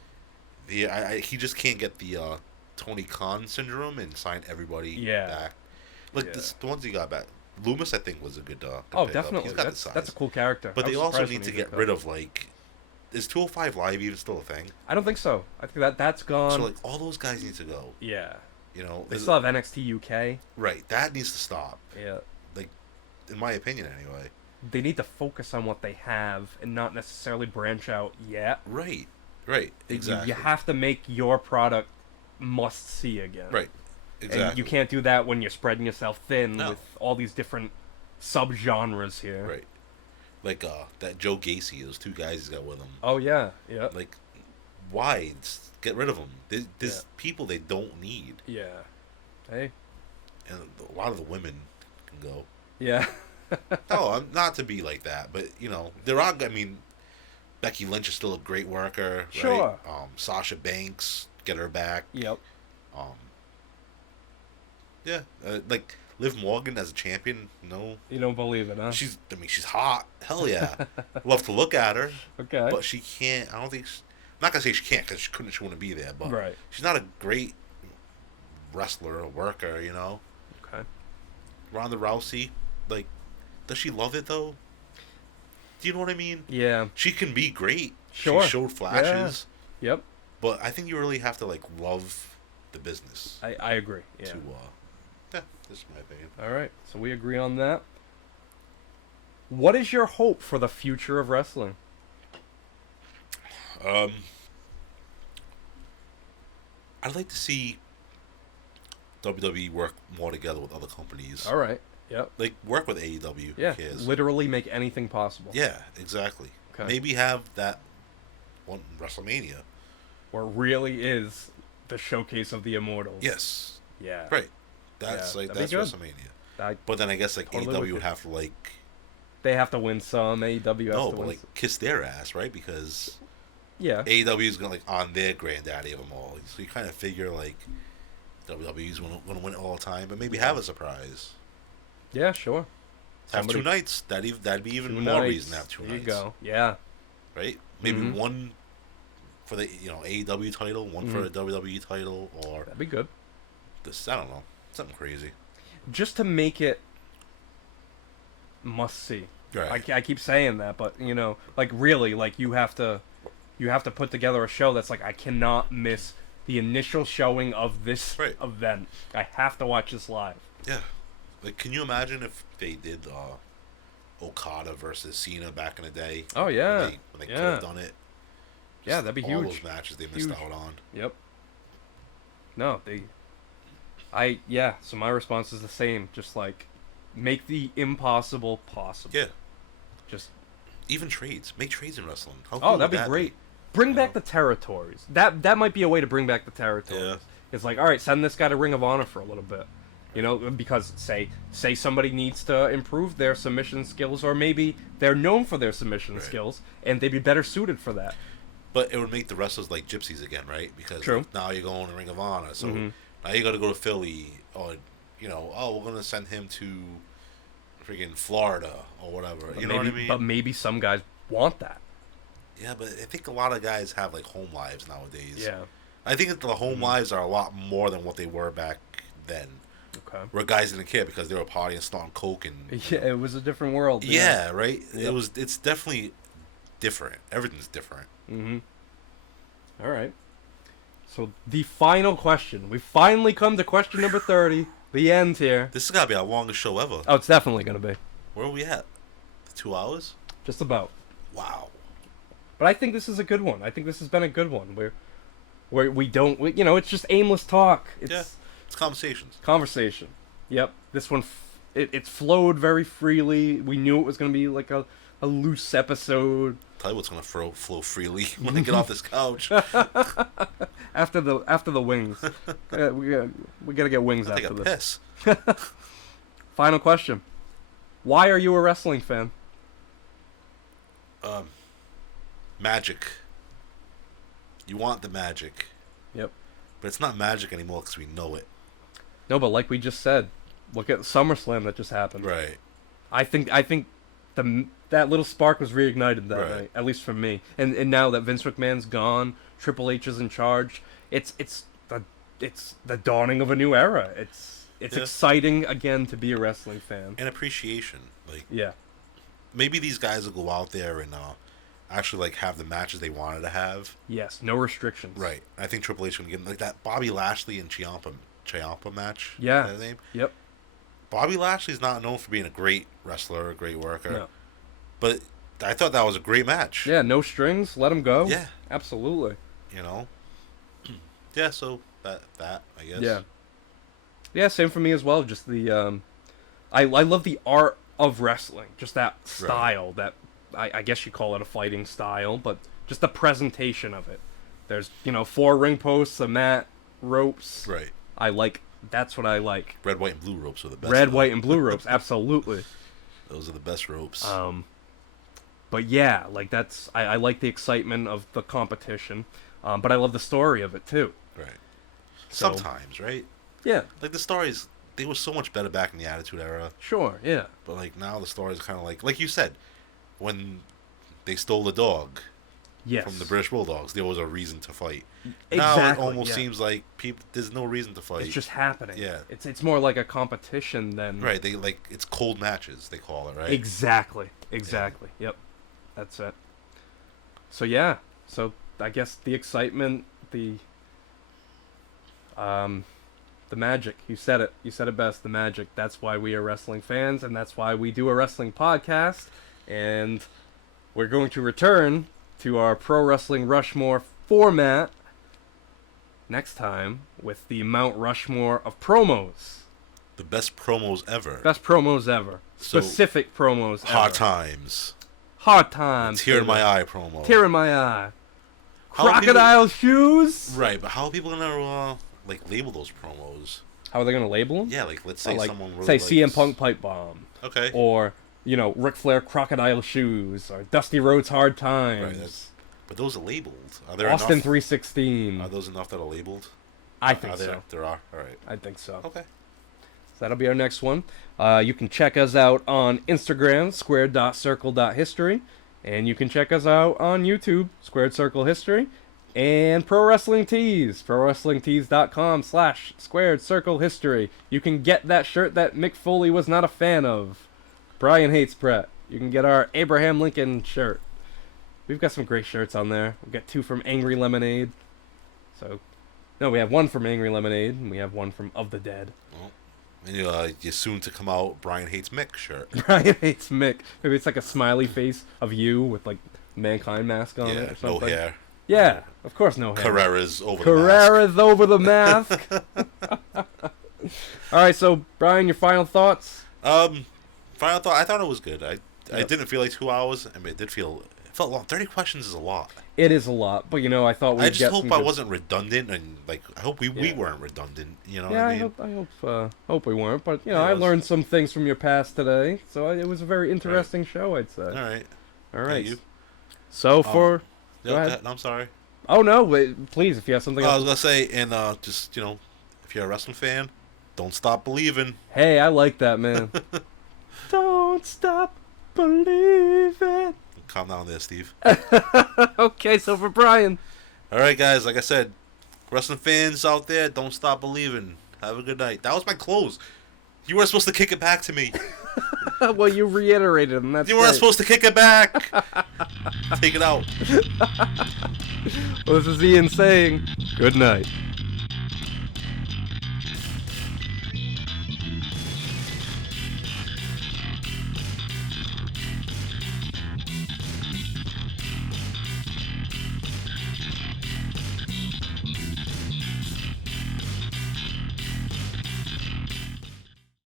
He just can't get the Tony Khan syndrome and sign everybody Yeah. back. Like Yeah. the ones he got back. Loomis, I think, was a good. Good Oh, pickup. He's definitely. got That's, the size. that's a cool character. But I they was also surprised need when to he get did rid that. of like. Is 205 Live even still a thing? I don't think so. I think that's gone. So like all those guys need to go. yeah. You know, They still have NXT UK. right. That needs to stop. Yeah. Like, in my opinion, anyway. They need to focus on what they have and not necessarily branch out yet. Right. Right. Exactly. You have to make your product must see again. Right. Exactly. And you can't do that when you're spreading yourself thin No. with all these different subgenres here. Right. Like that Joe Gacy, those 2 guys he's got with him. Oh yeah, yeah, Like, why? Just get rid of them. There's Yeah. people they don't need, yeah. Hey, and a lot of the women can go. yeah, No, I'm not to be like that, but you know, there are. I mean, Becky Lynch is still a great worker, Sure. right? Sasha Banks, get her back. yep. Yeah, like Liv Morgan as a champion. No, You don't believe it, huh? she's. I mean, she's hot. Hell yeah, love to look at her, Okay. but she can't. I don't think. I'm not gonna say she can't because she couldn't. She wouldn't be there, but Right. she's not a great wrestler or worker. You know, Okay. Ronda Rousey, like, does she love it though? Do you know what I mean? Yeah. She can be great. Sure. She showed flashes, Yep. but I think you really have to like love the business I agree. Yeah. to. Yeah, this is my opinion. All right. So we agree on that. What is your hope for the future of wrestling? I'd like to see WWE work more together with other companies. All right. Yep. Like, work with AEW. Yeah. Who cares? Literally make anything possible. Yeah, exactly. Okay. Maybe have that one WrestleMania. Where it really is the showcase of the Immortals. Yes. Yeah. Right. That's Yeah, like that'd be that's good. WrestleMania. But then I guess like Totally AEW with would you. have to like They have to win some. AEW has no, to but win like some. kiss their ass, right? Because Yeah. AEW is gonna like on their granddaddy of them all. So you kind of figure like WWE's gonna win it all the time, but maybe have a surprise. Yeah, sure. Have Somebody- 2 nights. That'd be even 2 more nights. reason to have 2 There nights. you go. Yeah. Right? Maybe Mhm. one for the AEW title, one for the WWE title, or That'd be good. this. I don't know, something crazy. Just to make it must see. Right. I keep saying that, but like really, like you have to put together a show that's like I cannot miss the initial showing of this Right. event. I have to watch this live. Yeah. Like, can you imagine if they did Okada versus Cena back in the day? Oh, yeah. When they could Yeah. have done it. Yeah, Just that'd be all huge. those matches they missed Huge. out on. Yep. No, so my response is the same. Just like make the impossible possible. Yeah. Just Even trades. Make trades in wrestling. How oh, cool that'd would be that great. Bring back the territories. That might be a way to bring back the territories. Yeah. It's like, all right, send this guy to Ring of Honor for a little bit. Because say somebody needs to improve their submission skills, or maybe they're known for their submission Right. skills, and they'd be better suited for that. But it would make the wrestlers like gypsies again, right? Because True. like, now you're going to Ring of Honor. So Mhm. now you got to go to Philly, or, we're going to send him to freaking Florida, or whatever. But You know what I mean? But maybe some guys want that. Yeah, but I think a lot of guys have like home lives nowadays. Yeah. I think that the home Mm-hmm. lives are a lot more than what they were back then. Okay. Where guys didn't care because they were partying, snorting coke, and Yeah, it was a different world. yeah, right. Yep. It's definitely different. Everything's different. Mm-hmm. All right. So the final question. We finally come to question number 30. The end here. This has got to be our longest show ever. Oh, it's definitely gonna be. Where are we at? 2 hours? Just about. Wow. But I think this is a good one. I think this has been a good one. Where we don't, it's just aimless talk. It's Yeah. It's conversations. conversation. Yep. This one, it flowed very freely. We knew it was going to be like a loose episode. Tell you what's gonna flow freely when I get off this couch. After the wings. We gotta get wings I take after a this. piss. Final question. Why are you a wrestling fan? Magic. You want the magic, Yep. but it's not magic anymore because we know it. No, but like we just said, look at SummerSlam that just happened. Right. I think that little spark was reignited that Right. night, at least for me. And now that Vince McMahon's gone, Triple H is in charge. It's the dawning of a new era. It's Yeah. exciting again to be a wrestling fan. And appreciation. Like, Yeah. maybe these guys will go out there and actually like have the matches they wanted to have. Yes. No restrictions. Right. I think Triple H can get like that Bobby Lashley and Ciampa match. Yeah. Is that his name? Yep. Bobby Lashley's not known for being a great wrestler, a great worker. No. But I thought that was a great match. Yeah. No strings. Let him go. Yeah. Absolutely. You know? Yeah, so that I guess. Yeah. Yeah. Same for me as well. Just the I love the art of wrestling. Just that style. That I guess you call it a fighting style, but just the presentation of it. There's 4 ring posts, a mat, ropes. Right. That's what I like. Red, white, and blue ropes are the best. Red, though. white, and blue ropes, absolutely. Those are the best ropes. But yeah, like I like the excitement of the competition, but I love the story of it too. right. So- Sometimes, right? Yeah, Like the stories, they were so much better back in the Attitude Era. sure, yeah. But like now the stories are kind of like you said, when they stole the dog Yes. from the British Bulldogs, there was a reason to fight. Now it Exactly, almost yeah. seems like there's no reason to fight. It's just happening. Yeah. It's more like a competition than right. They it's cold matches. They call it right. Exactly. Yep. That's it. So yeah. So I guess the excitement, the magic. You said it. You said it best. The magic. That's why we are wrestling fans, and that's why we do a wrestling podcast. And we're going to return to our Pro Wrestling Rushmore format next time with the Mount Rushmore of promos. The best promos ever. Best promos ever. So, Specific promos ever. Hard times. Hard times. Tear in my eye promo. Tear in my eye. How are Crocodile shoes? Right, but how are people gonna label those promos? How are they gonna label them? Yeah, like let's say someone really say likes... CM Punk pipe bomb. Okay. Or Ric Flair crocodile shoes, or Dusty Rhodes hard times. Right, but those are labeled. Are there Austin enough? 316. Are those enough that are labeled? I think are there? so. There are. All right. I think so. Okay. So that'll be our next one. You can check us out on Instagram, squared.circle.history. And you can check us out on YouTube, Squared Circle History. And Pro Wrestling Tees, prowrestlingtees.com/Squared Circle History. You can get that shirt that Mick Foley was not a fan of. Brian hates Brett. You can get our Abraham Lincoln shirt. We've got some great shirts on there. We've got 2 from Angry Lemonade. No, we have 1 from Angry Lemonade, and we have 1 from Of the Dead. Well, and your soon to come out Brian Hates Mick shirt. Brian hates Mick. Maybe it's like a smiley face of you with like Mankind mask on it or something. No hair. Yeah, of course no hair. Carrera's over the mask. All right, so Brian, your final thoughts? Final thought. I thought it was good. I didn't feel like 2 hours. I mean, it felt long. 30 questions is a lot. It is a lot, but I thought we'd I just get hope some I good... wasn't redundant, and I hope we weren't redundant. You know what Yeah, I mean? I hope we weren't, but I learned some things from your past today, so it was a very interesting show, I'd say. All right. Thank you. So for go ahead. I'm sorry. Oh no, wait, please, if you have something else. I was gonna say, and just if you're a wrestling fan, don't stop believing. Hey, I like that, man. Don't stop believing. Calm down there, Steve. Okay, so for Brian. All right, guys. Like I said, wrestling fans out there, don't stop believing. Have a good night. That was my close. You weren't supposed to kick it back to me. Well, you reiterated, and that's You weren't great. supposed to kick it back. Take it out. Well, this is Ian saying good night.